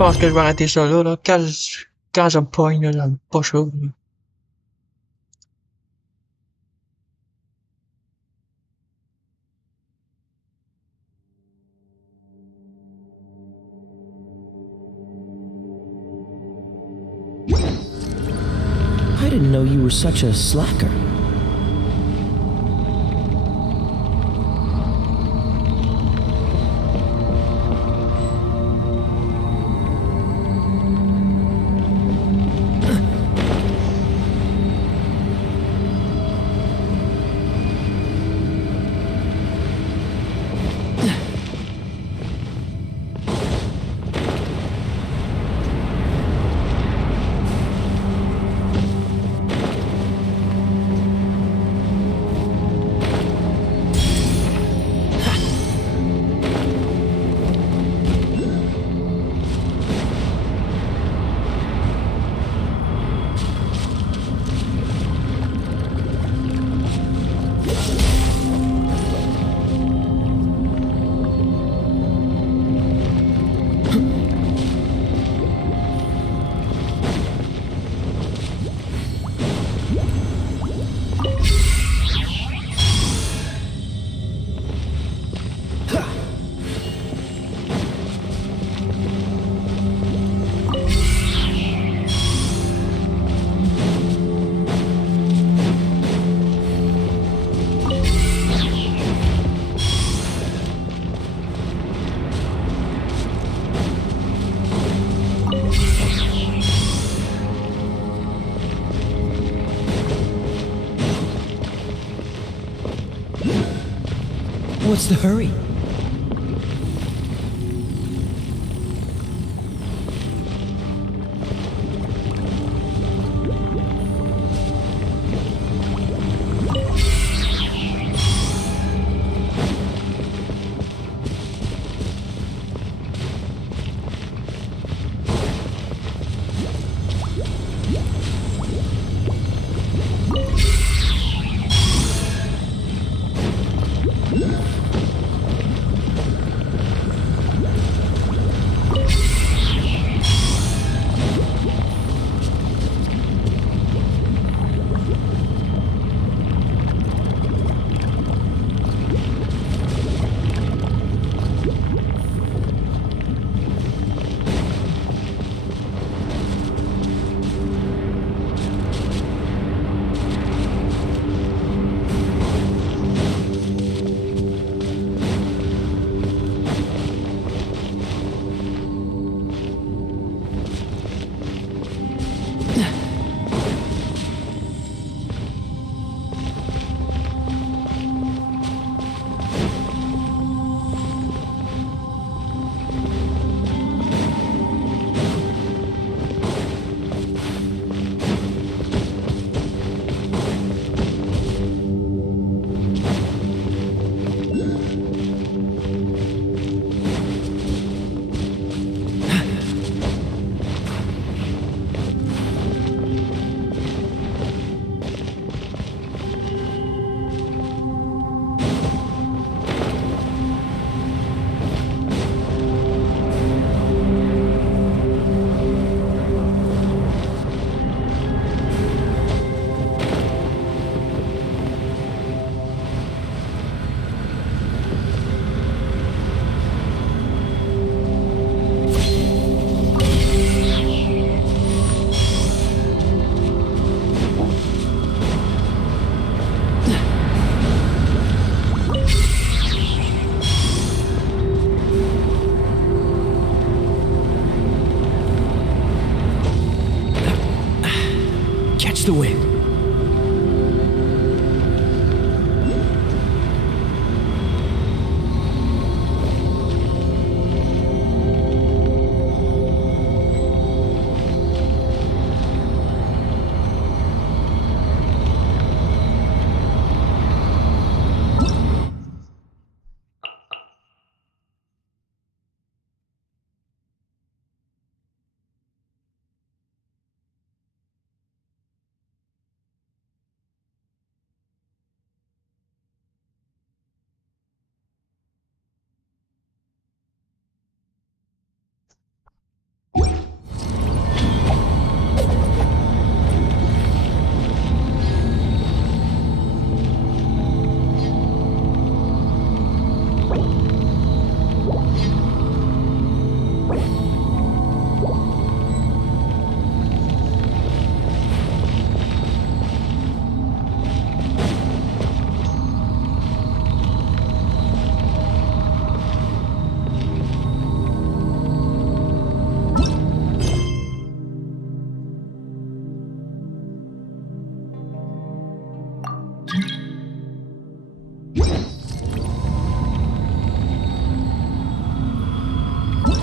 pense que je vais arrêter ça là, quand je me pogne, là, j'aime pas chaud. Là. I didn't know you were such a slacker. What's the hurry?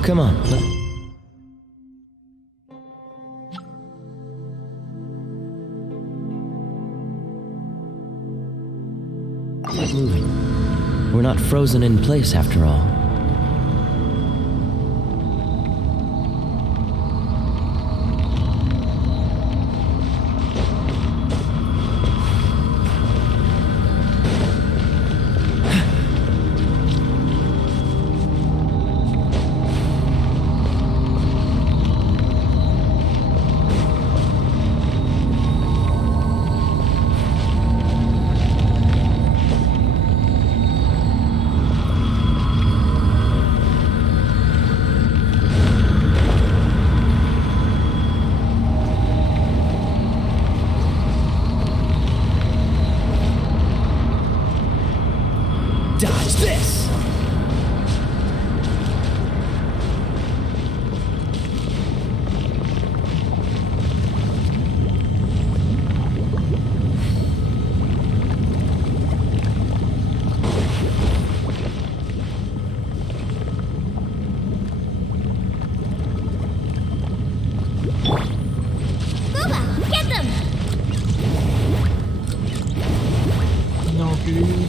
Come on. Keep moving. We're not frozen in place after all. Dodge this! Booba, get them! Non plus.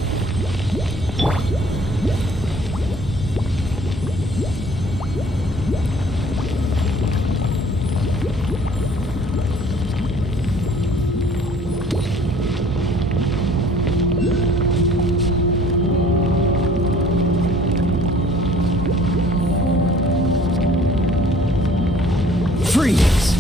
Freeze!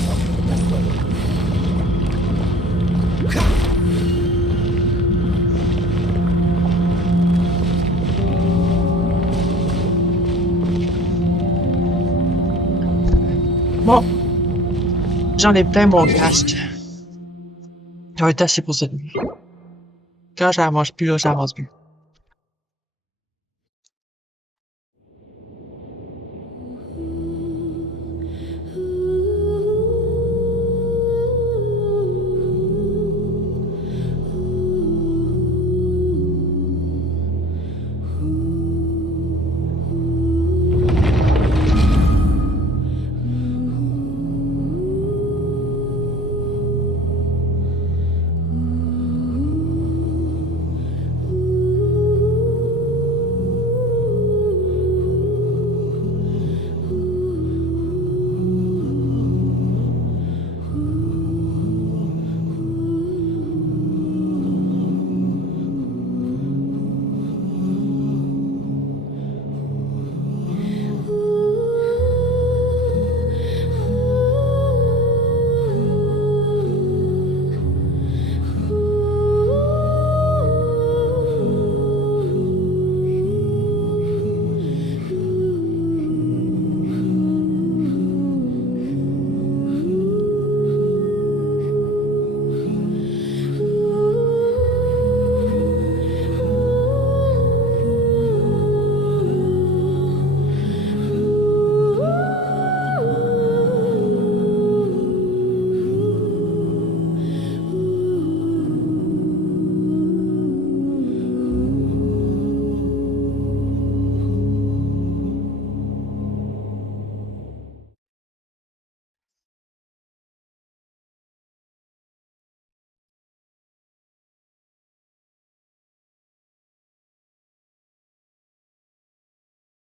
Bon. J'en ai plein mon casque. Ça va être assez pour cette nuit. Quand j'avance plus, là, j'avance plus.